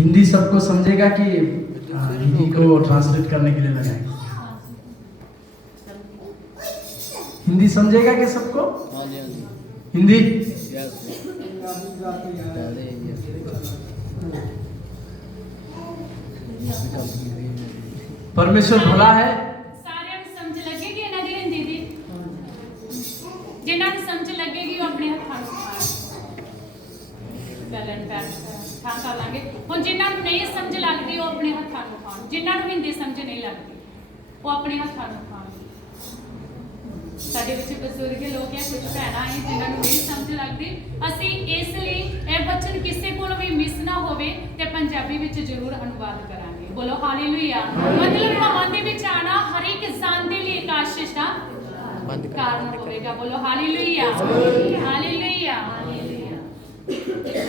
हिंदी सबको समझेगा कि हिंदी को ट्रांसलेट करने के लिए लगाएंगे? हिंदी समझेगा कि सबको? हिंदी परमेश्वर भला है। सारे समझ लगेगी ਇਹਨਾਂ ਦੀ ਹਿੰਦੀ ਦੀ ਜਿਨ੍ਹਾਂ ਨੂੰ ਸਮਝ ਲੱਗੇਗੀ ਉਹ ਆਪਣੇ ਹੱਥਾਂ ਨੂੰ ਗਲਨ ਠਾਂ ਕਰ ਲਾਂਗੇ। ਹੁਣ ਜਿਨ੍ਹਾਂ ਨੂੰ ਨਹੀਂ ਸਮਝ ਲੱਗਦੀ ਉਹ ਆਪਣੇ ਹੱਥਾਂ ਨੂੰ ਖਾਣ, ਜਿਨ੍ਹਾਂ ਨੂੰ ਹਿੰਦੀ ਸਮਝ ਨਹੀਂ ਲੱਗਦੀ ਉਹ ਆਪਣੇ ਹੱਥਾਂ ਨੂੰ ਖਾਣ। ਸਾਡੇ ਵਿੱਚ ਬਜ਼ੁਰਗ ਲੋਕ ਹੈ, ਕੁਝ ਭੈਣਾਂ ਹੈ ਜਿਨ੍ਹਾਂ ਨੂੰ ਨਹੀਂ ਸਮਝ ਲੱਗਦੀ। ਅਸੀਂ ਇਸ ਲਈ ਇਹ ਬਚਨ ਕਿਸੇ ਕੋਲ ਵੀ ਮਿਸ ਨਾ ਹੋਵੇ ਤੇ ਪੰਜਾਬੀ ਵਿੱਚ ਜ਼ਰੂਰ ਅਨੁਵਾਦ ਕਰਾਂਗੇ। ਬੋਲੋ ਹਾਲੇਲੂਇਆ। ਮਤਲਬ ਭਵਨ ਦੇ ਵਿੱਚ ਆਣਾ ਹਰ ਇੱਕ ਇਨਸਾਨ ਦੇ ਲਈ ਇੱਕ ਆਸ਼ੀਸ਼ ਦਾ ਕਾਰਨ ਹੋਵੇਗਾ। ਬੋਲੋ ਹਾਲੇਲੂਇਆ ਹਾਲੇਲੂਇਆ ਹਾਲੇਲੂਇਆ।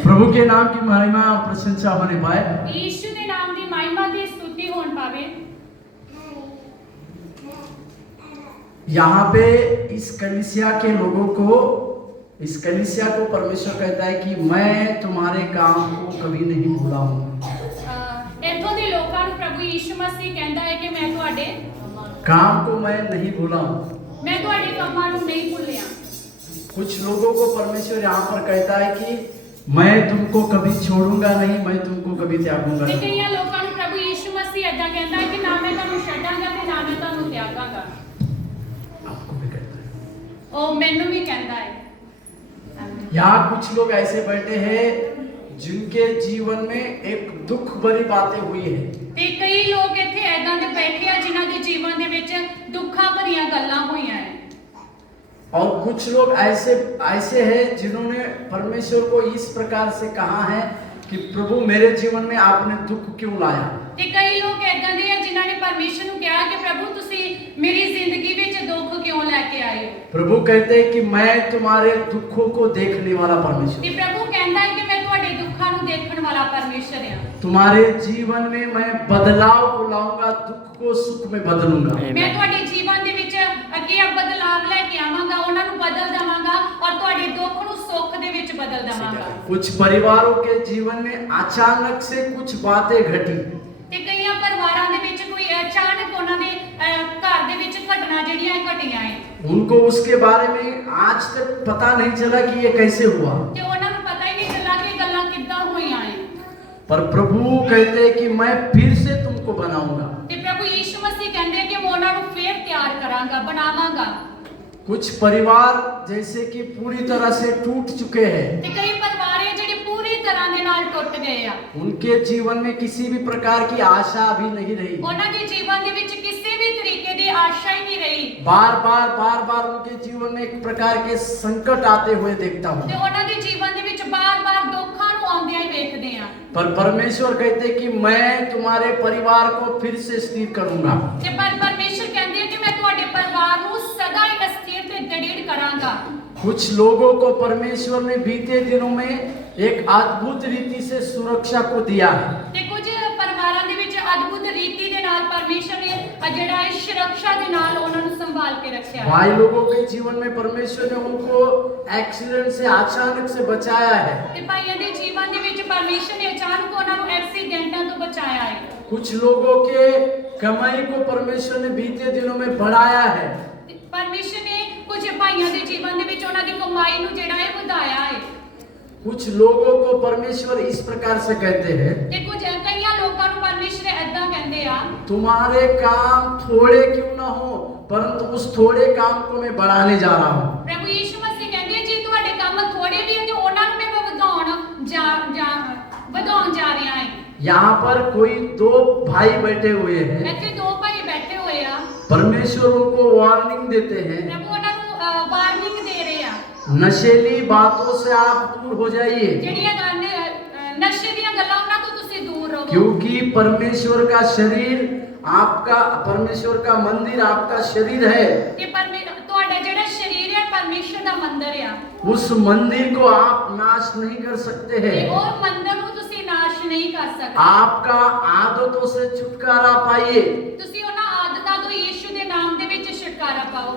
प्रभु के नाम की महिमा प्रशंसा होने पाए। यीशु के नाम की महिमा की स्तुति होने पावे। यहाँ पे इस कलीसिया के लोगों को, इस कलीसिया को परमेश्वर कहता है कि मैं तुम्हारे काम को कभी नहीं भूला हूँ। इथों के लोगों को प्रभु यीशु मसीह कहता है कि मैं तुम्हारे काम को मैं नहीं भूला हूँ। मैं तुम्हारे कामां नूं नहीं भूलिया। कुछ लोगों को परमेश्वर यहाँ पर कहता है कि मैं तुमको कभी छोड़ूंगा नहीं, मैं तुमको कभी त्यागूंगा ते नहीं। कईयां लोकां नूं प्रभु यीशु मसीह ऐसा कहता है कि ना मैं तुहानूं छड्डांगा ते ना मैं तुहानूं त्यागांगा। आपको भी कहता है। ओ मैनूं भी कहता है। यहाँ कुछ लोग ऐसे बैठे हैं जिनके जीवन में एक दुख भरी बातें हुई है। ते कई लोग इत्थे ऐदां दे बैठे आ जिन्हां दे जीवन दे विच दुखां भरियां गल्लां होईयां है। और कुछ लोग ऐसे हैं जिन्होंने परमेश्वर को इस प्रकार से कहा है कि प्रभु मेरे जीवन में आपने दुख क्यों लाया। ते कई लोग ऐदां दे आ जिन्हां ने परमेश्वर नूं कहा कि प्रभु तुसी मेरी जिंदगी विच दुख क्यों लेके आए हो। प्रभु कहते हैं कि मैं तुम्हारे दुखों को देखने वाला परमेश्वर। ते प्रभु कहता है कि मैं तुहाडे दुखां नूं देखण वाला परमेश्वर हां। तुम्हारे जीवन में मैं बदलाव को लाऊंगा, दुख को सुख में बदलूंगा। मैं तुहाडे जीवन दे विच अगे बदलाव लेके आवांगा, उन्हां नूं बदल देवांगा और तुहाडे दुख नूं सुख दे विच बदल देवांगा। कुछ परिवारों के जीवन में अचानक से कुछ बातें घटी। ते कईयां परिवारां दे विच कोई अचानक उन्हां दे घर दे विच घटना ਜਿਹੜੀਆਂ घटियां है, उनको उसके बारे में आज तक पता नहीं चला कि ये कैसे हुआ। ते उन्हां नूं पता ही नहीं चला कि गल्लां किद्दां होईयां है। पर प्रभु कहते हैं कि मैं फिर से तुमको बनाऊंगा। ते प्रभु यीशु मसीह कहंदे कि मैं उन्हां नूं फेर तैयार करांगा, बनावांगा। कुछ परिवार जैसे कि पूरी तरह से टूट चुके हैं। ते कई परिवार है ਜਿਹੜੇ पूरी तरह दे नाल टुट गए आ। उनके जीवन में किसी भी प्रकार की आशा अभी नहीं रही। उन्हां दे जीवन दे विच किसी भी तरीके दी आशा ही नहीं रही। बार बार उनके जीवन में एक प्रकार के संकट आते हुए देखता हूँ। ते उन्हां दे जीवन दे विच बार-बार दुखां नूं आउंदियां ही वेखदे आ। पर परमेश्वर कहते हैं कि मैं तुम्हारे परिवार को फिर से स्थिर करूंगा। ते पर परमेश्वर कहंदे कि मैं तुहाडे परिवार नूं सदा ही स्थिर ते दृढ़ करांगा। कुछ लोगों को परमेश्वर ने बीते दिनों में एक अद्भुत रीति से सुरक्षा को दिया है। ते कुछ परिवारां दे विच अद्भुत रीति दे नाल परमेश्वर ने ਜਿਹੜਾ ਹੈ सुरक्षा दे नाल उन्हां नूं संभाल के रखिया। भाई लोगों के जीवन में परमेश्वर ने उनको एक्सीडेंट से अचानक से बचाया है। ते भाइयों दे जीवन दे विच परमेश्वर ने अचानक उन्हां नूं एक्सीडेंटां तो बचाया है। कुछ लोगों के कमाई को परमेश्वर ने बीते दिनों में बढ़ाया है। परमेश्वर ने कुछ भाइयों के जीवन दे विच उन्हां दी कमाई नूं जेड़ा है वधाया है। कुछ लोगों को परमेश्वर इस प्रकार से कहते हैं, ते कुछ कईयां लोकां नूं परमेश्वर ऐदां कहंदे आ, तुम्हारे काम थोड़े क्यों ना हो परंतु उस थोड़े काम को मैं बढ़ाने जा रहा हूँ। प्रभु यीशु मसीह कहंदे जी तुहाडे काम थोड़े भी है ते उन्हां नूं मैं वधाउण जा रहा है। यहाँ पर कोई दो भाई बैठे हुए हैं। इत्थे दो भाई बैठे हुए आ। परमेश्वर उनको वार्निंग देते हैं, प्रभु उन्हां नूं वार्निंग दे रहे आ, नशेली बातों से आप दूर हो जाइए ਜਿਹੜੀਆਂ ਨਸ਼ੇ ਦੀਆਂ ਗੱਲਾਂ ਉਹਨਾਂ ਤੋਂ ਤੁਸੀਂ ਦੂਰ ਰਹੋ। क्योंकि परमेश्वर का शरीर आपका, परमेश्वर का मंदिर आपका शरीर है। ਤੇ ਤੁਹਾਡਾ ਜਿਹੜਾ ਸ਼ਰੀਰ ਹੈ ਪਰਮੇਸ਼ਰ ਦਾ ਮੰਦਿਰ ਆ। उस मंदिर को आप नाश नहीं कर सकते ਤੇ हैं। ਉਹ ਮੰਦਿਰ ਨੂੰ ਤੁਸੀਂ ਨਾਸ਼ ਨਹੀਂ ਕਰ ਸਕਦੇ। आपका आदतों से छुटकारा पाइए। ਤੁਸੀਂ ਉਹਨਾਂ ਆਦਤਾਂ ਤੋਂ ਯੀਸ਼ੂ ਦੇ ਨਾਮ ਦੇ ਵਿੱਚ ਛੁਟਕਾਰਾ ਪਾਓ।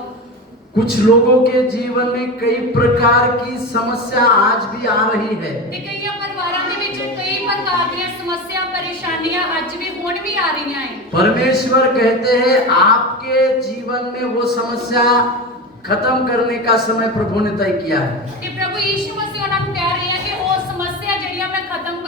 कुछ लोगों के जीवन में कई प्रकार की समस्या आज भी आ रही है। ਤੇ ਕਈਆਂ ਪਰਿਵਾਰਾਂ ਦੇ ਵਿੱਚ ਕਈ ਪ੍ਰਕਾਰ ਦੀਆਂ ਸਮੱਸਿਆ ਪਰੇਸ਼ਾਨੀਆਂ ਅੱਜ ਵੀ ਹੁਣ ਵੀ ਆ ਰਹੀਆਂ ਹੈ परमेश्वर कहते हैं आपके जीवन में वो समस्या खत्म करने का समय प्रभु ने तय किया है। ਤੇ ਪ੍ਰਭੂ ਯੀਸ਼ੂ ਮਸੀਹ ਉਹਨਾਂ ਨੂੰ ਕਹਿ ਰਹੇ ਆ ਕਿ ਉਹ ਸਮੱਸਿਆ ਜਿਹੜੀਆਂ ਮੈਂ ਖਤਮ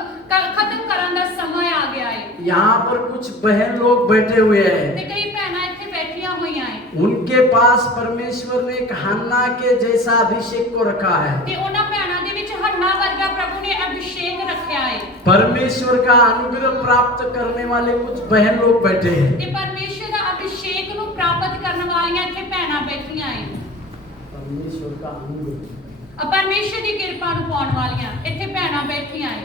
ਕਰਨ ਦਾ ਸਮਾਂ ਆ ਗਿਆ ਹੈ। यहाँ पर कुछ बहन लोग बैठे हुए हैं, ਤੇ ਕਈ ਭੈਣਾਂ ਇੱਥੇ ਬੈਠੀਆਂ ਹੋਈਆਂ ਹੈ उनके पास परमेश्वर ने एक हन्ना के जैसा अभिषेक को रखा है। ਤੇ ਉਹਨਾਂ ਭੈਣਾਂ ਦੇ ਵਿੱਚ ਹੰਨਾ ਵਰਗਾ ਪ੍ਰਭੂ ਨੇ ਅਭਿਸ਼ੇਕ ਰੱਖਿਆ ਹੈ परमेश्वर का अनुग्रह प्राप्त करने वाले कुछ बहन लोग बैठे हैं। ਤੇ ਪਰਮੇਸ਼ਰ ਦਾ ਅਭਿਸ਼ੇਕ ਨੂੰ ਪ੍ਰਾਪਤ ਕਰਨ ਵਾਲੀਆਂ ਇੱਥੇ ਭੈਣਾਂ ਬੈਠੀਆਂ ਹੈ परमेश्वर का अनुग्रह। ਪਰਮੇਸ਼ਰ ਦੀ ਕਿਰਪਾ ਨੂੰ ਪਾਉਣ ਵਾਲੀਆਂ ਇੱਥੇ ਭੈਣਾਂ ਬੈਠੀਆਂ ਹੈ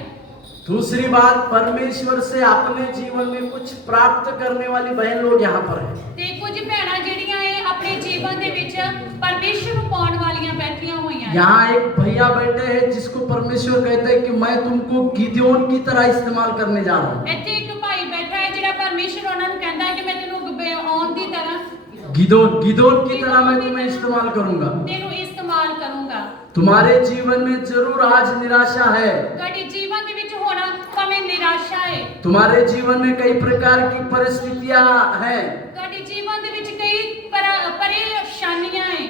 दूसरी बात, परमेश्वर से अपने जीवन में कुछ प्राप्त करने वाली बहन लोग यहाँ पर हैं। ਤੇ ਕੁਝ ਭੈਣਾਂ ਜਿਹੜੀਆਂ ਇਹ ਆਪਣੇ ਜੀਵਨ ਦੇ ਵਿੱਚ ਪਰਮੇਸ਼ਰ ਨੂੰ ਪਾਉਣ ਵਾਲੀਆਂ ਬੈਠੀਆਂ ਹੋਈਆਂ यहाँ एक भैया बैठे हैं जिसको परमेश्वर कहते हैं कि मैं तुमको गिदोन की तरह इस्तेमाल करने जा रहा हूँ। ਇੱਥੇ ਇੱਕ ਭਾਈ ਬੈਠਾ ਹੈ ਜਿਹੜਾ ਪਰਮੇਸ਼ਰ ਉਹਨਾਂ ਨੂੰ ਕਹਿੰਦਾ ਹੈ ਕਿ ਮੈਂ ਤੈਨੂੰ ਗਿਬਿਓਨ ਦੀ ਤਰ੍ਹਾਂ गिदोन की तरह मैं तुम्हें इस्तेमाल करूंगा। ਤੈਨੂੰ ਇਸਤੇਮਾਲ ਕਰੂੰਗਾ तुम्हारे जीवन में जरूर आज निराशा है, ਤੁਹਾਡੇ ਜੀਵਨ ਦੇ ਵਿੱਚ ਹੋਣਾ ਭਾਵੇਂ ਨਿਰਾਸ਼ਾ ਹੈ तुम्हारे जीवन में कई प्रकार की परिस्थितियां हैं, ਤੁਹਾਡੇ ਜੀਵਨ ਦੇ ਵਿੱਚ ਕਈ ਪਰੇਸ਼ਾਨੀਆਂ ਹੈ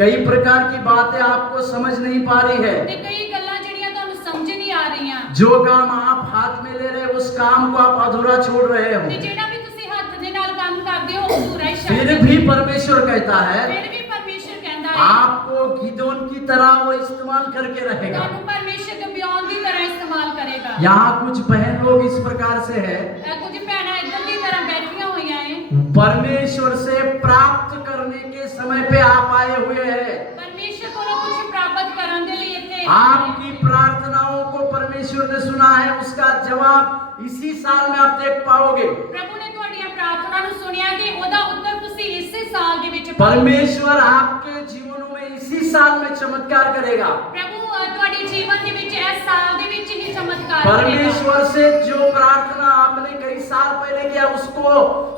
कई प्रकार की बातें आपको समझ नहीं पा रही है। ਤੇ ਕਈ ਗੱਲਾਂ ਜਿਹੜੀਆਂ ਤੁਹਾਨੂੰ ਸਮਝ ਨਹੀਂ ਆ ਰਹੀਆਂ जो काम आप हाथ में ले रहे हैं उस काम को आप अधूरा छोड़ रहे हो। ਤੇ ਜਿਹੜਾ ਵੀ ਤੁਸੀਂ ਹੱਥ ਦੇ ਨਾਲ ਕੰਮ ਕਰਦੇ ਹੋ ਉਹ ਪੂਰਾ ਹੀ ਛੱਡ फिर ਦਿਓ। भी परमेश्वर कहता है ਫਿਰ ਵੀ ਪਰਮੇਸ਼ਰ ਕਹਿੰਦਾ ਹੈ आपको गिदोन की तरह वो इस्तेमाल करके रहेगा। ਤੁਹਾਨੂੰ ਪਰਮੇਸ਼ਰ ਗਿਬਿਓਨ ਦੀ ਤਰ੍ਹਾਂ ਇਸਤੇਮਾਲ ਕਰੇਗਾ यहाँ कुछ बहन लोग इस प्रकार से है, ਕੁਝ ਭੈਣਾਂ ਇਦਾਂ ਦੀ ਤਰ੍ਹਾਂ ਬੈਠੀਆਂ ਹੋਈਆਂ ਹੈ परमेश्वर से प्राप्त करने के समय पे आप आए हुए हैं। ਪਰਮੇਸ਼ਰ ਕੋਲੋਂ ਕੁਝ ਪ੍ਰਾਪਤ ਕਰਨ ਦੇ ਲਈ ਇੱਥੇ आपकी प्रार्थनाओं को परमेश्वर ने सुना है, उसका जवाब इसी साल में आप देख पाओगे। ਪ੍ਰਭੂ ਨੇ ਤੁਹਾਡੀਆਂ ਪ੍ਰਾਰਥਨਾ ਨੂੰ ਸੁਣਿਆ ਕਿ ਉਹਦਾ ਉੱਤਰ ਤੁਸੀਂ ਇਸੇ ਸਾਲ ਦੇ ਵਿੱਚ ਪਾਓਗੇ। परमेश्वर आपके जीवनों में इसी साल में चमत्कार करेगा। ਪ੍ਰਭੂ ਤੁਹਾਡੇ ਜੀਵਨ ਦੇ ਵਿੱਚ ਇਸ ਸਾਲ ਦੇ ਵਿੱਚ ਹੀ ਚਮਤਕਾਰ ਕਰੇਗਾ परमेश्वर से जो प्रार्थना आपने कई साल पहले किया उसको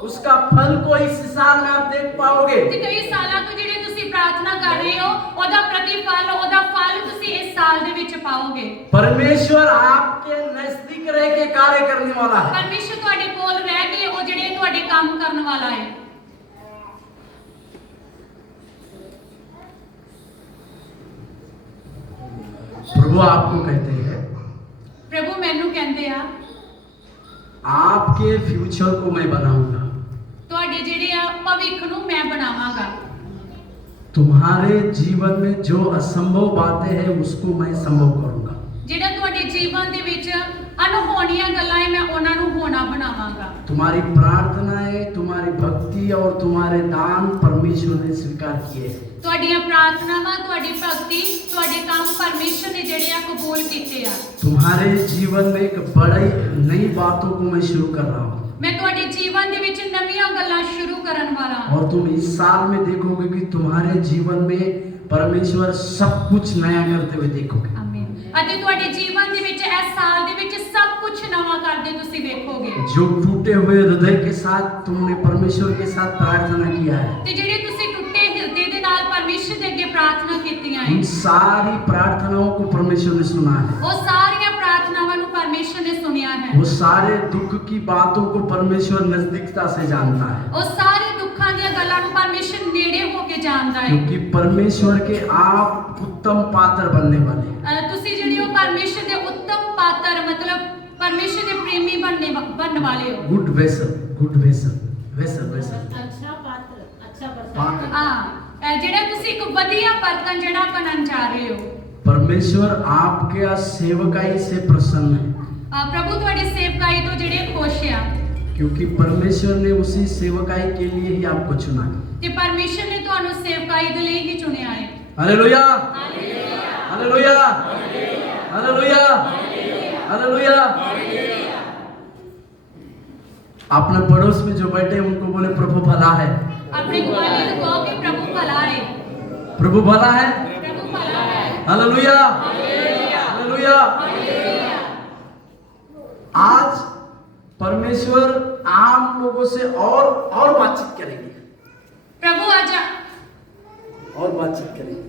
उसका फल को इस साल में आप देख पाओगे। ਤੇ ਕਈ ਸਾਲਾਂ ਤੋਂ ਜਿਹੜੇ ਤੁਸੀਂ ਪ੍ਰਾਰਥਨਾ ਕਰ ਰਹੇ ਹੋ ਉਹਦਾ ਪ੍ਰਤੀਫਲ ਉਹਦਾ ਫਲ ਤੁਸੀਂ ਇਸ ਸਾਲ ਦੇ ਵਿੱਚ ਪਾਓਗੇ। परमेश्वर आपके नजदीक रह के कार्य करने वाला है। ਪਰਮੇਸ਼ਰ ਤੁਹਾਡੇ ਕੋਲ ਰਹਿ ਕੇ ਉਹ ਜਿਹੜੇ ਤੁਹਾਡੇ ਕੰਮ ਕਰਨ ਵਾਲਾ ਹੈ। प्रभु आपको कहते हैं ਪ੍ਰਭੂ ਮੈਨੂੰ ਕਹਿੰਦੇ ਆ आपके फ्यूचर को मैं बनाऊंगा। ਤੁਹਾਡੇ ਜਿਹੜੇ ਆ ਭਵਿੱਖ ਨੂੰ ਮੈਂ ਬਣਾਵਾਂਗਾ। तुम्हारे जीवन में जो असंभव बातें हैं उसको मैं संभव करूंगा। ਜਿਹੜਾ ਤੁਹਾਡੇ ਜੀਵਨ ਦੇ ਵਿੱਚ ਅਨਹੋਣੀਆਂ ਗੱਲਾਂ ਹੈ ਮੈਂ ਉਹਨਾਂ ਨੂੰ ਹੋਣਾ ਬਣਾਵਾਂਗਾ। तुम्हारी प्रार्थनाएं, तुम्हारी भक्ति और तुम्हारे दान परमेश्वर ने स्वीकार किए हैं। ਤੁਹਾਡੀਆਂ ਪ੍ਰਾਰਥਨਾਵਾਂ ਤੁਹਾਡੀ ਭਗਤੀ ਤੁਹਾਡੇ ਕੰਮ ਪਰਮੇਸ਼ਰ ਨੇ ਜਿਹੜੇ ਆ ਕਬੂਲ ਕੀਤੇ ਆ। तुम्हारे जीवन में एक बड़ी नई बातों को मैं शुरू कर रहा हूँ ਮੈਂ ਤੁਹਾਡੇ ਜੀਵਨ ਦੇ ਵਿੱਚ ਨਵੀਆਂ ਗੱਲਾਂ ਸ਼ੁਰੂ ਕਰਨ ਵਾਲਾ ਹਾਂ। और तुम इस साल में देखोगे कि तुम्हारे जीवन में परमेश्वर सब कुछ नया करते हुए देखोगे। ਆਮੀਨ। ਅਤੇ ਤੁਹਾਡੇ ਜੀਵਨ ਦੇ ਵਿੱਚ ਇਸ ਸਾਲ ਦੇ ਵਿੱਚ ਸਭ ਕੁਝ ਨਵਾਂ ਕਰਦੇ ਤੁਸੀਂ ਵੇਖੋਗੇ। जो टूटे हुए हृदय के साथ तुमने परमेश्वर के साथ प्रार्थना किया है, ਤੇ ਜਿਹੜੇ ਤੁਸੀਂ ਟੁੱਟੇ ਹਿਰਦੇ ਦੇ ਨਾਲ ਪਰਮੇਸ਼ਰ ਦੇ ਅੱਗੇ ਪ੍ਰਾਰਥਨਾ ਕੀਤੀਆਂ ਹੈ उन सारी प्रार्थनाओं को परमेश्वर ने सुना है। ਉਹ ਸਾਰੀਆਂ ਪ੍ਰਾਰਥਨਾਵਾਂ ਨੂੰ ਪਰਮੇਸ਼ਰ ਨੇ ਸੁਣਿਆ ਹੈ। वो सारे दुख की बातों को परमेश्वर नजदीकता से जानता है, ਉਹ ਸਾਰੇ ਦੁੱਖਾਂ ਦੀਆਂ ਗੱਲਾਂ ਨੂੰ ਪਰਮੇਸ਼ਰ ਨੇੜੇ ਹੋ ਕੇ ਜਾਣਦਾ ਹੈ। क्योंकि परमेश्वर के आप उत्तम पात्र बनने वाले हैं। ਤੁਸੀਂ ਜਿਹੜੀ ਉਹ ਪਰਮੇਸ਼ਰ ਦੇ ਉੱਤਮ ਪਾਤਰ ਮਤਲਬ ਪਰਮੇਸ਼ਰ ਦੇ ਪ੍ਰੇਮੀ ਬਣਨ ਵਾਲੇ ਹੋ। Good vessel, good vessel, vessel vessel अच्छा पात्र, अच्छा बर्तन। पात्र। ਹਾਂ ਜਿਹੜਾ ਤੁਸੀਂ ਇੱਕ ਵਧੀਆ ਬਰਤਨ ਜਿਹੜਾ ਬਣਨ ਜਾ ਰਹੇ ਹੋ। परमेश्वर आपके सेवकाई से प्रसन्न है, ਪ੍ਰਭੂ ਤੁਹਾਡੀ ਸੇਵਕਾਈ ਤੋਂ ਜਿਹੜੇ ਖੁਸ਼ ਆ क्योंकि परमेश्वर ने उसी सेवकाई के लिए ही आपको चुना है। ਤੇ ਪਰਮੇਸ਼ਰ ਨੇ ਤੁਹਾਨੂੰ ਸੇਵਕਾਈ ਦੇ ਲਈ ਹੀ ਚੁਣਿਆ ਹੈ। Hallelujah, hallelujah hallelujah, hallelujah, hallelujah. अपने पड़ोस में जो बैठे हैं उनको बोले प्रभु भला है। ਆਪਣੇ ਗਵਾਂਢੀ ਨੂੰ ਕਹੋ ਕਿ ਪ੍ਰਭੂ ਭਲਾ ਹੈ। प्रभु भला है। ਪ੍ਰਭੂ ਭਲਾ ਹੈ। Hallelujah, hallelujah. आज परमेश्वर आम लोगों से और बातचीत करेंगे, ਪ੍ਰਭੂ ਅੱਜ और बातचीत करेंगे।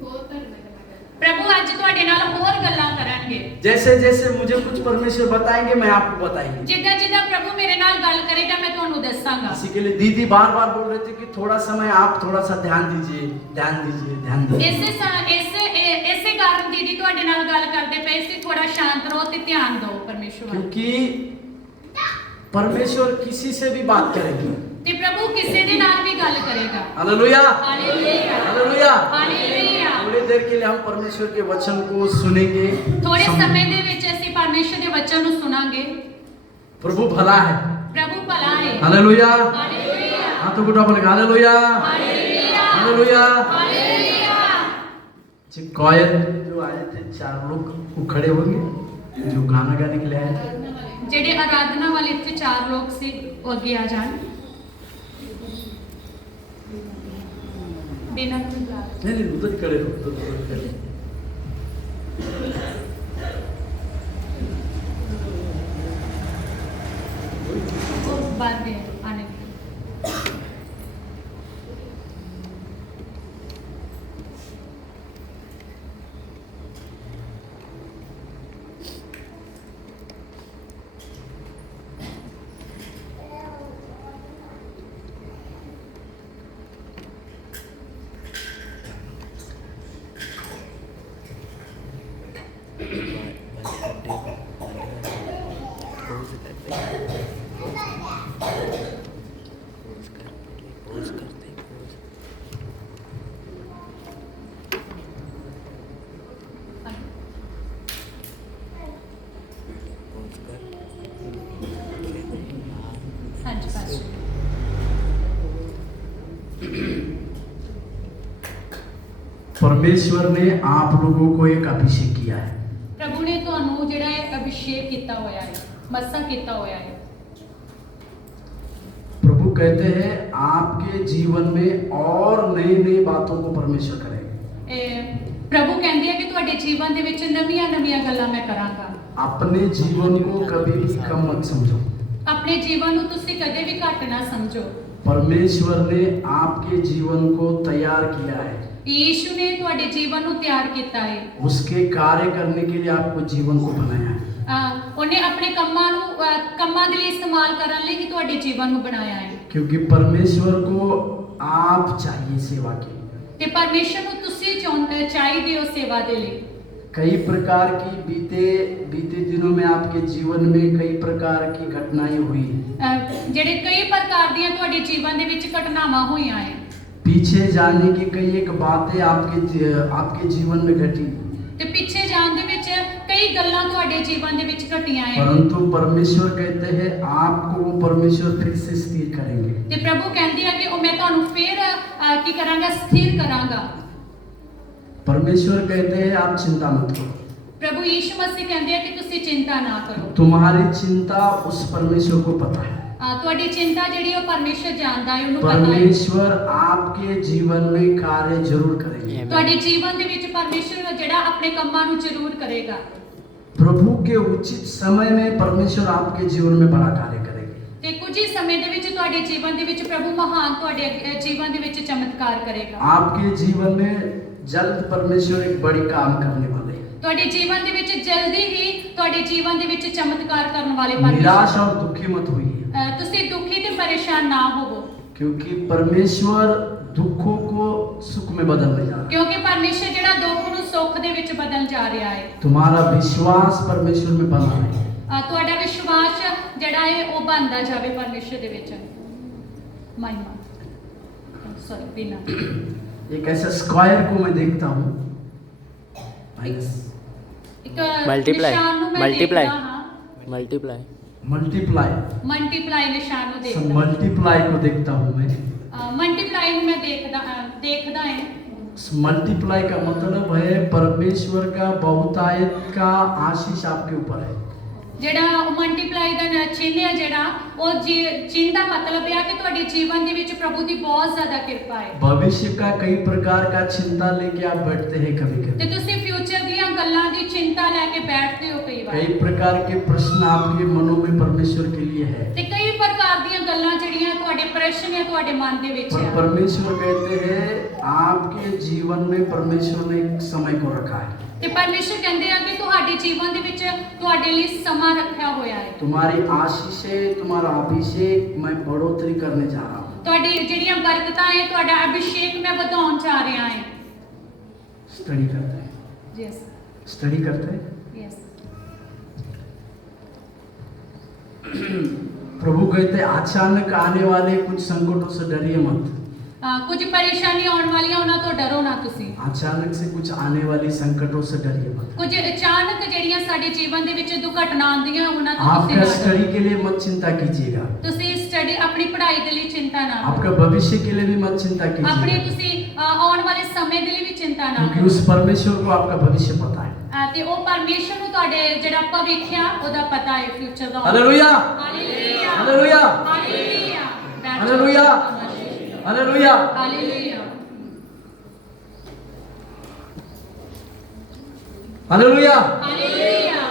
ਪ੍ਰਭੂ ਅੱਜ ਤੁਹਾਡੇ ਨਾਲ ਹੋਰ ਗੱਲਾਂ ਕਰਨਗੇ। जैसे जैसे मुझे कुछ परमेश्वर बताएंगे मैं आपको बताएंगे। ਜਿੱਦਾਂ ਜਿੱਦਾਂ ਪ੍ਰਭੂ ਮੇਰੇ ਨਾਲ ਗੱਲ ਕਰੇਗਾ मैं ਤੁਹਾਨੂੰ ਦੱਸਾਂਗਾ। इसी के लिए दीदी बार बार बोल रहे थे कि थोड़ा समय आप थोड़ा सा ध्यान दीजिए, ध्यान दीजिए, ध्यान दीजिए। ਇਸੇ ਕਾਰਨ ਦੀਦੀ ਤੁਹਾਡੇ ਨਾਲ ਗੱਲ ਕਰਦੇ ਪਏ ਸੀ, ਥੋੜਾ ਸ਼ਾਂਤ ਰਹੋ ਤੇ ਧਿਆਨ ਦਿਓ ਪਰਮੇਸ਼ਵਰ ਵੱਲ। क्योंकि परमेश्वर किसी से भी बात करेगी ਤੇ ਪ੍ਰਭੂ ਕਿਸੇ ਦੇ ਨਾਲ ਵੀ ਗੱਲ ਕਰੇਗਾ। Hallelujah, hallelujah, hallelujah. ਹਾਲੇਲੂਇਆ। थोड़ी देर के लिए हम परमेश्वर के वचन को सुनेंगे। ਥੋੜੇ ਸਮੇਂ ਦੇ ਵਿੱਚ ਅਸੀਂ ਪਰਮੇਸ਼ਵਰ ਦੇ ਵਚਨ ਨੂੰ ਸੁਣਾਂਗੇ। प्रभु भला है, ਪ੍ਰਭੂ ਭਲਾ ਹੈ। हालेलुया। ਹਾਲੇਲੂया, हाँ तो गुटा बोलेगा हालेलुया, ਹਾਲੇਲੂया, हालेलुया। ਹਾਲੇਲੂया। कॉयर जो आए थे 4 लोग वो खड़े होंगे जो गाना गाने के लिए आए थे। ਜਿਹੜੇ ਆਰਾਧਨਾ ਵਾਲੇ ਇੱਥੇ 4 ਲੋਕ ਸੀ ਉਹ ਅੱਗੇ ਆ ਜਾਣ। ਬਿਨਾਂ ਨੂੰ ਬੁਲਾ नहीं नहीं उधर खड़े रहो, उधर खड़े। वो बात है आने की। हाँ जी पास्टर। परमेश्वर ने आप लोगों को एक अभिषेक किया है। प्रभु ने ਤੁਹਾਨੂੰ ਜਿਹੜਾ ਹੈ ਅਭਿਸ਼ੇਕ ਕੀਤਾ ਹੋਇਆ ਹੈ, ਮੱਸਾ ਕੀਤਾ ਹੋਇਆ ਹੈ। प्रभु कहते हैं आपके जीवन में और नई नई बातों को परमेश्वर करेगा। ਪ੍ਰਭੂ ਕਹਿੰਦੇ ਆ ਕਿ ਤੁਹਾਡੇ ਜੀਵਨ ਦੇ ਵਿੱਚ ਨਵੀਆਂ ਗੱਲਾਂ ਮੈਂ ਕਰਾਂਗਾ। अपने जीवन को कभी भी कम मत समझो। ਆਪਣੇ ਜੀਵਨ ਨੂੰ ਤੁਸੀਂ ਕਦੇ ਵੀ ਘੱਟ ਨਾ ਸਮਝੋ। परमेश्वर ने आपके जीवन को तैयार किया है। यीशु ने ਤੁਹਾਡੇ ਜੀਵਨ ਨੂੰ ਤਿਆਰ ਕੀਤਾ ਹੈ। उसके कार्य करने के लिए आपको जीवन को बनाया है। ਉਹਨੇ ਆਪਣੇ ਕੰਮਾਂ ਦੇ ਲਈ ਇਸਤੇਮਾਲ ਕਰਨ ਲਈ ਹੀ ਤੁਹਾਡੇ ਜੀਵਨ ਨੂੰ ਬਣਾਇਆ ਹੈ। क्योंकि परमेश्वर को आप चाहिए सेवा के लिए। ਤੇ ਪਰਮੇਸ਼ਰ ਨੂੰ ਤੁਸੀਂ ਚਾਹੀਦੇ ਹੋ ਸੇਵਾ ਦੇ ਲਈ। कई प्रकार की बीते दिनों में आपके जीवन में कई प्रकार की घटनाएं हुई। ਜਿਹੜੇ ਕਈ ਪ੍ਰਕਾਰ ਦੀਆਂ ਤੁਹਾਡੇ ਜੀਵਨ ਦੇ ਵਿੱਚ ਘਟਨਾਵਾਂ ਹੋਈਆਂ ਹੈ। पीछे जाने की कई एक बातें आपके जीवन में घटी। ਤੇ ਪਿੱਛੇ ਜਾਣ ਦੇ ਵਿੱਚ ਕਈ ਗੱਲਾਂ ਤੁਹਾਡੇ ਜੀਵਨ ਦੇ ਵਿੱਚ ਘਟੀਆਂ ਹੈ। परंतु परमेश्वर कहते हैं आपको वो परमेश्वर फिर से स्थिर करेंगे। ਤੇ ਪ੍ਰਭੂ ਕਹਿੰਦੇ ਆ ਕਿ ਉਹ ਮੈਂ ਤੁਹਾਨੂੰ ਫੇਰ ਕੀ ਕਰਾਂਗਾ, ਸਥਿਰ ਕਰਾਂਗਾ। परमेश्वर कहते हैं आप चिंता मत करो। ਪ੍ਰਭੂ ਯੀਸ਼ੂ ਮਸੀਹ ਕਹਿੰਦੇ ਆ ਕਿ ਤੁਸੀਂ ਚਿੰਤਾ ਨਾ ਕਰੋ। तुम्हारी चिंता उस परमेश्वर को पता है। ਤੁਹਾਡੀ ਚਿੰਤਾ ਜਿਹੜੀ ਉਹ ਪਰਮੇਸ਼ਰ ਜਾਣਦਾ ਹੈ, ਉਹਨੂੰ ਪਤਾ ਹੈ। परमेश्वर आपके जीवन में कार्य जरूर करेंगे। ਤੁਹਾਡੇ ਜੀਵਨ ਦੇ ਵਿੱਚ ਪਰਮੇਸ਼ਰ ਜਿਹੜਾ ਆਪਣੇ ਕੰਮਾਂ ਨੂੰ ਜ਼ਰੂਰ ਕਰੇਗਾ। प्रभु के उचित समय में परमेश्वर आपके जीवन में बड़ा कार्य करेंगे। ਤੇ ਕੁਝ ਹੀ ਸਮੇਂ ਦੇ ਵਿੱਚ ਤੁਹਾਡੇ ਜੀਵਨ ਦੇ ਵਿੱਚ ਪ੍ਰਭੂ ਮਹਾਨ ਤੁਹਾਡੇ ਜੀਵਨ ਦੇ ਵਿੱਚ ਚਮਤਕਾਰ ਕਰੇਗਾ। आपके जीवन में जल्द परमेश्वर एक बड़ी काम करने वाले हैं। ਤੁਹਾਡੇ ਜੀਵਨ ਦੇ ਵਿੱਚ ਜਲਦੀ ਹੀ ਤੁਹਾਡੇ ਜੀਵਨ ਦੇ ਵਿੱਚ ਚਮਤਕਾਰ ਕਰਨ ਵਾਲੇ निराश और दुखी मत होइए। ਤੁਸੀਂ ਦੁਖੀ ਤੇ ਪਰੇਸ਼ਾਨ ਨਾ ਹੋਵੋ। क्योंकि परमेश्वर दुखों को सुख में बदलने जा रहा है। ਕਿਉਂਕਿ ਪਰਮੇਸ਼ਰ ਜਿਹੜਾ ਦੁੱਖ ਨੂੰ ਸੁੱਖ ਦੇ ਵਿੱਚ ਬਦਲ ਜਾ ਰਿਹਾ ਹੈ। तुम्हारा विश्वास परमेश्वर में बना है। ਤੁਹਾਡਾ ਵਿਸ਼ਵਾਸ ਜਿਹੜਾ ਹੈ ਉਹ ਬਣਦਾ ਜਾਵੇ ਪਰਮੇਸ਼ਰ ਦੇ ਵਿੱਚ। ਮਹਿਮਾ ਸੌਰੀ ਬਿਨਾ एक ऐसा स्क्वायर को मैं देखता हूँ। ਇੱਕ Multiply, ਨਿਸ਼ਾਨ ਨੂੰ ਮੈਂ multiply. ਦੇਖਦਾ ਹਾਂ। मल्टीप्लाई मल्टीप्लाई ਮਲਟੀਪਲਾਈ ਨਿਸ਼ਾਨ ਨੂੰ ਦੇਖਦਾ। मल्टीप्लाई को देखता हूँ मैं। ਮਲਟੀਪਲਾਈ ਨੂੰ ਮੈਂ ਦੇਖਦਾ ਹੈ। मल्टीप्लाई का मतलब है परमेश्वर का बहुतायत का आशीष आपके ऊपर है। ਜਿਹੜਾ ਮਲਟੀਪਲਾਈ ਦਾ ਚਿੰਨ੍ਹ ਹੈ ਜਿਹੜਾ ਉਹ ਚਿੰਨ੍ਹ ਦਾ ਮਤਲਬ ਹੈ ਕਿ ਤੁਹਾਡੇ ਜੀਵਨ ਦੇ ਵਿੱਚ ਪ੍ਰਭੂ ਦੀ ਬਹੁਤ ਜ਼ਿਆਦਾ ਕਿਰਪਾ ਹੈ। भविष्य का कई प्रकार का चिंता लेके आप बैठते हैं कभी ਤੇ कभी। ਤੁਸੀਂ ਫਿਊਚਰ ਦੀਆਂ ਗੱਲਾਂ ਦੀ ਚਿੰਤਾ ਲੈ ਕੇ ਬੈਠਦੇ ਹੋ ਕਈ ਵਾਰ। कई प्रकार के प्रश्न आपके मनों में परमेश्वर के लिए है। ਤੇ ਕਈ ਪ੍ਰਕਾਰ ਦੀਆਂ ਗੱਲਾਂ ਜਿਹੜੀਆਂ ਤੁਹਾਡੇ ਪ੍ਰਸ਼ਨ ਜਾਂ ਤੁਹਾਡੇ ਮਨ ਦੇ ਵਿੱਚ पर ਆ परमेश्वर कहते हैं आपके जीवन में परमेश्वर ने एक समय को रखा है। ਤੇ ਪਰਮੇਸ਼ਰ ਕਹਿੰਦੇ ਆ ਕਿ ਤੁਹਾਡੇ ਜੀਵਨ ਦੇ ਵਿੱਚ ਤੁਹਾਡੇ ਲਈ ਸਮਾਂ ਰੱਖਿਆ ਹੋਇਆ ਹੈ। तुम्हारी आशीषें, तुम्हारा अभिषेक मैं बढ़ोतरी करने जा रहा हूँ। ਤੁਹਾਡੀ ਜਿਹੜੀਆਂ ਬਰਕਤਾਂ ਹੈ ਤੁਹਾਡਾ ਅਭਿਸ਼ੇਕ ਮੈਂ ਵਧਾਉਣ ਜਾ ਰਿਹਾ ਹਾਂ। स्टडी करते हैं, ਯੈਸ स्टडी करते हैं। ਯੈਸ प्रभु कहते हैं अचानक आने वाले कुछ संकटों से डरिए मत। ਕੁਝ ਪਰੇਸ਼ਾਨੀ ਆਉਣ ਵਾਲੀਆਂ ਉਹਨਾਂ ਤੋਂ ਡਰੋ ਨਾ ਤੁਸੀਂ। अचानक से कुछ आने वाली संकटों से डरिए मत। ਕੁਝ ਅਚਾਨਕ ਜਿਹੜੀਆਂ ਸਾਡੇ ਜੀਵਨ ਦੇ ਵਿੱਚ ਦੁਰਘਟਨਾ ਆਉਂਦੀਆਂ ਉਹਨਾਂ ਤੋਂ ਤੁਸੀਂ आपका ਨਾ ਡਰੋ। स्टडी के लिए मत चिंता कीजिएगा, ਤੁਸੀਂ ਸਟੱਡੀ ਆਪਣੀ ਪੜ੍ਹਾਈ ਦੇ ਲਈ ਚਿੰਤਾ ਨਾ ਕਰੋ। आपका भविष्य के लिए भी मत चिंता ਆਪਣੇ कीजिएगा, ਤੁਸੀਂ ਆਉਣ ਵਾਲੇ ਸਮੇਂ ਦੇ ਲਈ ਵੀ ਚਿੰਤਾ ਨਾ क्योंकि ਕਰੋ। उस परमेश्वर को आपका भविष्य पता है। ਤੇ ਉਹ ਪਰਮੇਸ਼ਰ ਨੂੰ ਤੁਹਾਡੇ ਜਿਹੜਾ ਭਵਿੱਖ ਆ ਉਹਦਾ ਪਤਾ ਹੈ, ਫਿਊਚਰ ਦਾ। Hallelujah, hallelujah hallelujah, hallelujah hallelujah, hallelujah. Hallelujah hallelujah. Hallelujah.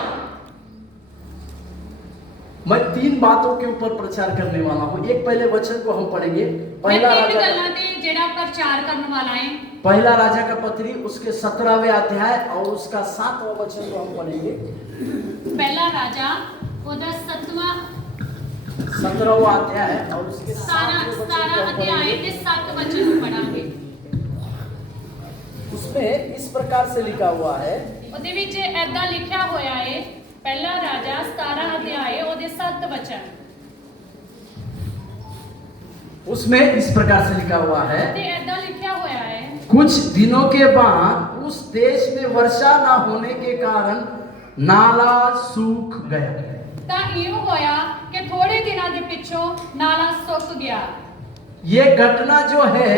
मैं 3 बातों के ऊपर प्रचार करने वाला हूँ। एक पहले वचन को हम पढ़ेंगे, ਮੈਂ पहला ਤਿੰਨ राजा, ਗੱਲਾਂ ਤੇ ਜਿਹੜਾ ਪ੍ਰਚਾਰ ਕਰਨ ਵਾਲਾ ਹੈ। पहला राजा का पत्री उसके 17वें अध्याय और उसका 7वां वचन को हम पढ़ेंगे। ਪਹਿਲਾ ਰਾਜਾ ਉਹਦਾ 7ਵਾਂ 17वां अध्याय और उसके 7वें वचन को 17 हम ਅਧਿਆय पढ़ेंगे। ਤੇ 7 ਵਚਨ ਨੂੰ ਪੜਾਂਗੇ। उसमें इस प्रकार से लिखा हुआ है, ਉਹਦੇ ਵਿੱਚ ਐਦਾਂ ਲਿਖਿਆ ਹੋਇਆ ਹੈ, ਪਹਿਲਾ ਰਾਜਾ 17 ਅਧਿਆਏ ਉਹਦੇ 7 ਵਚਨ। उसमें इस प्रकार से लिखा हुआ है, ਤੇ ਐਦਾਂ ਲਿਖਿਆ ਹੋਇਆ ਹੈ, कुछ दिनों के बाद उस देश में वर्षा न होने के कारण नाला सूख गया। ਤਾਂ ਇਉਂ ਹੋਇਆ ਕਿ ਥੋੜੇ ਦਿਨਾਂ ਦੇ ਪਿੱਛੋਂ ਨਾਲਾ ਸੁੱਕ ਗਿਆ। ये घटना जो है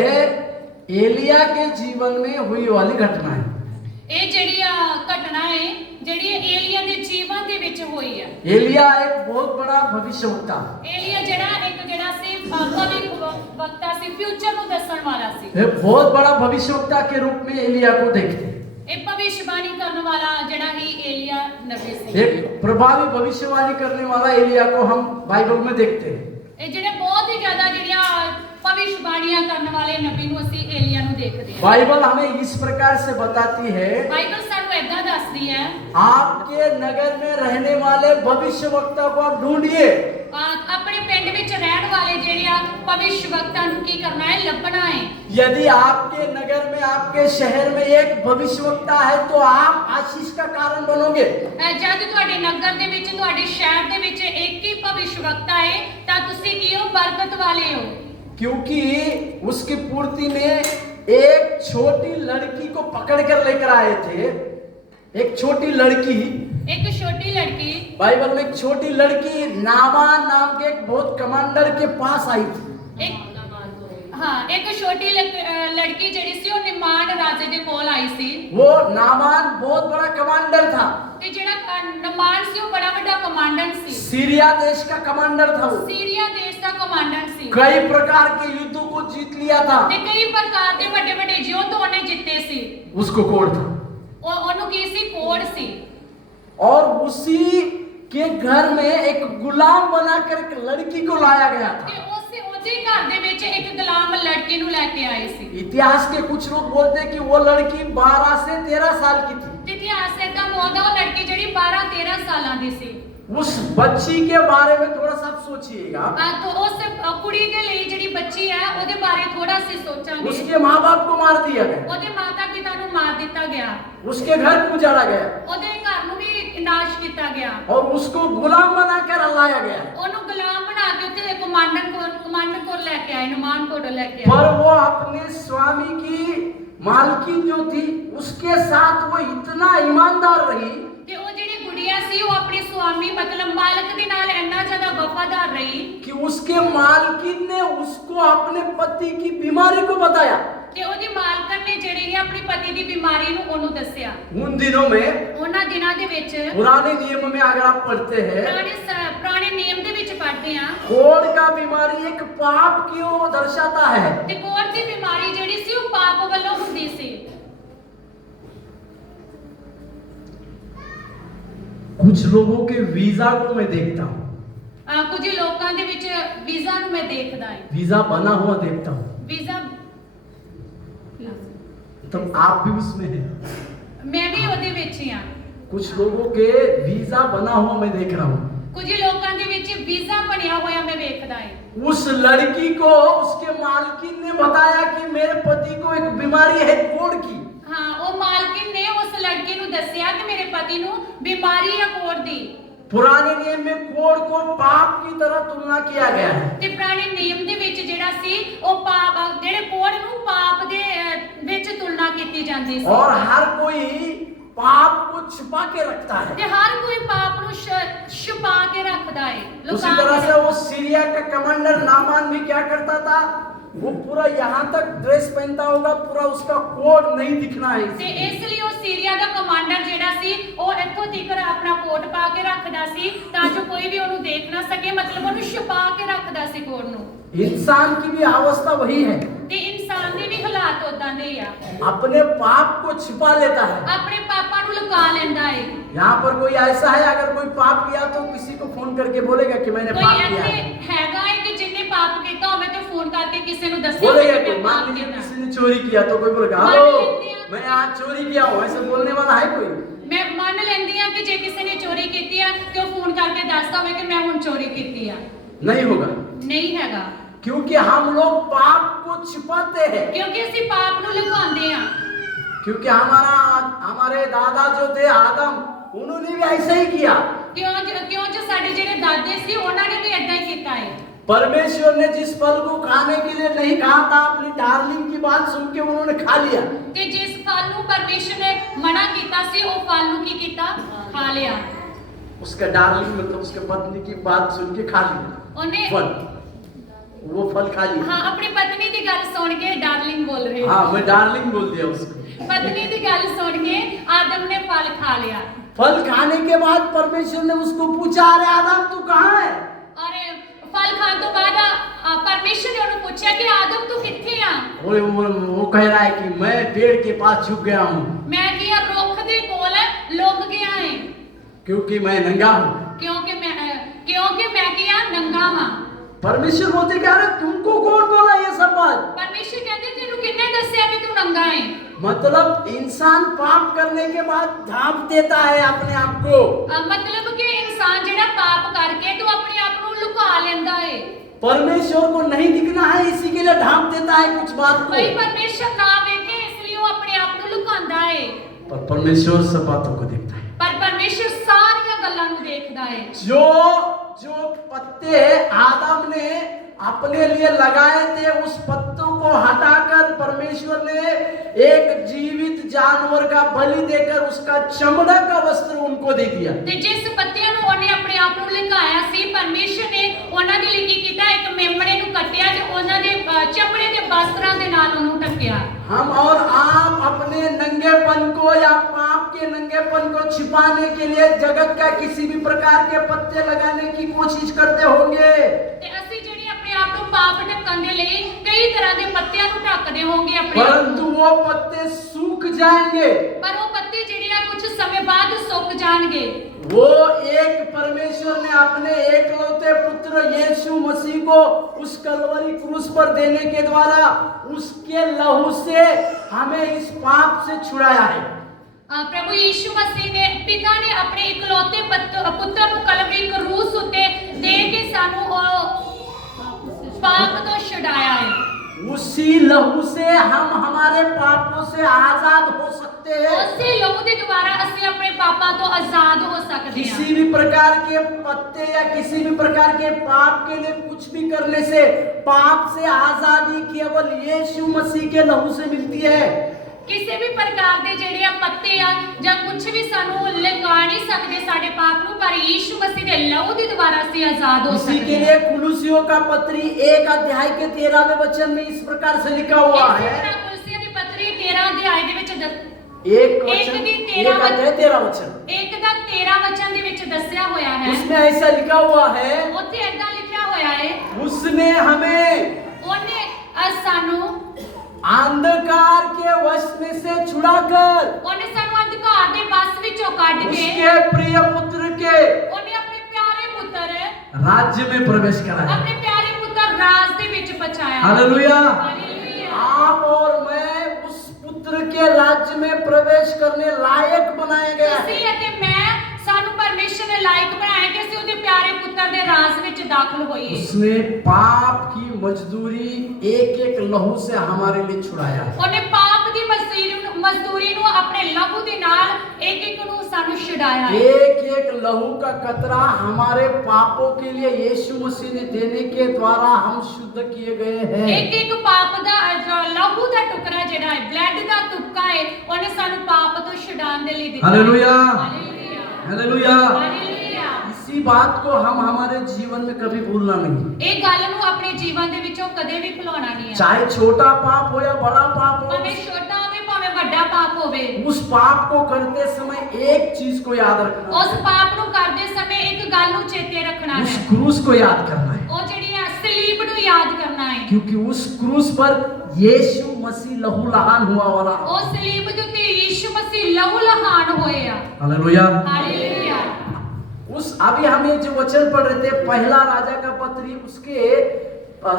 एलिया के जीवन में हुई वाली घटना है। ਇਹ ਜਿਹੜੀ ਆ ਘਟਨਾ ਹੈ ਜਿਹੜੀ ਏਲੀਆ ਦੇ ਜੀਵਨ ਦੇ ਵਿੱਚ ਹੋਈ ਹੈ। एलिया एक बहुत बड़ा भविष्यवक्ता, ਏਲੀਆ ਜਿਹੜਾ ਸੀ ਭਵਿੱਖ ਵਕਤਾ ਸੀ, ਫਿਊਚਰ ਨੂੰ ਦੱਸਣ ਵਾਲਾ ਸੀ। एक बहुत बड़ा भविष्यवक्ता के रूप में एलिया को देखते हैं। ਇਹ ਭਵਿष्यवाणी ਕਰਨ ਵਾਲਾ ਜਿਹੜਾ ਹੀ ਏਲੀਆ ਨਬੀ ਸੀ। एक प्रभावी भविष्यवाणी करने वाला एलिया को हम बाइबल में देखते हैं। ਇਹ ਜਿਹੜੇ ਬਹੁਤ ਹੀ ਜ਼ਿਆਦਾ ਜਿਹੜੀਆਂ ਭਵਿष्यवाणियां ਕਰਨ ਵਾਲੇ ਨਬੀ ਨੂੰ ਅਸੀਂ ਏਲੀਆ ਨੂੰ ਦੇਖਦੇ ਹਾਂ। बाइबल हमें इस प्रकार से बताती है, ਬਾਈਬਲ ਸਾਨੂੰ ਏਦਾਂ ਦੱਸਦੀ ਹੈ, आपके नगर में रहने वाले भविष्यवक्ता को आप ढूंढिए। ਆਪਣੇ ਪਿੰਡ ਵਿੱਚ ਰਹਿਣ ਵਾਲੇ ਜਿਹੜੇ ਆ ਭਵਿष्यवक्ता ਨੂੰ ਕੀ ਕਰਨਾ ਹੈ, ਲੱਭਣਾ ਹੈ। यदि आपके नगर में, आपके शहर में एक भविष्यवक्ता है तो आप आशीष का कारण बनोगे। ਜਦ ਤੁਹਾਡੇ ਨਗਰ ਦੇ ਵਿੱਚ, ਤੁਹਾਡੇ ਸ਼ਹਿਰ ਦੇ ਵਿੱਚ ਇੱਕ ਹੀ ਭਵਿष्यवक्ता है ਤਾਂ ਤੁਸੀਂ ਕੀ ਹੋ, ਬਰਕਤ ਵਾਲੇ ਹੋ। क्योंकि उसकी पूर्ति में एक छोटी लड़की को पकड़ कर लेकर आए थे। एक छोटी लड़की, ਇੱਕ ਛੋਟੀ ਲੜਕੀ, बाइबल में एक छोटी लड़की नामान नाम के एक बहुत कमांडर के पास आई थी। ਇੱਕ ਛੋਟੀ ਲੜਕੀ ਜਿਹੜੀ ਸੀ ਉਹ ਨਿਮਾਨ ਰਾਜੇ ਦੇ ਕੋਲ ਆਈ ਸੀ। वो नामान बहुत बड़ा कमांडर था, ਤੇ ਜਿਹੜਾ ਨਿਮਾਨ ਸੀ ਉਹ ਬੜਾ ਵੱਡਾ ਕਮਾਂਡੈਂਟ ਸੀ। सीरिया देश का कमांडर था। वो ਸੀਰੀਆ ਦੇਸ਼ ਦਾ ਕਮਾਂਡੈਂਟ ਸੀ कई प्रकार के युद्धों को जीत लिया था। ਤੇ ਕਈ ਪ੍ਰਕਾਰ ਦੇ ਵੱਡੇ ਵੱਡੇ ਯੁੱਧ ਉਹਨੇ ਜਿੱਤੇ ਸੀ। उसको कोड था ਉਹਨੂੰ ਕੀ ਸੀ, ਕੋੜ ਸੀ। और उसी के घर में एक गुलाम बनाकर एक लड़की को लाया गया था। ਤੇ ਉਹਦੇ ਘਰ ਦੇ ਵਿੱਚ ਇੱਕ ਗੁਲਾਮ ਲੜਕੀ ਨੂੰ ਲੈ ਕੇ ਆਏ ਸੀ। इतिहास के कुछ लोग बोलते हैं कि वो लड़की 12 से 13 साल की थी। ਤੇ ਇਤਿਹਾਸ ਏਦਾਂ ਬੋਲਦਾ ਉਹ ਲੜਕੀ ਜਿਹੜੀ 12-13 ਸਾਲਾਂ ਦੀ ਸੀ। उस बच्ची के बारे में थोड़ा सा आप सोचिएगा। ਤਾਂ ਉਸ ਕੁੜੀ ਦੇ ਲਈ ਜਿਹੜੀ ਬੱਚੀ ਹੈ ਉਹਦੇ ਬਾਰੇ ਥੋੜਾ ਸੀ ਸੋਚਾਂਗੇ। उसके माँ बाप को मार दिया गया, ਉਹਦੇ ਮਾਤਾ ਪਿਤਾ ਨੂੰ ਮਾਰ ਦਿੱਤਾ ਗਿਆ, उसके घर को उजाड़ा गया ਉਹਦੇ ਘਰ ਨੂੰ ਵੀ ਨਾਸ਼ ਕੀਤਾ ਗਿਆ, और उसको गुलाम बनाकर लाया गया। ਉਹਨੂੰ ਗੁਲਾਮ ਬਣਾ ਕੇ ਉੱਥੇ ਕਮਾਂਡਰ ਕੋਲ ਲੈ ਕੇ ਆਏ, ਨੁਮਾਨ ਕੋਲ ਲੈ ਕੇ ਆਏ। पर वो अपने स्वामी की मालकिन जो थी उसके साथ वो इतना ईमानदार रही ਤੇ ਉਹ ਜਿਹੜੀ ਗੁੜੀਆ ਸੀ ਉਹ ਆਪਣੀ ਸੁਆਮੀ ਮਤਲਬ ਮਾਲਕ ਦੇ ਨਾਲ ਇੰਨਾ ਜ਼ਿਆਦਾ ਵਫਾਦਾਰ ਰਹੀ कि उसके मालकिन ने उसको अपने पति की बीमारी को बताया। ਤੇ ਉਹਦੀ ਮਾਲਕਨ ਨੇ ਜਿਹੜੀ ਹੈ ਆਪਣੀ ਪਤੀ ਦੀ ਬਿਮਾਰੀ ਨੂੰ ਉਹਨੂੰ ਦੱਸਿਆ। उन दिनों में, ਉਹਨਾਂ ਦਿਨਾਂ ਦੇ ਵਿੱਚ पुराने नियम में अगर आप पढ़ते हैं, ਪੁਰਾਣੇ ਨਿਯਮ ਦੇ ਵਿੱਚ ਪੜ੍ਹਦੇ ਆ कोढ़ का बीमारी एक पाप क्यों दर्शाता है। ਤੇ ਕੋੜ ਦੀ ਬਿਮਾਰੀ ਜਿਹੜੀ ਸੀ ਉਹ ਪਾਪ ਵੱਲੋਂ ਹੁੰਦੀ ਸੀ। कुछ लोगों के वीजा को मैं देखता हूँ, ਕੁਝ ਲੋਕਾਂ ਦੇ ਵਿੱਚ ਵੀਜ਼ਾ ਨੂੰ ਮੈਂ ਦੇਖਦਾ ਹਾਂ वीजा बना हुआ देखता हूँ, ਵੀਜ਼ਾ तो आप भी उसमें हैं। ਮੈਂ ਵੀ ਉਹਦੇ ਵਿੱਚ ਹੀ ਆ कुछ लोगों के वीजा बना हुआ मैं देख रहा हूँ। ਕੁਝ ਲੋਕਾਂ ਦੇ ਵਿੱਚ ਵੀਜ਼ਾ ਬਣਿਆ ਹੋਇਆ ਮੈਂ ਵੇਖਦਾ ਹਾਂ उस लड़की को उसके मालकिन ने बताया कि मेरे पति को एक बीमारी है कोढ़ की। ਹਾਂ ਉਹ ਮਾਲਕਿਨ ਨੇ ਉਸ ਲੜਕੇ ਨੂੰ ਦੱਸਿਆ ਕਿ ਮੇਰੇ ਪਤੀ ਨੂੰ ਬਿਮਾਰੀ ਹੈ ਕੋੜ ਦੀ पुराने नियम में कोढ़ को पाप की तरह तुलना किया गया है। ਤੇ ਪੁਰਾਣੇ ਨਿਯਮ ਦੇ ਵਿੱਚ ਜਿਹੜਾ ਸੀ ਉਹ ਪਾਪ ਜਿਹੜੇ ਕੋੜ ਨੂੰ ਪਾਪ ਦੇ ਵਿੱਚ ਤੁਲਨਾ ਕੀਤੀ ਜਾਂਦੀ ਸੀ और हर कोई पाप को छिपा के रखता है। ਤੇ हर कोई पाप ਨੂੰ ਛੁਪਾ ਕੇ ਰੱਖਦਾ ਹੈ उसी तरह से वो सीरिया का कमांडर नामान भी क्या करता था, वो पूरा यहाँ तक ड्रेस पहनता होगा, पूरा उसका कोट नहीं दिखना है। ਤੇ ਇਸ ਲਈ ਉਹ ਸੀਰੀਆ ਦਾ ਕਮਾਂਡਰ ਜਿਹੜਾ ਸੀ ਉਹ ਇੱਥੋਂ ਤੀਕਰ ਆਪਣਾ ਕੋਟ ਪਾ ਕੇ ਰੱਖਦਾ ਸੀ ਤਾਂ ਜੋ ਕੋਈ ਵੀ ਉਹਨੂੰ ਦੇਖ ਨਾ ਸਕੇ ਮਤਲਬ ਉਹਨੂੰ ਛੁਪਾ ਕੇ ਰੱਖਦਾ ਸੀ ਕੋਟ ਨੂੰ इंसान की भी अवस्था वही है, ਤੇ ਇਨਸਾਨ ਦੇ ਵੀ ਹਾਲਾਤ ਉਦਾਂ ਦੇ ਹੀ ਆ अपने पाप को छिपा लेता है। ਆਪਣੇ ਪਾਪਾਂ ਨੂੰ ਲੁਕਾ ਲੈਂਦਾ ਹੈ यहाँ पर कोई ऐसा है, अगर कोई पाप किया तो किसी को फोन करके बोलेगा कि मैंने ਕੋਈ पाप किया ਇੱਥੇ है। ਹੈਗਾ ਹੈ ਕਿ ਜਿਹਨੇ ਪਾਪ ਕੀਤਾ ਹੋਵੇ ਤੇ ਫੋਨ ਕਰਕੇ ਕਿਸੇ ਨੂੰ ਦੱਸਿਆ बोलेगा ਹੋਵੇ कोई, ਕਿ ਮੈਂ मान ਪਾਪ लीजिए ਕੀਤਾ किसी ने चोरी किया तो कोई बोलेगा मान हेलो लेते हैं। मैं आज चोरी किया हूँ, ऐसे बोलने वाला है कोई? ਮੈਂ ਮੰਨ ਲੈਂਦੀ ਆ ਕਿ ਜੇ ਕਿਸੇ ਨੇ ਚੋਰੀ ਕੀਤੀ ਆ ਕਿ ਉਹ ਫੋਨ ਕਰਕੇ ਦੱਸਦਾ ਹੋਵੇ ਕਿ ਮੈਂ ਹੁਣ ਚੋਰੀ ਕੀਤੀ ਆ नहीं होगा, ਨਹੀਂ ਹੈਗਾ क्योंकि हम लोग पाप को छिपाते हैं। ਕਿਉਂਕਿ ਅਸੀਂ ਪਾਪ ਨੂੰ ਲੁਕਾਉਂਦੇ ਆ क्योंकि हमारे दादा जो थे आदम, उन्होंने भी ऐसा ही किया। ਕਿਉਂ ਜੋ ਸਾਡੇ ਜਿਹੜੇ ਦਾਦੇ ਸੀ ਉਹਨਾਂ ਨੇ ਵੀ ਏਦਾਂ ਹੀ ਕੀਤਾ ਹੈ परमेश्वर ने जिस फल को खाने के लिए नहीं कहा था, अपनी डार्लिंग की बात सुन के उन्होंने खा लिया। ਕਿ ਜਿਸ ਫਲ ਨੂੰ ਪਰਮੇਸ਼ਰ ਨੇ ਮਨਾ ਕੀਤਾ ਸੀ ਉਹ ਫਲ ਨੂੰ ਕੀ ਕੀਤਾ ਖਾ ਲਿਆ उसका डार्लिंग मतलब उसके पत्नी की बात सुन के खा लिया ਉਹਨੇ फल, वो फल खा लिया। ਹਾਂ ਆਪਣੀ ਪਤਨੀ ਦੀ ਗੱਲ ਸੁਣ ਕੇ ਡਾਰਲਿੰਗ ਬੋਲ ਰਹੇ हाँ, मैं डार्लिंग बोल दिया उसको। ਪਤਨੀ ਦੀ ਗੱਲ ਸੁਣ ਕੇ ਆਦਮ ਨੇ ਫਲ ਖਾ ਲਿਆ फल खाने के बाद परमेश्वर ने उसको पूछा, अरे आदम तू कहाँ है? ਔਰ ਫਲ ਖਾਣ ਤੋਂ ਬਾਅਦ ਪਰਮੇਸ਼ਰ ਨੇ ਉਹਨੂੰ ਪੁੱਛਿਆ ਕਿ ਆਦਮ ਤੂੰ ਕਿੱਥੇ ਆ वो कह रहा है कि मैं पेड़ के पास छुप गया हूँ, ਮੈਂ ਕੀ ਆ ਰੁੱਖ ਦੇ ਕੋਲ ਲੁਕ ਗਿਆ ਹੈ क्योंकि मैं नंगा हूँ। ਕਿਉਂਕਿ ਮੈਂ ਕੀ ਆ ਨੰਗਾ ਵਾਂ परमेश्वर बोलते क्या, अरे तुमको कौन बोला ये सब बात? ਪਰਮੇਸ਼ਰ ਕਹਿੰਦੇ ਤੈਨੂੰ ਕਿੰਨੇ ਦੱਸਿਆ ਕਿ ਤੂੰ ਨੰਗਾ ਹੈ मतलब इंसान पाप करने के बाद ढांप देता है अपने आप को। ਮਤਲਬ ਕਿ ਇਨਸਾਨ ਜਿਹੜਾ ਪਾਪ ਕਰਕੇ ਤੂੰ ਆਪਣੇ ਆਪ ਨੂੰ ਲੁਕਾ ਲੈਂਦਾ ਹੈ परमेश्वर को नहीं दिखना है, इसी के लिए ढांप देता है कुछ बात को। ਕੋਈ ਪਰਮੇਸ਼ਰ ਨਾ ਵੇਖੇ ਇਸ ਲਈ ਉਹ ਆਪਣੇ ਆਪ ਨੂੰ ਲੁਕਾਉਂਦਾ ਹੈ पर परमेश्वर सब बातों को देखता है। ਪਰ ਪਰਮੇਸ਼ਰ ਸਾਰੀਆਂ ਗੱਲਾਂ ਨੂੰ ਦੇਖਦਾ ਹੈ जो पत्ते आदम ने अपने लिए लगाए थे, उस पत्तों को हटाकर परमेश्वर ने एक जीवित जानवर का बलि देकर उसका चमड़ा का वस्त्र उनको दे दिया। ਤੇ ਜਿਸ ਪੱਤਿਆਂ ਨੂੰ ਉਹਨੇ ਆਪਣੇ ਆਪ ਨੂੰ ਲੁਕਾਇਆ ਸੀ ਪਰਮੇਸ਼ਰ ਨੇ ਉਹਨਾਂ ਦੇ ਲਈ ਕੀ ਕੀਤਾ ਇੱਕ ਮੇਮਣੇ ਨੂੰ ਕੱਟਿਆ ਤੇ ਉਹਨਾਂ ਦੇ ਚਮੜੇ ਦੇ ਵਸਤਰਾਂ ਦੇ ਨਾਲ ਉਹਨੂੰ ਢੱਕਿਆ हम और आप अपने नंगेपन को या पाप के नंगेपन को छिपाने के लिए जगत का किसी भी प्रकार के पत्ते लगाने की कोशिश करते होंगे। ਤੇ ਅਸੀਂ ਜਿਹੜੀ ਆਪਣੇ ਆਪ ਨੂੰ ਪਾਪ ਢੱਕਣ ਦੇ ਲਈ ਕਈ ਤਰ੍ਹਾਂ ਦੇ ਪੱਤਿਆਂ ਨੂੰ ਢੱਕਦੇ ਹੋਵਾਂਗੇ ਆਪਣੇ ਆਪ परंतु ਨੂੰ वो पत्ते सूख जाएंगे। ਪਰ ਉਹ ਪੱਤੇ ਜਿਹੜੇ ਆ ਕੁਝ ਸਮੇਂ ਬਾਅਦ ਸੁੱਕ ਜਾਣਗੇ वो एक परमेश्वर ने अपने एकलौते पुत्र यीशु मसीह को उस कलवरी क्रूस पर देने के द्वारा उसके लहू से हमें इस पाप से छुड़ाया है। ਪ੍ਰਭੂ ਯੀਸ਼ੂ ਮਸੀਹ ਨੇ ਪਿਤਾ ਨੇ ਆਪਣੇ ਇਕਲੌਤੇ ਪੁੱਤਰ ਨੂੰ ਕਲਵਰੀ ਕਰੂਸ ਉੱਤੇ ਦੇ ਕੇ ਸਾਨੂੰ ਉਹ ਪਾਪ ਤੋਂ ਛੁਡਾਇਆ ਹੈ उसी लहू से हम हमारे पापों से आजाद हो सकते हैं। ਉਸੇ ਲਹੂ ਦੇ ਦੁਆਰਾ ਅਸੀਂ ਆਪਣੇ ਪਾਪਾਂ ਤੋਂ ਆਜ਼ਾਦ ਹੋ ਸਕਦੇ ਹਾਂ किसी भी प्रकार के पत्ते या किसी भी प्रकार के पाप के लिए कुछ भी करने से पाप से आजादी केवल यीशु मसीह के लहू से मिलती है। ਕਿਸੇ ਵੀ ਪ੍ਰਕਾਰ ਦੇ ਜਿਹੜੇ ਆ ਪੱਤੇ ਆ ਜਾਂ ਕੁਝ ਵੀ ਸਾਨੂੰ ਲਗਾ ਨਹੀਂ ਸਕਦੇ ਸਾਡੇ ਪਾਪ ਨੂੰ ਪਰ ਯੀਸ਼ੂ ਮਸੀਹ ਦੇ ਲਹੂ ਦੇ ਦੁਆਰਾ ਅਸੀਂ ਆਜ਼ਾਦ ਹੋ इसी ਸਕਦੇ के ਹਾਂ लिए कुलुसियों का पत्री 1 अध्याय के 13वें वचन में इस प्रकार से लिखा हुआ ਇਸੇ है। ਤਰ੍ਹਾਂ ਕੁਲਸੀਆਂ ਦੀ ਪੱਤਰੀ 13 ਅਧਿਆਇ ਦੇ ਵਿੱਚ एक वचन, दी 1 अध्याय 13 वचन, ਇੱਕ ਦਾ 13 ਵਚਨ ਦੇ ਵਿੱਚ ਦੱਸਿਆ ਹੋਇਆ ਹੈ उसमें ऐसा लिखा हुआ है, ਉੱਥੇ ਏਦਾਂ ਲਿਖਿਆ ਹੋਇਆ ਹੈ उसने हमें ਉਹਨੇ ਸਾਨੂੰ अंधकार के वश में से छुड़ाकर ਉਹਨੇ ਸਾਨੂੰ ਅੰਧਕਾਰ ਦੇ ਵਸ ਵਿੱਚੋਂ ਕੱਢ ਕੇ उसके प्रिय पुत्र के ਉਹਨੇ ਆਪਣੇ ਪਿਆਰੇ ਪੁੱਤਰ राज्य में प्रवेश कराया। अपने प्यारे पुत्र राज दे विच पहुंचाया। हालेलुया। हालेलुया। आप और मैं उस पुत्र के राज्य में प्रवेश करने लायक बनाए गए हैं। ਤੁਸੀਂ ਅਤੇ ਮੈਂ ਸਾਨੂੰ ਪਰਮੇਸ਼ਰ ਨੇ ਲਾਇਕ ਬਣਾਇਆ ਕਿ ਅਸੀਂ ਉਹਦੇ ਪਿਆਰੇ ਪੁੱਤਰ ਦੇ ਰਾਜ ਵਿੱਚ ਦਾਖਲ ਹੋਈਏ। उसने पाप की मजदूरी एक एक लहू से हमारे लिए छुड़ाया। ਉਹਨੇ ਪਾਪ ਦੀ ਮਜ਼ਦੂਰੀ ਨੂੰ ਆਪਣੇ ਲਹੂ ਦੇ ਨਾਲ ਇੱਕ ਇੱਕ ਨੂੰ ਸਾਨੂੰ ਛੁਡਾਇਆ ਹੈ। एक एक लहू का कतरा हमारे पापों के लिए यीशु मसीह ने देने के द्वारा हम शुद्ध किए गए हैं। ਇੱਕ ਇੱਕ ਪਾਪ ਦਾ ਲਹੂ ਦਾ ਟੁਕੜਾ ਜਿਹੜਾ ਹੈ, ਬਲੱਡ ਦਾ ਤੁਪਕਾ ਹੈ, ਉਹਨੇ ਸਾਨੂੰ ਪਾਪ ਤੋਂ ਛੁਡਾਉਣ ਦੇ ਲਈ ਦਿੱਤਾ। हालेलुया। ਹਾਲੇਲੂਇਆ। हालेलुया। ਹਾਲੇਲੂਇਆ। इसी बात को हम हमारे जीवन में कभी भूलना नहीं। ਇਹ ਗੱਲ ਨੂੰ ਆਪਣੇ ਜੀਵਨ ਦੇ ਵਿੱਚੋਂ ਕਦੇ ਵੀ ਭੁਲਾਉਣਾ ਨਹੀਂ ਹੈ। चाहे छोटा पाप हो या बड़ा पाप हो, ਭਾਵੇਂ ਛੋਟਾ ਹੋਵੇ ਭਾਵੇਂ ਵੱਡਾ ਪਾਪ ਹੋਵੇ, उस पाप को करते समय एक चीज को याद रखना ਉਸ है। ਪਾਪ ਨੂੰ ਕਰਦੇ ਸਮੇਂ ਇੱਕ ਗੱਲ ਨੂੰ ਚੇਤੇ ਰੱਖਣਾ उस ਹੈ। क्रूस को याद करना है, ਉਹ ਜਿਹੜੀ ਹੈ ਸਲੀਬ ਨੂੰ ਯਾਦ ਕਰਨਾ ਹੈ। क्योंकि उस क्रूस पर यीशु मसीह लहू लहान हुआ वाला। ਉਹ ਸਲੀਬ ਦੇ ਉੱਤੇ यीशु मसीह लहू लहान होए आ। हालेलुया। हालेलुया। उस अभी हम ये जो वचन पढ़ रहे थे पहला राजा का पत्री उसके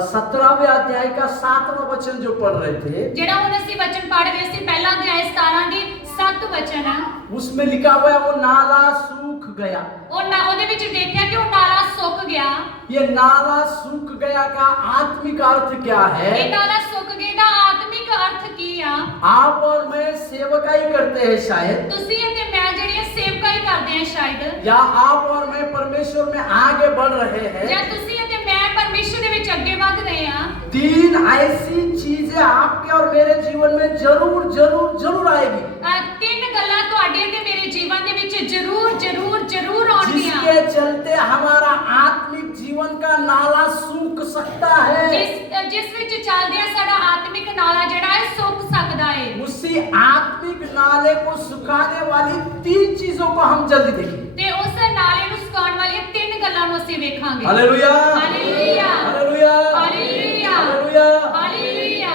17वें अध्याय का 7वां वचन जो पढ़ रहे थे, ਜਿਹੜਾ ਹੁਣ ਅਸੀਂ ਵਚਨ ਪੜ੍ਹ ਰਹੇ ਸੀ ਪਹਿਲਾ ਅਧਿਆਇ 17 ਦੀ 7 वचन है। उसमें लिखा हुआ है वो नाला सूख गया। ਉਹਦੇ ਵਿੱਚ ਦੇਖਿਆ ਕਿ ਉਹ ਨਾਲਾ ਸੁੱਕ ਗਿਆ। ये नाला सूख गया का आत्मिक अर्थ क्या है? ਇਹ ਨਾਲਾ ਸੁੱਕ ਗਏ ਦਾ ਆਤਮਿਕ ਅਰਥ ਕੀ ਆ? आप और मैं सेवकाई करते हैं शायद, ਤੁਸੀਂ ਅਤੇ ਮੈਂ ਜਿਹੜੀ ਸੇਵਕਾਈ ਕਰਦੇ ਹਾਂ ਸ਼ਾਇਦ, या आप और मैं परमेश्वर में आगे बढ़ रहे हैं। ਜਾਂ ਤੁਸੀਂ ਅਤੇ ਮੈਂ ਪਰਮੇਸ਼ਰ ਦੇ ਵਿੱਚ ਅੱਗੇ ਵਧ ਰਹੇ ਹਾਂ। तीन ऐसी चीजें आपके और मेरे जीवन में जरूर जरूर जरूर आएगी, ਤਿੰਨ ਗੱਲਾਂ ਤੁਹਾਡੇ ਅਤੇ ਮੇਰੇ ਜੀਵਨ ਦੇ ਵਿੱਚ ਜ਼ਰੂਰ ਜ਼ਰੂਰ ਜ਼ਰੂਰ ਆਉਣਗੀਆਂ, जिसके चलते हमारा आत्मिक जीवन का नाला सूख सकता है। ਜਿਸ ਵਿੱਚ ਚੱਲਦੇ ਆ ਸਾਡਾ ਆਤਮਿਕ ਨਾਲਾ ਜਿਹੜਾ ਹੈ ਸੁੱਕ ਸਕਦਾ ਹੈ। उसी आत्मिक नाले को सुखाने वाली तीन चीजों को हम जल्दी देखेंगे। ਤੇ ਉਸ ਨਾਲੇ ਨੂੰ ਸੁਕਾਉਣ ਵਾਲੀਆਂ ਤਿੰਨ ਗੱਲਾਂ ਨੂੰ ਅਸੀਂ ਵੇਖਾਂਗੇ। Hallelujah. Hallelujah. Hallelujah. Hallelujah. Hallelujah. Hallelujah.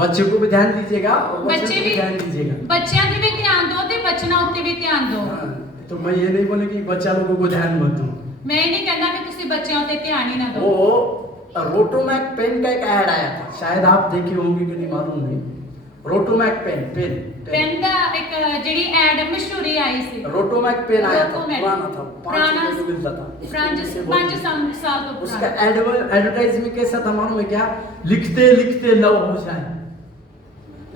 बच्चे को भी ध्यान दीजिएगा और बच्चे बच्चे को भी भी- ध्यान दीजिएगा। ਬੱਚਿਆਂ ਦੀ ਵੀ ਧਿਆਨ ਦਿਓ ਤੇ ਬਚਨਾਂ ਉੱਤੇ ਵੀ ਧਿਆਨ ਦਿਓ। हाँ, तो मैं ये नहीं बोले कि बच्चा लोगों को ध्यान मत दो। ਮੈਂ ਇਹ ਨਹੀਂ ਕਹਿੰਦਾ ਕਿ ਤੁਸੀਂ ਬੱਚਿਆਂ ਉੱਤੇ ਧਿਆਨ ਹੀ ਨਾ ਦਿਓ। वो रोटोमैक पेन का एक ऐड आया था, शायद आप देखे होंगे कि नहीं मालूम नहीं। रोटोमैक पेन ਪੈਨ ਦਾ ਇੱਕ ਜਿਹੜੀ ਐਡ ਮਸ਼ਹੂਰੀ ਆਈ ਸੀ। रोटोमैक पेन आया था, रोटोमैक। पुराना था, 5 रुपए में मिलता था। 5 साल ਤੋਂ उसका ਪੁਰਾਣਾ। एडवर्टाइज में कैसा था मालूम है क्या? लिखते लिखते लव हो जाए,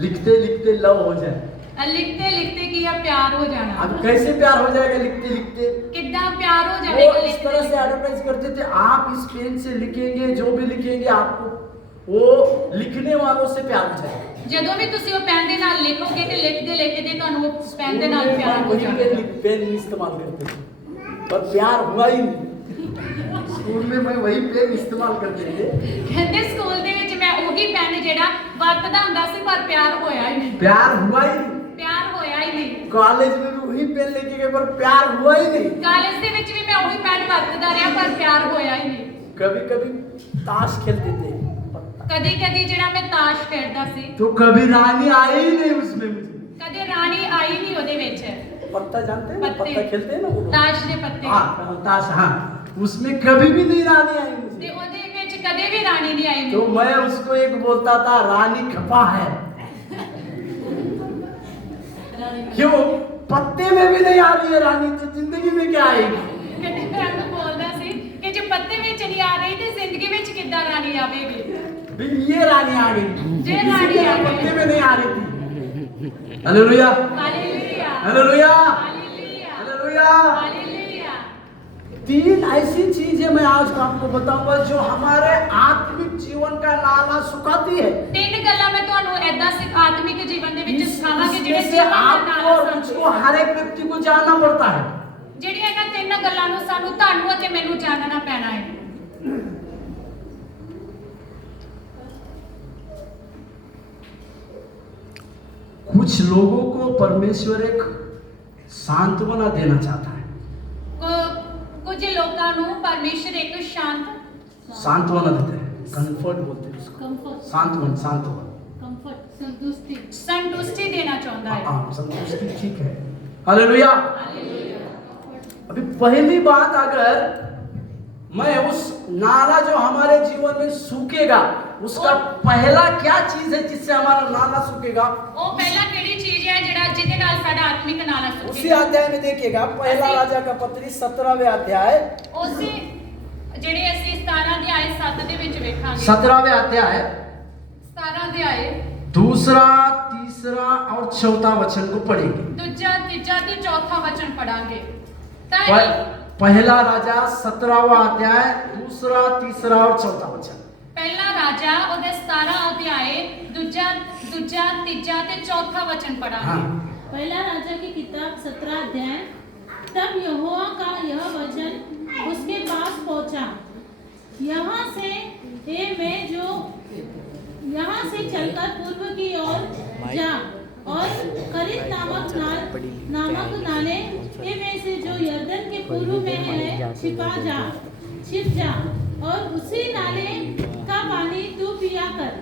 लिखते लिखते लव हो जाए। ਲਿਖਤੇ ਲਿਖਤੇ ਕੀ ਆ ਪਿਆਰ ਹੋ ਜਾਣਾ। अब कैसे प्यार हो जाएगा लिखते लिखते? ਕਿੱਦਾਂ ਪਿਆਰ ਹੋ वो ਜਾਵੇਗਾ इस तरह से ਲਿਖते। एडवर्टाइज करते थे, आप इस पेन से लिखेंगे जो भी लिखेंगे आपको वो लिखने वालों से प्यार हो जाएगा। ਜਦੋਂ ਵੀ ਤੁਸੀਂ ਉਹ ਪੈਨ ਦੇ ਨਾਲ ਲਿਖੋਗੇ ਤੇ ਲਿਖਦੇ ਲਿਖਦੇ ਤੁਹਾਨੂੰ ਉਸ ਪੈਨ ਦੇ ਨਾਲ स्कूल में ਪਿਆਰ मैं ਹੋ वही ਜਾਵੇਗਾ। पेन इस्तेमाल करते थे, पर प्यार हुआ ही नहीं। स्कूल में मैं वही पेन इस्तेमाल करते थे, ਕਹਿੰਦੇ ਸਕੂਲ ਦੇ ਵਿੱਚ ਮੈਂ ਉਹੀ ਪੈਨ ਜਿਹੜਾ ਵਰਤਦਾ ਹੁੰਦਾ ਸੀ ਪਰ ਪਿਆਰ ਹੋਇਆ ਹੀ ਨਹੀਂ। प्यार हुआ ही नहीं। ਪਿਆਰ ਹੋਇਆ ਹੀ ਨਹੀਂ। कॉलेज में भी वही पेन लेके गए पर प्यार हुआ ही नहीं। ਕਾਲਜ ਦੇ ਵਿੱਚ ਵੀ ਮੈਂ ਉਹੀ ਪੈਨ ਵਰਤਦਾ ਰਿਹਾ ਪਰ ਪਿਆਰ ਹੋਇਆ ਹੀ ਨਹੀਂ। कभी कभी ताश खेलते थे, ਕਦੀ ਕਦੀ ਜਿਹੜਾ ਮੈਂ ਤਾਸ਼ ਖੇਡਦਾ ਸੀ, तो कभी रानी आई ही नहीं उसमें मुझे। ਕਦੇ ਰਾਣੀ ਆਈ नहीं ਉਹਦੇ ਵਿੱਚ। पत्ता जानते हैं ना, पत्ते। पत्ता खेलते हैं ना वो लोग। ਤਾਸ਼ ਦੇ ਪੱਤੇ। हाँ, ताश, हाँ, उसमें कभी भी नहीं रानी आई मुझे। ਤੇ ਉਹਦੇ ਵਿੱਚ ਕਦੇ ਵੀ ਰਾਣੀ ਨਹੀਂ ਆਈ तो ਮੈਨੂੰ। मैं उसको एक बोलता था, रानी खपा है। क्यों? पत्ते में भी नहीं आ रही है रानी, तो जिंदगी में क्या आएगी? ਕਦੇ ਮੈਂ ਉਹਨੂੰ ਬੋਲਦਾ ਸੀ ਕਿ ਜੇ ਪੱਤੇ ਵਿੱਚ ਨਹੀਂ ਆ ਰਹੀ ਤੇ ਜ਼ਿੰਦਗੀ ਵਿੱਚ ਕਿੱਦਾਂ ਰਾਣੀ ਆਵੇਗੀ। भी ये रानी आ गई, ये किसी रानी के आ गई। पत्ते में नहीं आ रही थी। Hallelujah. Hallelujah. Hallelujah. Hallelujah. Hallelujah. Hallelujah. तीन ऐसी चीजें मैं आज आपको बताऊंगा जो हमारे आत्मिक जीवन का नाला सुखाती है। ਤਿੰਨ ਗੱਲਾਂ ਮੈਂ ਤੁਹਾਨੂੰ ਐਦਾਂ ਆਤਮਿਕ ਜੀਵਨ ਦੇ ਵਿੱਚ ਸਿਖਾਵਾਂਗੇ ਜਿਹੜੇ इसमें से ਜੀਵਨ ਦਾ आपको ਨਾਲਾ और मुझको हर एक व्यक्ति को जानना पड़ता है। ਜਿਹੜੀਆਂ ਇਹਨਾਂ ਤਿੰਨ ਗੱਲਾਂ ਨੂੰ ਸਾਨੂੰ ਤੁਹਾਨੂੰ ਅਤੇ ਮੈਨੂੰ ਜਾਣਨਾ ਪੈਣਾ ਹੈ। कुछ लोगों को परमेश्वर एक सांत्वना देना चाहता है। ਕੁਝ ਲੋਕਾਂ ਨੂੰ ਪਰਮੇਸ਼ਰ ਇੱਕ ਸ਼ਾਂਤ सांत्वना देते हैं, कंफर्ट बोलते हैं उसको, ਕੰਫਰਟ सांत्वना, सांत्वना। संतुष्टि देना चाहता है। हाँ, संतुष्टि ठीक है। हालेलुया। अभी पहली बात, अगर मैं उस नाला जो हमारे जीवन में सूखेगा, उसका पहला क्या चीज है जिससे हमारा नाला सूखेगा? ਉਹ ਪਹਿਲਾ ਕਿਹੜੀ ਚੀਜ਼ ਹੈ ਜਿਹੜਾ ਜਿਹਦੇ ਨਾਲ ਸਾਡਾ ਆਤਮਿਕ ਨਾਲਾ उसी ਸੁੱਕੇਗਾ? अध्याय में देखिएगा, पहला राजा का पत्री 17वें अध्याय, ਉਸੇ ਜਿਹੜੇ ਅਸੀਂ 17 ਅਧਿਆਏ 7 ਦੇ ਵਿੱਚ ਵੇਖਾਂਗੇ। 17वें अध्याय 17 ਅਧਿਆਏ दूसरा, तीसरा और चौथा वचन को पढ़ेंगे। ਦੂਜਾ, ਤੀਜਾ ਤੇ ਚੌਥਾ ਵਚਨ ਪੜਾਂਗੇ। ਤਾਂ पहला राजा 17वां अध्याय, दूसरा, तीसरा और चौथा वचन। ਪਹਿਲਾ ਰਾਜਾ ਉਹਦੇ 17 ਅਧਿਆਏ ਦੂਜਾ, ਤੀਜਾ ਤੇ ਚੌਥਾ ਵਚਨ ਪੜਾਂਗੇ। हाँ, पहला राजा की किताब 17 अध्याय। तब यहोवा का यह वचन उसके पास पहुंचा, यहाँ से चलकर पूर्व की ओर जा और करित नामक नाले में से जो यरदन के पूर्व में है छिप जा और उसी नाले का पानी तू पिया कर।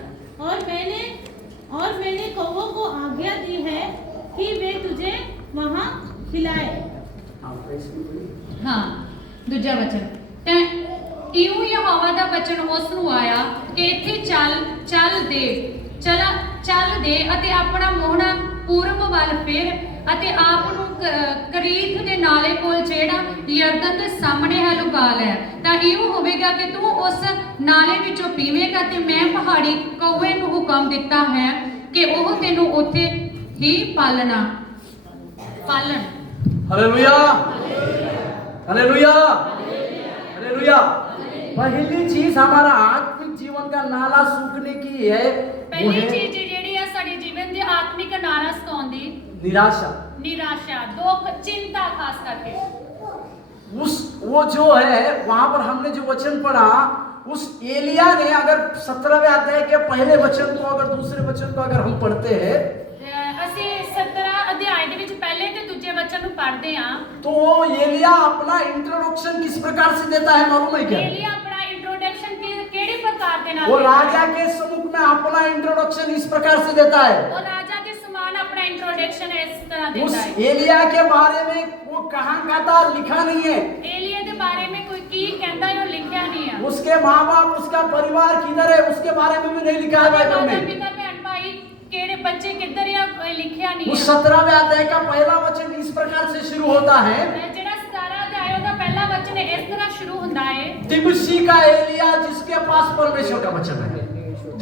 और मैंने कौवों को आज्ञा दी है कि वे तुझे वहां खिलाए। ਹਾਂ ਦੂਜਾ ਵਚਨ। ਤੇ ਇਉਂ ਯਹੋਵਾ ਦਾ ਬਚਨ ਉਸ ਨੂੰ ਆਇਆ ਕਿ ਇੱਥੇ ਚੱਲ ਦੇ ਅਤੇ ਆਪਣਾ ਮੋਹਣਾ ਪੂਰਬ ਵੱਲ ਫੇਰ ਅਤੇ ਆਪ ਨੂੰ ਕਰੀਤ ਦੇ ਨਾਲੇ ਕੋਲ ਜਿਹੜਾ ਯਰਦਨ ਦੇ ਸਾਹਮਣੇ ਹੈ ਲੁਕਾ ਲੈ। ਤਾਂ ਇਉਂ ਹੋਵੇਗਾ ਕਿ ਤੂੰ ਉਸ ਨਾਲੇ ਵਿੱਚੋਂ ਪੀਵੇਂਗਾ ਤੇ ਮੈਂ ਪਹਾੜੀ ਕੌਵੇ ਨੂੰ ਹੁਕਮ ਦਿੱਤਾ ਹੈ ਕਿ ਉਹ ਤੈਨੂੰ ਉੱਥੇ ਹੀ ਪਾਲਣ। Hallelujah, hallelujah, hallelujah. पहली चीज हमारा आत्मिक जीवन का नाला सूखने की है, वो ਪਹਿਲੀ है ਚੀਜ਼ ਜਿਹੜੀ ਹੈ ਸਾਡੇ ਜੀਵਨ ਦੇ ਆਤਮਿਕ ਨਾਲਾ ਸੁਕਾਉਣ ਦੀ निराशा। निराशा, दुख, चिंता, खास करके वो जो है, वहां पर हमने जो वचन पढ़ा, उस एलिया ने, अगर 17वें अध्याय के पहले वचन को, अगर दूसरे वचन को अगर हम पढ़ते हैं, ਅਸੀਂ 17 ਅਧਿਆय ਦੇ ਵਿੱਚ ਪਹਿਲੇ ਤੇ ਦੂਜੇ ਵਚਨ ਨੂੰ ਪੜ੍ਹਦੇ ਹਾਂ। तो एलिया अपना इंट्रोडक्शन किस प्रकार से देता है मालूम है क्या? एलिया अपना इंट्रोडक्शन किहड़े प्रकार ਦੇ ਨਾਲ वो ਦਿੰਦਾ ਹੈ? राजा के सम्मुख में अपना इंट्रोडक्शन इस प्रकार से देता है। ਉਹ ਰਾਜਾ ਦੇ ਸਮਾਨ ਆਪਣਾ ਇੰਟਰੋਡਕਸ਼ਨ ਇਸ ਤਰ੍ਹਾਂ उस ਦਿੰਦਾ ਹੈ। एलिया के बारे में वो कहाँ का था लिखा नहीं है। एलिया ਦੇ ਬਾਰੇ में कोई ਕੀ ਕਹਿੰਦਾ ਹੈ ਉਹ ਲਿਖਿਆ ਨਹੀਂ ਹੈ। उसके माँ बाप, उसका परिवार किधर है, उसके बारे में भी नहीं लिखा है बाइबल ਮਾਤਾ में। ਪਿਤਾ ਭੈਣ ਭਾਈ ਕਿਹੜੇ ਬੱਚੇ ਕਿੱਧਰ ਆ ਕੋਈ ਲਿਖਿਆ ਨਹੀਂ उस ਹੈ। 17वें अध्याय का पहला वचन इस प्रकार से शुरू होता है। ਜਿਹੜਾ 17 ਅਧਿਆਇ ਉਹਦਾ ਪਹਿਲਾ ਵਚਨ ਇਸ ਤਰ੍ਹਾਂ ਸ਼ੁਰੂ ਹੁੰਦਾ ਹੈ। तिबसी का एलिया, जिसके पास परमेश्वर का वचन है।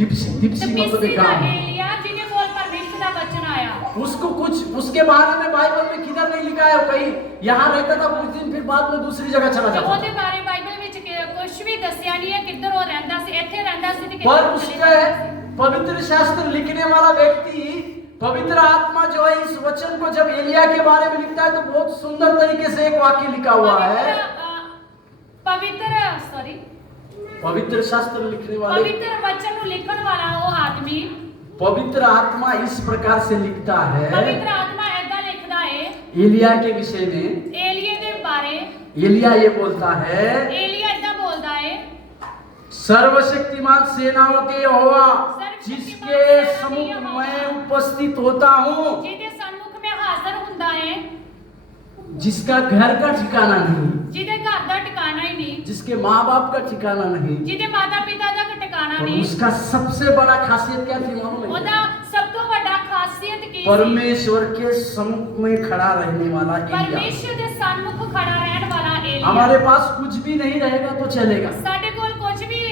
तिबसी मतलब तिबसी एक ਦਾ गाँव। एलिया ਜਿਹਦੇ ਕੋਲ ਪਰਮੇਸ਼ਰ ਦਾ ਵਚਨ ਆਇਆ। उसको कुछ उसके बारे में बाइबल में किधर नहीं लिखा है। कहीं यहाँ रहता था कुछ दिन, फिर बाद में दूसरी जगह चला ਤੇ जाता ਉਹਦੇ ਬਾਰੇ ਬਾਈਬਲ ਵਿੱਚ ਕੁਝ ਵੀ ਦੱਸਿਆ ਨਹੀਂ ਹੈ ਕਿੱਧਰ ਉਹ ਰਹਿੰਦਾ ਸੀ, ਇੱਥੇ ਰਹਿੰਦਾ ਸੀ ਤੇ पर ਕਿੱਧਰ ਚਲੇ उसके ਜਾਂਦਾ ਸੀ। पवित्र शास्त्र लिखने वाला व्यक्ति, पवित्र आत्मा जो है, इस वचन को जब एलिया के बारे में लिखता है तो बहुत सुंदर तरीके से एक वाक्य लिखा हुआ है। पवित्र शास्त्र लिखने वाले, ਪਵਿੱਤਰ ਵਚਨ ਨੂੰ ਲਿਖਣ ਵਾਲਾ ਉਹ ਆਦਮੀ, पवित्र आत्मा इस प्रकार से लिखता है ਪਵਿੱਤਰ ਆਤਮਾ ਏਦਾਂ ਲਿਖਦਾ ਹੈ एलिया के विषय में। ਏਲੀਏ ਦੇ ਬਾਰੇ। एलिया ये बोलता है, ਏਲੀਆ ਏਦਾਂ ਬੋਲਦਾ ਹੈ, सर्वशक्तिमान सेनाओं के यहोवा, जिसके सम्मुख मैं उपस्थित होता हूँ, ਜਿਹਦੇ ਸਨਮੁਖ ਮੈਂ ਹਾਜ਼ਰ ਹੁੰਦਾ ਹੈ, जिसका घर का ठिकाना नहीं, ਜਿਹਦੇ ਘਰ ਦਾ ਟਿਕਾਣਾ ਹੀ ਨਹੀਂ, जिसके माँ बाप का ठिकाना नहीं, ਜਿਹਦੇ ਮਾਤਾ ਪਿਤਾ ਦਾ ਟਿਕਾਣਾ और ਨਹੀਂ। उसका सबसे बड़ा खासियत क्या थी मालूम है? ਉਹਦਾ ਸਭ ਤੋਂ ਵੱਡਾ ਖਾਸੀਅਤ ਕੀ ਸੀ? परमेश्वर के सम्मुख में खड़ा रहने वाला एलिया। ਪਰਮੇਸ਼ਰ ਦੇ ਸਨਮੁਖ खड़ा रहने वाला एलिया। हमारे पास कुछ भी नहीं रहेगा तो चलेगा, ਸਾਡੇ ਕੋਲ ਕੁਝ ਵੀ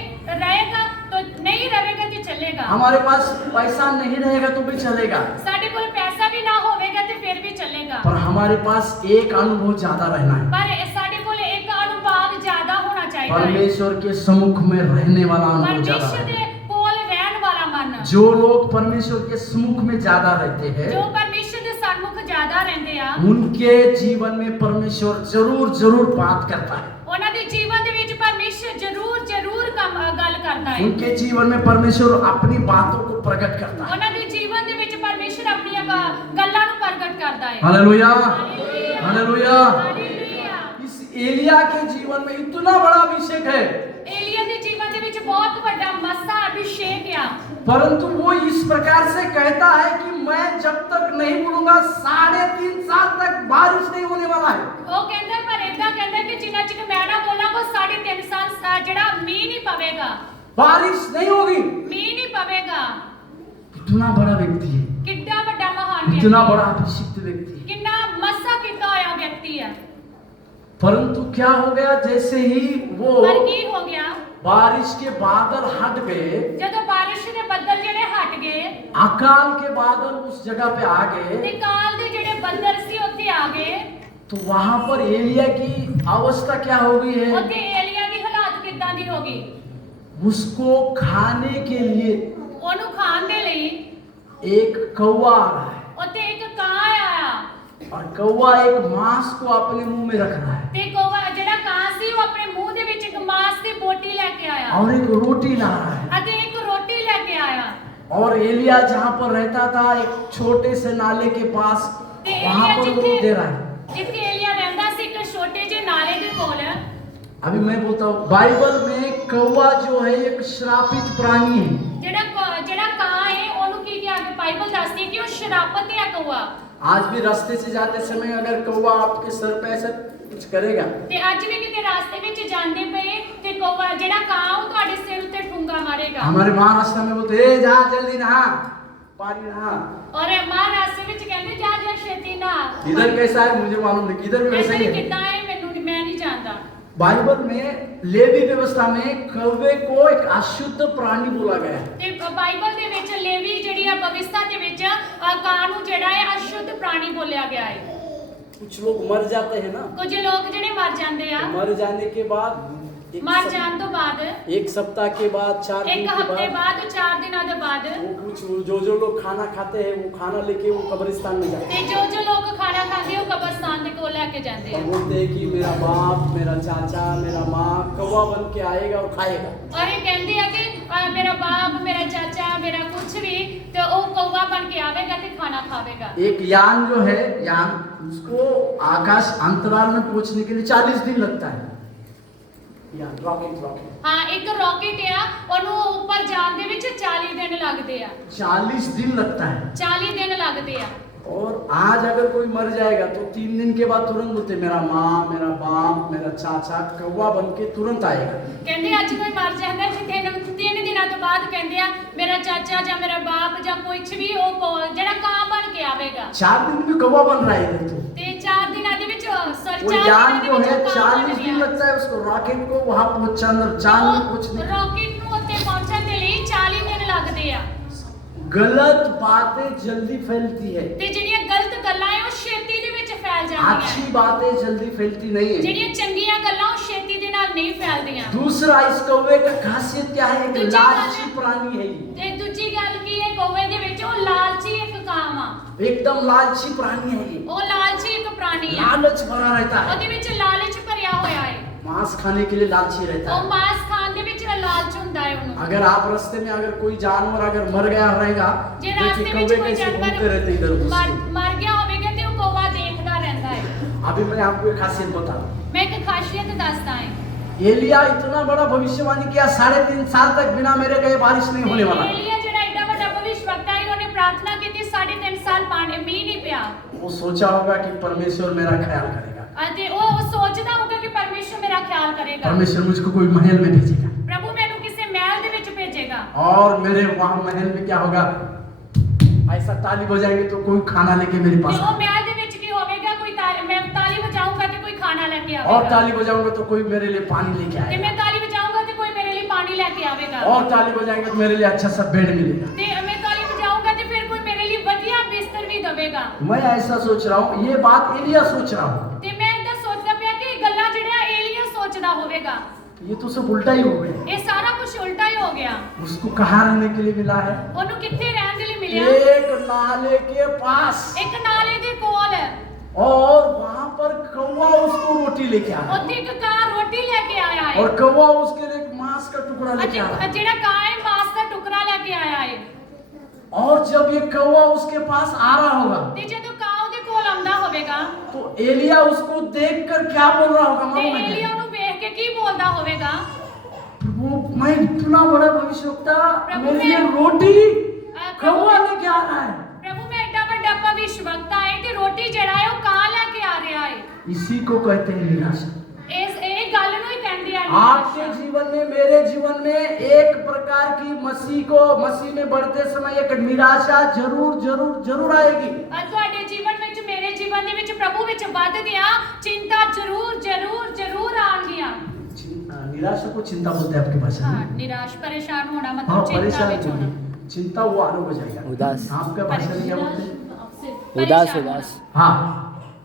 रहेगा तो नहीं रहेगा तो चलेगा। हमारे पास पैसा नहीं रहेगा तो भी चलेगा, ਸਾਡੇ ਕੋਲ ਪੈਸਾ ਵੀ ਨਾ ਹੋਵੇਗਾ ਤੇ ਫਿਰ ਵੀ ਚੱਲੇਗਾ। पर हमारे पास एक अनुभव ज्यादा रहना है। ਪਰ ਸਾਡੇ ਕੋਲ ਇੱਕ ਅਨੁਭਵ ਜ਼ਿਆਦਾ ਹੋਣਾ ਚਾਹੀਦਾ ਹੈ। परमेश्वर के सम्मुख में रहने वाला अनुभव ज्यादा ਪਰਮੇਸ਼ਰ है। ਦੇ ਕੋਲ ਰਹਿਣ ਵਾਲਾ ਮਨ। जो लोग परमेश्वर के सम्मुख में ज्यादा रहते हैं, ਜੋ ਪਰਮੇਸ਼ਰ ਦੇ ਸਨਮੁਖ ਜ਼ਿਆਦਾ ਰਹਿੰਦੇ ਆ, उनके जीवन में परमेश्वर जरूर जरूर बात करता है। ਉਹਨਾਂ ਦੇ ਜੀਵਨ ਦੇ ਵਿੱਚ ਪਰਮੇਸ਼ਰ ਜ਼ਰੂਰ ਗੱਲ ਕਰਦਾ ਹੈ। उनके जीवन में परमेश्वर अपनी बातों को प्रकट करता है। ਉਹਨਾਂ ਦੇ ਜੀਵਨ ਦੇ ਵਿੱਚ ਪਰਮੇਸ਼ਰ ਆਪਣੀਆਂ ਗੱਲਾਂ ਨੂੰ ਪ੍ਰਗਟ ਕਰਦਾ ਹੈ। Hallelujah, hallelujah, hallelujah. हालेलुया। इस एलिया के जीवन में इतना बड़ा अभिषेक है, एलिया के जीवन ਦੇ ਵਿੱਚ ਬਹੁਤ ਵੱਡਾ ਮਸਾ ਅਭਿਸ਼ੇਕ ਆ, परंतु वो इस प्रकार से कहता है कि मैं जब तक नहीं बोलूंगा 3.5 साल तक बारिश नहीं होने वाला है। ਉਹ ਕਹਿੰਦਾ ਪਰ ਇਦਾਂ ਕਹਿੰਦਾ ਕਿ ਜਿੰਨਾ ਚਿਰ ਮੈਂ ਨਾ ਬੋਲਾਂ ਉਹ 3.5 ਸਾਲ ਜਿਹੜਾ ਮੀਂਹ ਨਹੀਂ ਪਵੇਗਾ, बारिश नहीं होगी। ਮੀਂਹ ਨਹੀਂ ਪਵੇਗਾ। इतना बड़ा व्यक्ति है, ਕਿੱਡਾ ਵੱਡਾ ਮਹਾਨ इतना ਵਿਅਕਤੀ, बड़ा अभिषिक्त व्यक्ति है, ਕਿੰਨਾ ਮਸਾ ਕੀਤਾ ਹੋਇਆ ਵਿਅਕਤੀ ਆ। परंतु क्या हो गया, जैसे ही वो ਪਰ ਕੀ ਹੋ ਗਿਆ, बारिश के बादल हट गए, ਜਦੋਂ ਬਾਰਿਸ਼ ਦੇ ਬੱਦਲ ਜਿਹੜੇ ਹਟ ਗਏ अकाल के बादल उस जगह पे आ ਤੇ गए, ਕਾਲ ਦੇ ਜਿਹੜੇ ਬੱਦਲ ਸੀ ਉੱਥੇ ਆ ਗਏ, तो वहां पर एलिया की अवस्था क्या हो गई है, ਉੱਥੇ ਏਲੀਆ ਦੀ ਹਾਲਾਤ ਕਿੱਦਾਂ ਦੀ ਹੋ गई। उसको खाने के लिए ਉਹਨੂੰ ਖਾਣ ਦੇ ਲਈ एक कौवा आ रहा है, ਉੱਥੇ ਇੱਕ ਕਾਂ ਆਇਆ और कौवा एक मांस को अपने मुंह में रख रहा है ਤੇ ਕौवा ਜਿਹੜਾ ਕਾਂ ਸੀ ਉਹ ਆਪਣੇ ਮੂੰਹ ਦੇ ਵਿੱਚ ਇੱਕ ਮਾंस ਦੀ ਬੋਟੀ ਲੈ ਕੇ ਆਇਆ और एक रोटी ला रहा है। ਅਤੇ ਇੱਕ ਰੋਟੀ ਲੈ ਕੇ ਆਇਆ और एलिया जहां पर रहता था एक छोटे से नाले के पास, ਤੇ वहां ਏਲੀਆ पर वो दे रहा है। ਜਿੱਥੇ ਏਲੀਆ ਰਹਿੰਦਾ ਸੀ ਇੱਕ ਛੋਟੇ ਜਿਹੇ ਨਾਲੇ ਦੇ ਕੋਲ, अभी मैं बोलता हूँ, बाइबल में कौवा जो है एक श्रापित प्राणी है। ਜਿਹੜਾ ਕਾਂ ਹੈ ਉਹਨੂੰ ਕੀ ਕਿਹਾ ਕਿ ਬਾਈਬਲ ਦੱਸਦੀ ਹੈ ਕਿ ਉਹ ਸ਼ਰਾਪਤ ਹੈ ਕौवा। आज भी रास्ते से जाते समय अगर कौवा आपके सर पे ऐसा कुछ करेगा, ਤੇ ਅੱਜ ਵੀ ਕਿਤੇ ਰਾਸਤੇ ਵਿੱਚ ਜਾਂਦੇ ਪਏ ਤੇ ਕौवा ਜਿਹੜਾ ਕਾਂ ਉਹ ਤੁਹਾਡੇ ਸਿਰ ਉੱਤੇ ਠੂੰਗਾ ਮਾਰੇਗਾ। हमारे महाराष्ट्र में बोलते हैं जा जल्दी नहा, पानी नहा। ਔਰ ਮਹਾਰਾਸ਼ਟਰ ਵਿੱਚ ਕਹਿੰਦੇ ਜਾ ਜਾ ਛੇਤੀ ਨਾ। इधर कैसा है मुझे मालूम नहीं, इधर भी वैसा ही है। ਕਿੱਦਾਂ ਹੈ ਮੈਨੂੰ ਮੈਂ ਨਹੀਂ ਜਾਣਦਾ। बाइबल में लेवी व्यवस्था में कौवे को एक अशुद्ध प्राणी बोला गया है। ਤੇ ਬਾਈਬਲ ਦੇ ਵਿੱਚ ਲੇਵੀ ਜਿਹੜੀ ਆ ਵਿਵਸਥਾ ਦੇ ਵਿੱਚ ਕਾਂ ਨੂੰ ਜਿਹੜਾ ਹੈ ਅਸ਼ੁੱਧ ਪ੍ਰਾਣੀ ਬੋਲਿਆ ਗਿਆ ਹੈ। कुछ लोग मर जाते हैं ना, ਕੁਝ ਲੋਕ ਜਿਹੜੇ ਮਰ ਜਾਂਦੇ ਆ, मर जाने के बाद ਮਰ ਜਾਣ ਤੋਂ ਬਾਅਦ एक सप्ताह के बाद 4 दिन ਇੱਕ के ਹਫ਼ਤੇ बाद ਬਾਅਦ 4 ਦਿਨਾਂ ਦੇ ਬਾਅਦ वो कुछ जो लोग खाना खाते हैं वो खाना लेके वो कब्रिस्तान में जाते हैं। ਤੇ ਜੋ ਲੋਕ ਖਾਣਾ ਖਾਂਦੇ ਉਹ ਕਬਰਸਤਾਨ ਦੇ ਕੋਲ ਲੈ ਕੇ ਜਾਂਦੇ ਆ। और बोलते हैं कि मेरा बाप, मेरा चाचा, मेरा माँ कौवा बन के आएगा और खाएगा। ਔਰ ਇਹ ਕਹਿੰਦੇ ਆ ਕਿ ਮੇਰਾ ਬਾਪ, ਮੇਰਾ ਚਾਚਾ, ਮੇਰਾ ਕੁਛ ਵੀ ਤੇ ਉਹ ਕौवा बन के आवेगा ਤੇ ਖਾਣਾ ਖਾਵੇਗਾ। एक यान जो है, यान उसको आकाश अंतराल में पहुंचने के लिए 40 दिन लगता है। यान रॉकेट ਹਾਂ ਇੱਕ ਰਾਕਟ ਆ, ਉਹਨੂੰ ਉੱਪਰ ਜਾਣ ਦੇ ਵਿੱਚ 40 ਦਿਨ ਲੱਗਦੇ ਆ। 40 दिन लगता है। 40 ਦਿਨ ਲੱਗਦੇ ਆ। और आज अगर कोई मर जाएगा तो 3 दिन के बाद तुरंत बोलते मेरा माँ, मेरा बाप, मेरा चाचा कौवा बन के तुरंत आएगा। ਕਹਿੰਦੇ ਅੱਜ ਕੋਈ ਮਰ ਜਾਂਦਾ ਤੇ 3 ਦਿਨਾਂ ਤੋਂ ਬਾਅਦ ਕਹਿੰਦੇ ਆ ਮੇਰਾ ਚਾਚਾ ਜਾਂ ਮੇਰਾ ਬਾਪ ਜਾਂ ਕੁਛ ਵੀ ਉਹ ਜਿਹੜਾ ਕਾਂ ਬਣ ਕੇ ਆਵੇਗਾ। 4 दिन में कौवा बन रहा है इधर तो। ਤੇ 4 ਦਿਨਾਂ ਦੇ ਵਿੱਚ वो यान जो है 40 दिन लगता है उसको, रॉकेट को वहां पहुंचाना, चांद में पहुंचने। ਰਾਕਟ ਨੂੰ ਉੱਤੇ ਪਹੁੰਚਣ ਦੇ ਲਈ 40 ਦਿਨ ਲੱਗਦੇ ਆ। गलत बातें जल्दी फैलती है, ਤੇ ਜਿਹੜੀਆਂ ਗਲਤ ਗੱਲਾਂ ਆ ਉਹ ਛੇਤੀ ਦੇ ਵਿੱਚ ਫੈਲ ਜਾਂਦੀਆਂ। अच्छी बातें जल्दी फैलती नहीं है। ਜਿਹੜੀਆਂ ਚੰਗੀਆਂ ਗੱਲਾਂ ਉਹ ਛੇਤੀ ਦੇ ਨਾਲ ਨਹੀਂ ਫੈਲਦੀਆਂ। दूसरा, इस कौवे का खासियत क्या है, एक दूसरी लालची बात- प्राणी है ये। ਤੇ ਦੂਜੀ ਗੱਲ ਕੀ ਹੈ, ਕौवे ਦੇ ਵਿੱਚ ਉਹ ਲਾਲਚੀ ਇੱਕ ਕਾਂ ਆ। एकदम लालची प्राणी है ये, ਉਹ ਲਾਲਚੀ ਇੱਕ ਪ੍ਰਾਣੀ ਆ। लालच भरा रहता है, ਉਹਦੇ ਵਿੱਚ ਲਾਲਚ ਭਰਿਆ ਹੋਇਆ ਹੈ। मांस खाने के लिए लालची रहता ਉਹ है। ਮਾंस ਖਾਣ ਦੇ ਵਿੱਚ ਲਾਲਚ ਹੁੰਦਾ ਹੈ ਉਹਨੂੰ। अगर आप रास्ते में अगर कोई जानवर अगर मर गया रहेगा, ਜੇ देखिए ਰਾਸਤੇ ਵਿੱਚ कौवे ਕੋਈ कैसे घूमते ਜਾਨਵਰ रहते इधर ਮਰ उधर। ਮਰ ਗਿਆ ਹੋਵੇਗਾ ਤੇ ਉਹ ਕौवा ਦੇਖਦਾ ਰਹਿੰਦਾ ਹੈ। अभी मैं आपको एक खासियत बता दूं। ਮੈਂ ਇੱਕ ਖਾਸੀਅਤ ਦੱਸਦਾ ਹਾਂ। एलिया इतना बड़ा भविष्यवाणी किया, 3.5 साल तक बिना मेरे गए बारिश नहीं होने वाला। ਏਲੀਆ ਜਿਹੜਾ ਐਡਾ ਵੱਡਾ ਭਵਿੱਖਵਕਤਾ ਹੈ, ਉਹਨੇ ਪ੍ਰਾਰਥਨਾ ਕੀਤੀ 3.5 ਸਾਲ ਪਾਣੀ ਮੀਂਹ ਨਹੀਂ ਪਿਆ। वो सोचा होगा कि परमेश्वर मेरा ख्याल करेगा, ਅਤੇ ਉਹ ਸੋਚਦਾ ਹੋਊਗਾ ਕਿ ਪਰਮੇਸ਼ਰ ਮੇਰਾ ਖਿਆਲ ਕਰੇਗਾ, परमेश्वर मुझको कोई महल में भेजेगा, ਪ੍ਰਭੂ ਮੈਨੂੰ ਕਿਸੇ ਮਹਿਲ ਦੇ ਵਿੱਚ ਭੇਜੇਗਾ। और मेरे वहां महल में क्या होगा, ऐसा ताली बजाएंगे तो कोई खाना लेके मेरे ਤੇ पास ਉਹ ਮਹਿਲ ਦੇ ਵਿੱਚ ਕੀ ਹੋਵੇਗਾ, मैं ताली बजाऊंगा तो कोई खाना लेके और आवेगा, ताली बजाऊंगा तो कोई मेरे लिए पानी लेके ते आएगा, मैं ताली बजाऊंगा तो कोई मेरे लिए पानी लेके आवेगा, और ताली बजाएंगे तो मेरे लिए अच्छा सा बेड मिलेगा। ते मैं ताली बजाऊंगा तो फिर कोई मेरे लिए बढ़िया बिस्तर भी देवेगा। मैं ऐसा सोच रहा हूँ, ये बात एलिया सोच रहा हूँ, ते मैं इधर सोचदा पिया कि गल्ला जेड़ा एलिया सोचदा होवेगा, ये तो सब उल्टा ही हो गया। ये सारा कुछ उल्टा ही हो गया। उसको कहाँ रहने के लिए मिला है? ओनू किथे रहन दे लिए मिलिया? एक नाले के पास, एक नाले दे कोल, और वहां पर कौवा उसको रोटी लेके आया, ओथे एक कार रोटी लेके आया है, और कौवा उसके लिए एक मांस का टुकड़ा लेके आया। जेड़ा कार है मांस का टुकड़ा लेके आया है। और जब ये कौवा उसके पास आ रहा होगा, ते जदों काऊ दे कोल आंदा होवेगा ਹੋਵੇਗਾ तो एलिया उसको देखकर क्या बोल रहा होगा ਤੇ मालूम है ਏਲੀਆ क्या? ਨੂੰ ਵੇਖ ਕੇ ਕੀ ਬੋਲਦਾ ਹੋਵੇਗਾ वो मैं इतना बड़ा भविष्यवक्ता प्रभु मेरे मैं- लिए रोटी प्रभु कौआ लेके आ रहा है। ਪ੍ਰਭੂ ਮੈਂ ਐਡਾ ਵੱਡਾ ਭਵਿਸ਼ਵਕਤਾ ਹੈ ਤੇ ਰੋਟੀ ਜਿਹੜਾ ਹੈ ਉਹ ਕਾਂ ਲੈ ਕੇ ਆ ਰਿਹਾ ਹੈ इसी को कहते हैं निराशा। ਇਹ ਗੱਲ ਨੂੰ ਹੀ ਕਹਿੰਦੇ ਆ आपके ਨਿਰਾਸ਼ਾ। जीवन में मेरे जीवन में एक प्रकार की मसीह में बढ़ते समय एक निराशा जरूर जरूर जरूर आएगी। ਤੁਹਾਡੇ ਜੀਵਨ ਵਿੱਚ ਮੇਰੇ ਜੀਵਨ ਦੇ ਵਿੱਚ ਪ੍ਰਭੂ ਵਿੱਚ ਵੱਧਦਿਆਂ ਚਿੰਤਾ ਜ਼ਰੂਰ ਜ਼ਰੂਰ ਜ਼ਰੂਰ ਆਣਗੀਆਂ निराशा को चिंता बोलते हैं आपकी भाषा ਹਾਂ में। ਨਿਰਾਸ਼ ਪਰੇਸ਼ਾਨ ਹੋਣਾ हाँ ਮਤਲਬ ਚਿੰਤਾ परेशान ਵਿੱਚ ਹੋਣਾ होगी। चिंता वो आरोप हो जाएगा। उदास। आपका भाषा में क्या बोलते हैं? उदास परेशान उदास हाँ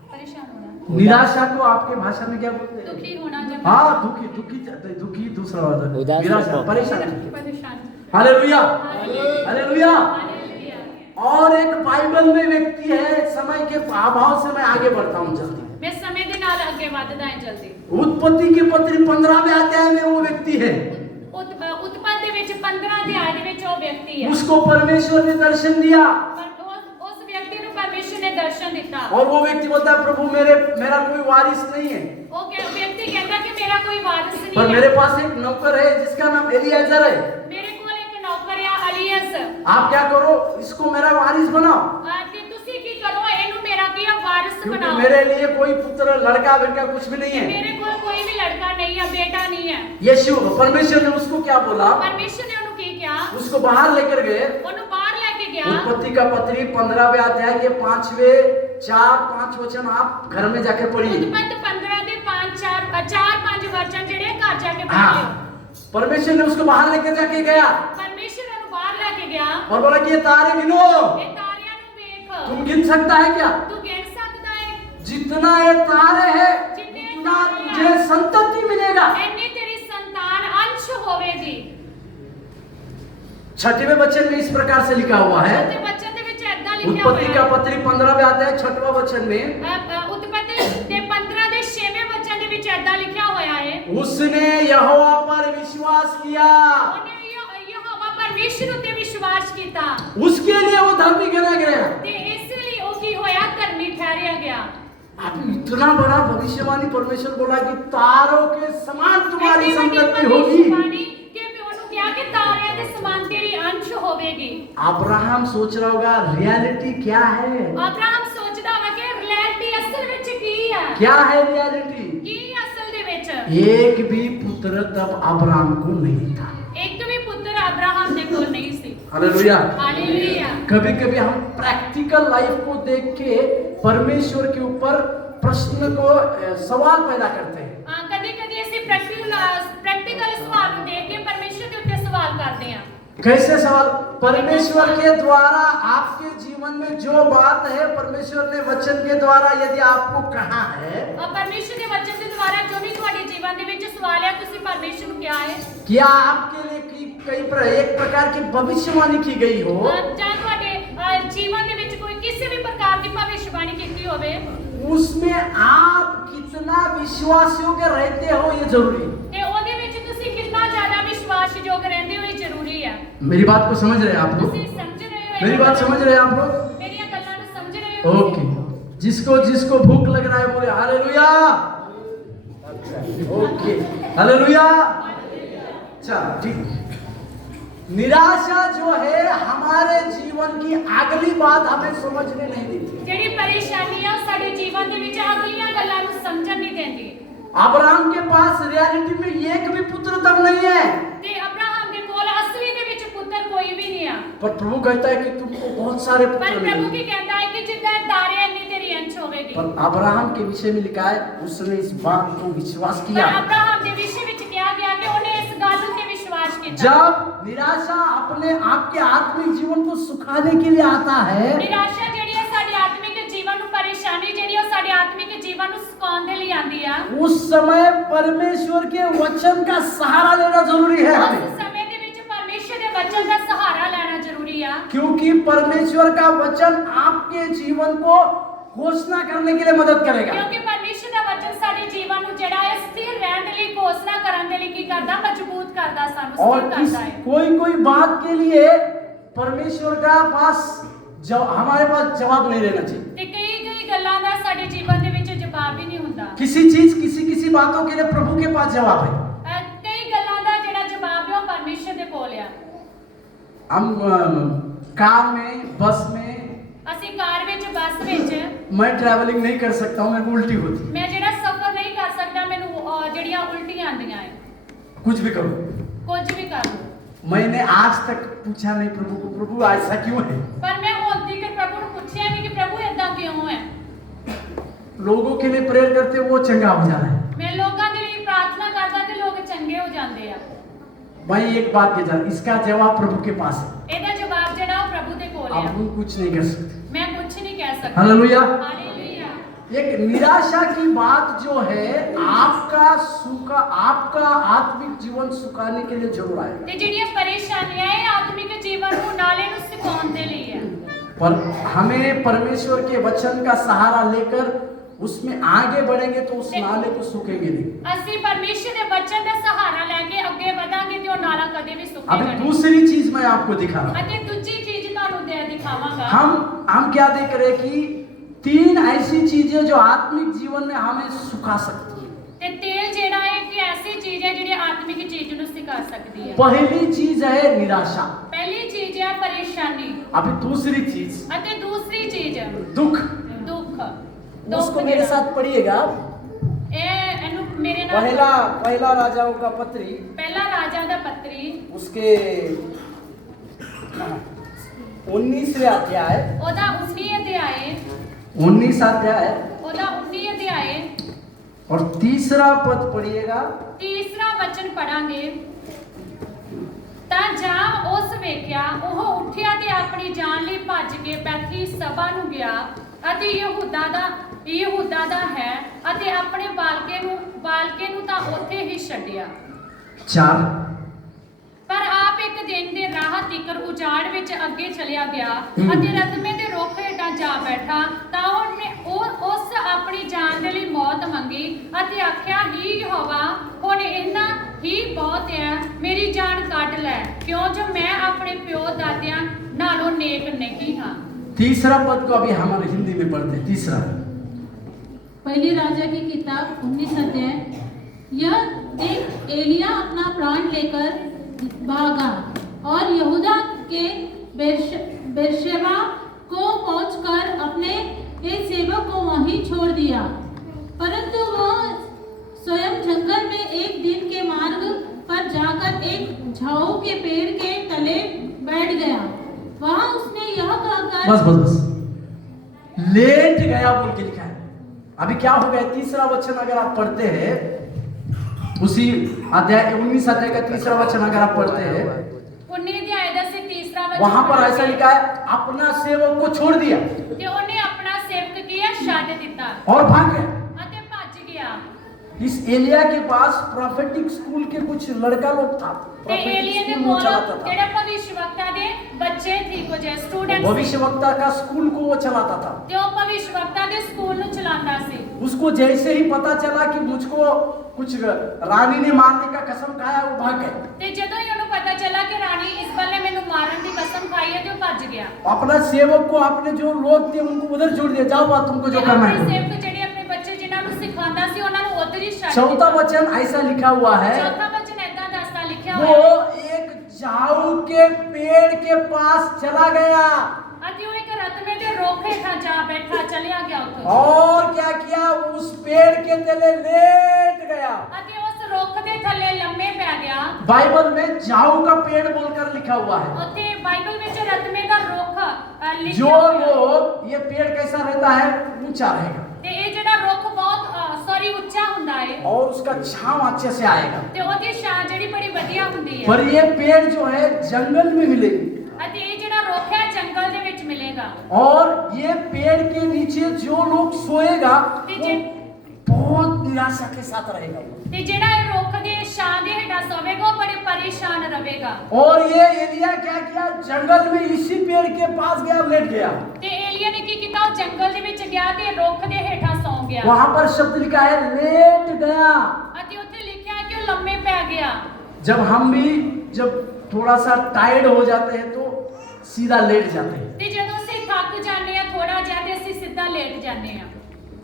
परेशान होना निराशा को आपके भाषा में क्या बोलते हैं? दुखी होना जब हाँ दुखी दुखी दुखी दूसरा वर्ड है। उदास निराशा होना। परेशान। परेशान हालेलुया हालेलुया हालेलुया। हालेलुया और एक बाइबल में व्यक्ति है, समय के अभाव से मैं आगे बढ़ता हूँ जल्दी। मैं समय ਦੇ ਨਾਲ ਅੱਗੇ ਵੱਧਦਾ ਹਾਂ ਜਲਦੀ उत्पत्ति के पत्री 15वें अध्याय में वो व्यक्ति है, ਉਤਪਤ ਦੇ ਵਿੱਚ 15 ਅਧਿਆਇ ਦੇ ਵਿੱਚ ਉਹ ਵਿਅਕਤੀ ਹੈ उसको परमेश्वर ने दर्शन दिया ਪਰ ਉਸ ਵਿਅਕਤੀ ਨੂੰ ਪਰਮੇਸ਼ਰ ਨੇ ਦਰਸ਼ਨ ਦਿੱਤਾ और वो व्यक्ति बोलता है प्रभु मेरा कोई वारिस नहीं है, ਉਹ ਵਿਅਕਤੀ ਕਹਿੰਦਾ ਕਿ ਮੇਰਾ ਕੋਈ ਵਾਰਿਸ पर ਨਹੀਂ मेरे ਹੈ पास एक नौकर है जिसका नाम एलियाजर है। ਮੇਰੇ ਕੋਲ ਇੱਕ ਨੌਕਰ ਆ ਅਲੀਅਸ आप क्या करो, इसको मेरा वारिस बनाओ, ਤੇ ਤੁਸੀਂ ਕੀ ਕਰੋ ਇਹਨੂੰ ਮੇਰਾ ਕੀ ਆ ਵਾਰਿਸ क्योंकि ਬਣਾਓ मेरे लिए कोई पुत्र लड़का बेटा कुछ भी नहीं है। ਮੇਰੇ ਕੋਲ ਕੋਈ ਵੀ ਲੜਕਾ ਨਹੀਂ ਹੈ ਬੇਟਾ नहीं है यीशु परमेश्वर ने उसको क्या बोला, ਪਰਮੇਸ਼ਰ ਨੇ ਉਹਨੂੰ ਕੀ ਕਿਹਾ उसको बाहर लेकर गए। ਉਹਨੂੰ ਬਾਹਰ ਲੈ ਕੇ ਗਿਆ उत्पत्ति का पत्री 15वें अध्याय के 5 वचन आप घर में जाकर पढ़िए। ਉਤਪਤ 15 ਦੇ 4-5 ਵਚਨ ਜਿਹੜੇ ਆ ਘਰ ਜਾ ਕੇ ਪੜ੍ਹ हाँ ਲਿਓ परमेश्वर ने उसको बाहर लेकर जाके गया ਪਰਮੇਸ਼ਰ ਉਹਨੂੰ ਬਾਹਰ ਲੈ ਕੇ ਗਿਆ और बोला कि ये तारे गिनो, ਇਹ ਤਾਰਿਆਂ ਨੂੰ ਵੇਖ तुम गिन सकता है क्या? ਤੂੰ ਗਿਣ ਸਕਦਾ ਹੈ जितना ये तारे है जितने उतना तारे हैं। तुझे संतति मिलेगा। ਇੰਨੀ ਤੇਰੀ ਸੰਤਾਨ ਅੰਸ਼ ਹੋਵੇਗੀ 6वें वचन में इस प्रकार से लिखा हुआ है, ਤੇ ਬੱਚਨ ਦੇ ਵਿੱਚ ਏਦਾਂ ਲਿਖਿਆ उत्पत्ति का ਹੋਇਆ पत्री 15वें अध्याय 6वें वचन में, ਉਤਪਤੀ ਦੇ 15 ਦੇ 6ਵੇਂ ਵਚਨ ਦੇ ਵਿੱਚ ਏਦਾਂ ਲਿਖਿਆ ਹੋਇਆ ਹੈ उसने यहोवा पर विश्वास किया, ਉਹਨੇ ਯਹੋਵਾ ਪਰਮੇਸ਼ਰ ਉੱਤੇ ਵਿਸ਼ਵਾਸ ਕੀਤਾ उसके लिए वो धर्मी गिना गया। ਤੇ ਇਸ ਲਈ ਉਹ ਕੀ ਹੋਇਆ ਧਰਮੀ ਠਹਿਰਿਆ ਗਿਆ अब इतना बड़ा भविष्यवाणी परमेश्वर बोला कि तारों के समान तुम्हारी ਇੰਨੀ ਵੱਡੀ संतति होगी। ਭਵਿष्यਵਾਣੀ ਕਿ ਉਹਨੂੰ ਕਿਹਾ ਕਿ ਤਾਰਿਆਂ ਦੇ ਸਮਾਨ ਤੇਰੀ ਅੰਸ਼ ਹੋਵੇਗੀ अब्राहम सोच रहा होगा रियलिटी क्या है, ਅਬਰਾਹਮ ਸੋਚਦਾ ਵਾ ਕਿ ਰਿਐਲਿਟੀ ਅਸਲ ਵਿੱਚ ਕੀ ਹੈ क्या है रियलिटी। ਕੀ ਅਸਲ ਦੇ ਵਿੱਚ एक भी पुत्र तब अब्राहम को नहीं था। ਇੱਕ ਵੀ ਪੁੱਤਰ ਅਬਰਾਹਮ ਦੇ ਕੋਲ ਨਹੀਂ ਸੀ हालेलुया। ਹਾਲੇਲੂਇਆ कभी कभी हम प्रैक्टिकल लाइफ को देख के परमेश्वर के ऊपर प्रश्न को सवाल पैदा करते हैं। ਕਦੇ ਕਦੇ ਅਸੀਂ ਪ੍ਰੈਕਟੀਕਲ ਸਵਾਲ ਨੂੰ ਦੇਖ ਕੇ ਪਰਮੇਸ਼ਰ ਦੇ ਉੱਤੇ ਸਵਾਲ ਕਰਦੇ ਹਾਂ कैसे सवाल? परमेश्वर के द्वारा आपके जीवन में जो बात है, परमेश्वर ने वचन के द्वारा यदि आपको कहा है, ਪਰਮੇਸ਼ਰ ਦੇ ਵਚਨ ਦੇ ਦੁਆਰਾ ਜੋ ਵੀ ਤੁਹਾਡੇ ਜੀਵਨ ਦੇ ਵਿੱਚ ਸਵਾਲ ਹੈ ਤੁਸੀਂ ਪਰਮੇਸ਼ਰ ਨੂੰ ਕਿਹਾ ਹੈ क्या आपके लिए एक प्रकार की भविष्यवाणी की गई हो, ਜਾਂ ਤੁਹਾਡੇ ਜੀਵਨ ਦੇ ਵਿੱਚ ਕੋਈ ਕਿਸੇ ਵੀ ਪ੍ਰਕਾਰ ਦੀ ਭਵਿੱਖਬਾਣੀ ਕੀਤੀ ਹੋਵੇ उसमें आप कितना विश्वास योग्य रहते हो ये जरूरी है। ਤੇ ਉਹਦੇ ਵਿੱਚ ਤੁਸੀਂ ਕਿੰਨਾ ਜ਼ਿਆਦਾ ਵਿਸ਼ਵਾਸਯੋਗ ਰਹਿੰਦੇ ਹੋ ਇਹ ਜ਼ਰੂਰੀ ਹੈ मेरी बात को समझ रहे हैं आप लोग? ਤੁਸੀਂ समझ रहे हो मेरी बात समझ रहे हैं आप लोग? मेरी गल्लां ਨੂੰ समझ रहे हो ओके। जिसको भूख लग रहा है बोले हालेलुया। Okay hallelujah. चल ठीक। निराशा जो है हमारे जीवन की अगली बात हमें समझने नहीं देती। ਜਿਹੜੀ ਪਰੇਸ਼ਾਨੀ ਆ ਉਹ ਸਾਡੇ ਜੀਵਨ ਦੇ ਵਿੱਚ ਅਗਲੀਆਂ ਗੱਲਾਂ ਨੂੰ ਸਮਝਣ ਨਹੀਂ ਦਿੰਦੀ अब्राहम के पास रियलिटी में एक भी पुत्र तब नहीं है, ਤੇ ਅਬਰਾਹਮ ਦੇ ਕੋਲ ਅਸਲੀ ਦੇ ਵਿੱਚ ਪੁੱਤਰ ਕੋਈ ਵੀ ਨਹੀਂ ਆ पर प्रभु कहता है कि तुमको बहुत सारे ਪਰ पुत्र ਪ੍ਰਭੂ मिलेंगे। ਕੀ ਕਹਿੰਦਾ ਹੈ ਕਿ ਜਿੱਦਾਂ ਤਾਰੇ ਇੰਨੀ ਤੇਰੀ ਅੰਸ਼ ਹੋਵੇਗੀ पर अब्राहम के विषय में लिखा है उसने इस बात को विश्वास ਪਰ किया। ਅਬਰਾਹਮ ਦੇ ਵਿਸ਼ੇ ਵਿੱਚ ਕਿਹਾ ਗਿਆ ਕਿ ਉਹਨੇ ਇਸ ਗੱਲ ਉੱਤੇ ਵਿਸ਼ਵਾਸ ਕੀਤਾ जब निराशा अपने आपके आत्मिक जीवन को सुखाने के लिए आता है, ਨਿਰਾਸ਼ਾ ਜਿਹੜੀ ਹੈ ਸਾਡੇ ਆਤਮਿਕ ਜੀਵਨ ਨੂੰ ਪਰੇਸ਼ਾਨੀ ਜਿਹੜੀ ਉਹ ਸਾਡੇ ਆਤਮਿਕ ਜੀਵਨ ਨੂੰ ਸੁਕਾਉਣ ਦੇ ਲਈ ਆਉਂਦੀ ਆ उस समय परमेश्वर के वचन का सहारा लेना जरूरी है ਉਸ हमें, ਸਮੇਂ ਦੇ ਵਿੱਚ ਪਰਮੇਸ਼ਰ ਦੇ ਵਚਨ ਦਾ ਸਹਾਰਾ ਲੈਣਾ ਜ਼ਰੂਰੀ ਆ क्योंकि परमेश्वर का वचन आपके जीवन को घोषणा करने के लिए मदद करेगा। ਕਿਉਂਕਿ ਪਰਮੇਸ਼ਰ ਦਾ ਵਚਨ ਸਾਡੇ ਜੀਵਨ ਨੂੰ ਜਿਹੜਾ ਹੈ ਸਥਿਰ ਰਹਿਣ ਦੇ ਲਈ ਘੋਸ਼ਣਾ ਕਰਨ ਦੇ ਲਈ ਕੀ ਕਰਦਾ ਮਜ਼ਬੂਤ ਕਰਦਾ ਸਾਨੂੰ और ਸਥਿਰ करता है कोई बात के लिए परमेश्वर का पास हमारे पास जवाब नहीं रहना चाहिए। ਤੇ ਕਈ ਗੱਲਾਂ ਦਾ ਸਾਡੇ किसी किसी बातों के लिए प्रभु के पास जवाब है। ਕਈ ਗੱਲਾਂ ਦਾ ਜਿਹੜਾ ਜਵਾਬ ਹੈ ਉਹ ਪਰਮੇਸ਼ਰ ਦੇ ਕੋਲ ਆ। हम कार में, बस में ਅਸੀਂ ਕਾਰ ਵਿੱਚ, ਬੱਸ ਵਿੱਚ मैं ट्रैवलिंग नहीं कर सकता हूँ, मेरे को उल्टी होती ਮੈਂ ਜਿਹੜਾ ਸਫ਼ਰ ਨਹੀਂ ਕਰ ਸਕਦਾ, ਮੈਨੂੰ ਜਿਹੜੀਆਂ ਉਲਟੀਆਂ ਆਉਂਦੀਆਂ ਹੈ। है। कुछ भी करो, ਕੁਝ ਵੀ ਕਰ ਲਓ, मैंने आज तक पूछा नहीं प्रभु को, प्रभु ऐसा क्यों है। ਪਰ ਮੈਂ ਹੁਣ ਤੱਕ ਪ੍ਰਭੂ ਨੂੰ ਪੁੱਛਿਆ ਨਹੀਂ ਕਿ ਪ੍ਰਭੂ ਏਦਾਂ ਕਿਉਂ ਹੈ। लोगों के लिए प्रेयर करते वो चंगा हो जाना है। ਮੈਂ ਲੋਕਾਂ ਦੇ ਲਈ ਪ੍ਰਾਰਥਨਾ ਕਰਦਾ ਤੇ ਲੋਕ ਚੰਗੇ ਹੋ ਜਾਂਦੇ ਆ। मैं एक बात के जान, इसका जवाब प्रभु के पास है। ਇਹਦਾ ਜਵਾਬ ਜਿਹੜਾ ਉਹ ਪ੍ਰਭੂ ਦੇ ਕੋਲ आप ਹੈ। लोग कुछ नहीं कर सकते। ਮੈਂ ਕੁਝ ਨਹੀਂ ਕਹਿ ਸਕਦਾ। हालेलुया। हालेलुया। एक निराशा की बात जो है, आपका आत्मिक जीवन सुखाने के लिए जरूर आएगा। ਤੇ ਜਿਹੜੀਆਂ ਪਰੇਸ਼ਾਨੀਆਂ ਹੈ ਆਤਮਿਕ ਜੀਵਨ ਨੂੰ ਨਾਲੇ ਨੂੰ ਸਿਖਾਉਣ ਦੇ ਲਈ ਹੈ। पर हमें परमेश्वर के वचन का सहारा लेकर उसमें आगे बढ़ेंगे तो उस नाले को सूखेंगे नहीं। ਅਸੀਂ ਪਰਮੇਸ਼ਰ ਦੇ ਬਚਨ ਦਾ ਸਹਾਰਾ ਲੈ ਕੇ ਅੱਗੇ ਵਧਾਂਗੇ ਤੇ ਉਹ ਨਾਲਾ ਕਦੇ ਵੀ ਸੁੱਕੇਗਾ अभी ਨਹੀਂ। दूसरी चीज मैं आपको दिखा रहा हूं। ਅਤੇ ਦੂਜੀ ਚੀਜ਼ ਤੁਹਾਨੂੰ ਦਿਖਾਵਾਂਗਾ। हम क्या देख रहे हैं कि 3 ऐसी चीजें जो आत्मिक जीवन में हमें सुखा सकती है। ਤੇ ਤੇਲ ਜਿਹੜਾ ਹੈ ਕਿ ਐਸੀ ਚੀਜ਼ ਹੈ ਜਿਹੜੀ ਆਤਮਿਕ ਚੀਜ਼ ਨੂੰ ਸਿਖਾ ਸਕਦੀ ਹੈ। पहली चीज है निराशा, ਪਹਿਲੀ ਚੀਜ਼ ਹੈ ਪਰੇਸ਼ਾਨੀ अभी दूसरी चीज ਅਤੇ ਦੂਸਰੀ ਚੀਜ਼ दुख। ਦੁੱਖ। उसको मेरे साथ पढ़िएगा। ਇਹਨੂੰ ਮੇਰੇ ਨਾਲ पहला राजाओं का पत्री, ਪਹਿਲਾ ਰਾਜਾ ਦਾ ਪੱਤਰੀ उसके 19वें अध्याय, ਉਹਦਾ 19 ਅਧਿਆਏ 19 अध्याय ਉਹਦਾ 19 ਅਧਿਆਏ और 3रा पद पढ़िएगा। ਤੀਸਰਾ ਵਚਨ ਪੜਾਂਗੇ। ਤਾਂ ਜਾਂ ਉਸ ਵੇਖਿਆ ਉਹ ਉੱਠਿਆ ਤੇ ਆਪਣੀ ਜਾਨ ਲਈ ਭੱਜ ਕੇ ਬੈਠੀ ਸਭਾ ਨੂੰ ਗਿਆ ਅਤੇ ਯਹੂਦਾ ਦਾ ਹੈ ਅਤੇ ਆਪਣੇ ਬਾਲਕੇ ਨੂੰ ਤਾਂ ਉੱਥੇ ਹੀ ਛੱਡਿਆ। 4 ਪਰ ਆਪ ਇੱਕ ਦਿਨ ਦੇ ਰਾਹ ਤੀਕਰ ਉਜਾੜ ਵਿੱਚ ਅੱਗੇ ਚਲਿਆ ਗਿਆ ਅਤੇ ਰਤਮੇ ਦੇ ਰੁੱਖ ਹੇਠਾਂ ਜਾ ਬੈਠਾ ਤਾਂ ਉਹਨੇ ਉਸ ਆਪਣੀ ਜਾਨ ਦੇ ਲਈ ਮੌਤ ਮੰਗੀ ਅਤੇ ਆਖਿਆ ਹੀ ਯਹੋਵਾ ਹੁਣ ਇਹਨਾਂ ਹੀ ਬਹੁਤ ਹੈ, ਮੇਰੀ ਜਾਨ ਕੱਢ ਲੈ ਕਿਉਂ ਜੋ ਮੈਂ ਆਪਣੇ ਪਿਓ ਦਾਦਿਆਂ ਨਾਲੋਂ ਨੇਕ ਨਹੀਂ ਹਾਂ। 3रा पद को अभी हमारे हिंदी में पढ़ते हैं। 3रा पहली राजा की किताब 19 अध्याय। यह देख एलिया अपना प्राण लेकर भागा और यहूदा के बेरशेबा को पहुंचकर अपने एक सेवक को वहीं छोड़ दिया, परंतु वह स्वयं जंगल में एक दिन के मार्ग पर जाकर एक झाऊ के पेड़ के तले बैठ गया। वहां उसने यह कहकर बस लेट गया बोल के लिखा है। अभी क्या हो गया, 3रा वचन अगर आप पढ़ते हैं, उसी अध्याय 19 अध्याय का 3रा वचन अगर आप पढ़ते हैं, 19 ਅਧਿਆਇ ਦਾ ਸੀ ਤੀਸਰਾ ਵਚਨ वहां पर ऐसा लिखा है अपना सेवक को छोड़ दिया ਤੇ ਉਹਨੇ ਆਪਣਾ ਸੇਵਕ ਕੀਆ ਛੱਡ ਦਿੱਤਾ और भाग गया। ਅਤੇ ਭੱਜ ਗਿਆ। इस एलिया के पास प्रोफेटिक स्कूल के कुछ लड़का लोग था, ਤੇ प्रोफेटिक ਏਲੀਆ ਦੇ स्कूल वो ਕੋਲ चलाता था, ਜਿਹੜੇ ਭਵਿਸ਼ਵਕਤਾ ਦੇ ਬੱਚੇ ਸੀ ਕੁਝ ਸਟੂਡੈਂਟਸ भविष्यवक्ता का स्कूल को वो चलाता था। ਤੇ ਉਹ ਭਵਿਸ਼ਵਕਤਾ ਦੇ ਸਕੂਲ ਨੂੰ ਚਲਾਉਂਦਾ ਸੀ। उसको जैसे ही पता चला कि मुझको कुछ रानी ने मारने का कसम खाया, वो भाग गए। ਤੇ ਜਦੋਂ ਹੀ ਉਹਨੂੰ ਪਤਾ ਚੱਲਾ ਕਿ ਰਾਣੀ ਇਸ ਬੱਲੇ ਮੈਨੂੰ ਮਾਰਨ ਦੀ ਕਸਮ ਖਾਈ ਹੈ ਤੇ ਉਹ ਭੱਜ ਗਿਆ। अपना सेवक को, अपने जो लोग थे उनको उधर छोड़ दिया, जाओ बात तुमको जो करना ਆਪਣੇ है। ਸੇਵਕ ਜਿਹੜੇ ਆਪਣੇ ਬੱਚੇ जिन्हां ਨੂੰ ਸਿਖਾਉਂਦਾ ਸੀ ਉਹਨਾਂ ਨੂੰ ਉੱਧਰ ਹੀ ਛੱਡ चौथा ਦਿੱਤਾ। वचन ऐसा लिखा हुआ है, ਚੌਥਾ ਵਚਨ ਏਦਾਂ ਦੱਸਦਾ ਲਿਖਿਆ वो ਹੋਇਆ ਹੈ एक झाऊ के पेड़ के पास चला गया ਅਤੇ ਉਹ ਇੱਕ ਰਤਮੇ ਦੇ ਰੁੱਖ ਹੇਠਾਂ ਜਾ ਬੈਠਾ ਚਲਿਆ ਗਿਆ ਉੱਥੋਂ और क्या किया, उस पेड़ के तले लेट गया। ਅਤੇ ਉਸ ਰੁੱਖ ਦੇ ਥੱਲੇ ਲੰਮੇ ਪੈ ਗਿਆ। बाइबल में झाऊ का पेड़ बोलकर लिखा हुआ है। ਉੱਥੇ ਬਾਈਬਲ ਵਿੱਚ ਰਤਮੇ ਦਾ ਰੁੱਖ जो ਲਿਖਿਆ ਹੋਇਆ ਹੈ। लोग, ये पेड़ कैसा रहता है, ऊंचा रहेगा ਤੇ ਇਹ ਜਿਹੜਾ ਰੁੱਖ ਬਹੁਤ ਉੱਚਾ ਹੁੰਦਾ ਹੈ और उसका छांव अच्छे से आएगा। ਤੇ ਉਹਦੀ ਛਾਂ ਜਿਹੜੀ ਬੜੀ ਵਧੀਆ ਹੁੰਦੀ ਹੈ। पर ये पेड़ जो है जंगल में मिलेगी ਅਤੇ ਇਹ ਜਿਹੜਾ ਰੁੱਖ ਹੈ जंगल ਦੇ ਵਿੱਚ ਮਿਲੇਗਾ। और ये पेड़ के नीचे जो लोग सोएगा ਤੇ वो ਜੇ बहुत निराशा के साथ रहेगा। ਤੇ ਜਿਹੜਾ ਇਹ ਰੁੱਖ ਦੇ ਛਾਂ ਦੇ ਹੇਠਾਂ ਸੋਵੇਗਾ ਉਹ ਬੜੇ ਪਰੇਸ਼ਾਨ ਰਹੇਗਾ। और ये एलिया क्या किया, जंगल में इसी पेड़ के पास गया, लेट गया। ਤੇ ਏਲੀਆ ने ਕੀ ਕੀਤਾ, ਉਹ ਜੰਗਲ ਦੇ ਵਿੱਚ ਗਿਆ ਤੇ ਰੁੱਖ ਦੇ ਹੇਠਾਂ ਸੌਂ ਗਿਆ। वहां पर शब्द लिखा है लेट गया। ਅਤੇ ਉੱਥੇ ਲਿਖਿਆ ਹੈ ਕਿ ਉਹ ਲੰਮੇ ਪੈ ਗਿਆ। जब थोड़ा सा टायर्ड हो जाते हैं तो सीधा लेट जाते हैं। ਤੇ ਜਦੋਂ ਅਸੀਂ ਥੱਕ ਜਾਂਦੇ ਆ ਥੋੜਾ ਜਿਹਾ ਤੇ ਅਸੀਂ ਸਿੱਧਾ ਲੇਟ ਜਾਂਦੇ ਆ।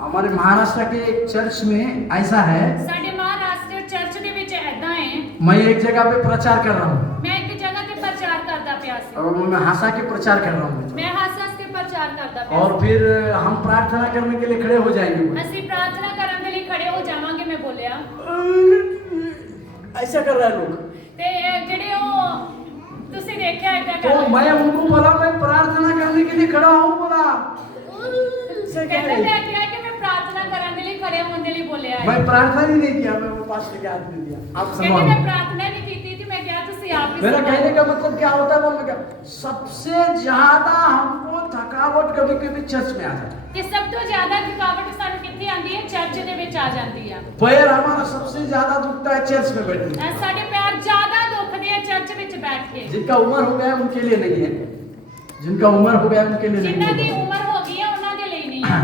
हमारे महाराष्ट्र के एक चर्च में ऐसा है, ਸਾਡੇ ਮਹਾਰਾਸ਼ਟਰ ਚਰਚ ਦੇ ਵਿੱਚ ਐਦਾਂ ਹੈ, मैं एक जगह पे प्रचार कर रहा हूँ ਮੈਂ ਇੱਕ ਜਗ੍ਹਾ ਤੇ ਪ੍ਰਚਾਰ ਕਰਦਾ ਪਿਆ ਸੀ, और मैं हंसा के प्रचार कर रहा हूँ ਮੈਂ ਹੱਸ-ਹੱਸ ਕੇ ਪ੍ਰਚਾਰ ਕਰਦਾ ਪਿਆ और फिर हम प्रार्थना करने के लिए खड़े हो जाएंगे। ਸੀ। ਅਸੀਂ ਪ੍ਰਾਰਥਨਾ ਕਰਨ ਦੇ ਲਈ ਖੜੇ ਹੋ ਜਾਵਾਂਗੇ, ਮੈਂ ਬੋਲਿਆ ऐसा कर रहा है लोग। ਤੇ ਜਿਹੜੇ ਉਹ ਤੁਸੀਂ ਦੇਖਿਆ ਏਦਾਂ तो ਕਰ मैं उनको बोला मैं प्रार्थना करने के लिए खड़ा हूँ, बोला ਕਹਿੰਦੇ ਮੈਂ ਕਿਹਾ ਕਿ मैं प्रार्थना ਕਰਨ ਦੇ ਲਈ ਖੜੇ ਹੋਣ ਦੇ ਲਈ ਬੋਲਿਆ ਹੈ। मैं प्रार्थना ही नहीं किया, मैं वो पास्टर के हाथ में दिया। आप ਕਹਿੰਦੇ ਮੈਂ समझो ਪ੍ਰਾਰਥਨਾ ਨਹੀਂ ਕੀਤੀ थी, मैं किया ਤੁਸੀਂ ਆਪ ही मेरा संभालो। कहने का मतलब क्या होता है बोलने का, सबसे ज्यादा हमको थकावट कभी कभी चर्च में आ जाता है। ਕਿ ਸਭ ਤੋਂ ਜ਼ਿਆਦਾ ਥਕਾਵਟ ਸਾਨੂੰ ਕਿੱਥੇ ਆਉਂਦੀ ਹੈ? ਚਰਚ ਦੇ ਵਿੱਚ ਆ ਜਾਂਦੀ ਆ। पैर हमारा सबसे ज्यादा दुखता है चर्च में बैठ के। ਸਾਡੇ ਪੈਰ ਜ਼ਿਆਦਾ ਦੁਖਦੇ ਆ चर्च ਵਿੱਚ बैठ के। जिनका उम्र हो गया है उनके लिए नहीं है, जिनका उम्र हो गया है उनके लिए ਜਿਨ੍ਹਾਂ ਦੀ नहीं है। ਉਮਰ ਹੋ ਗਈ ਹੈ ਉਹਨਾਂ ਦੇ ਲਈ ਨਹੀਂ ਹੈ।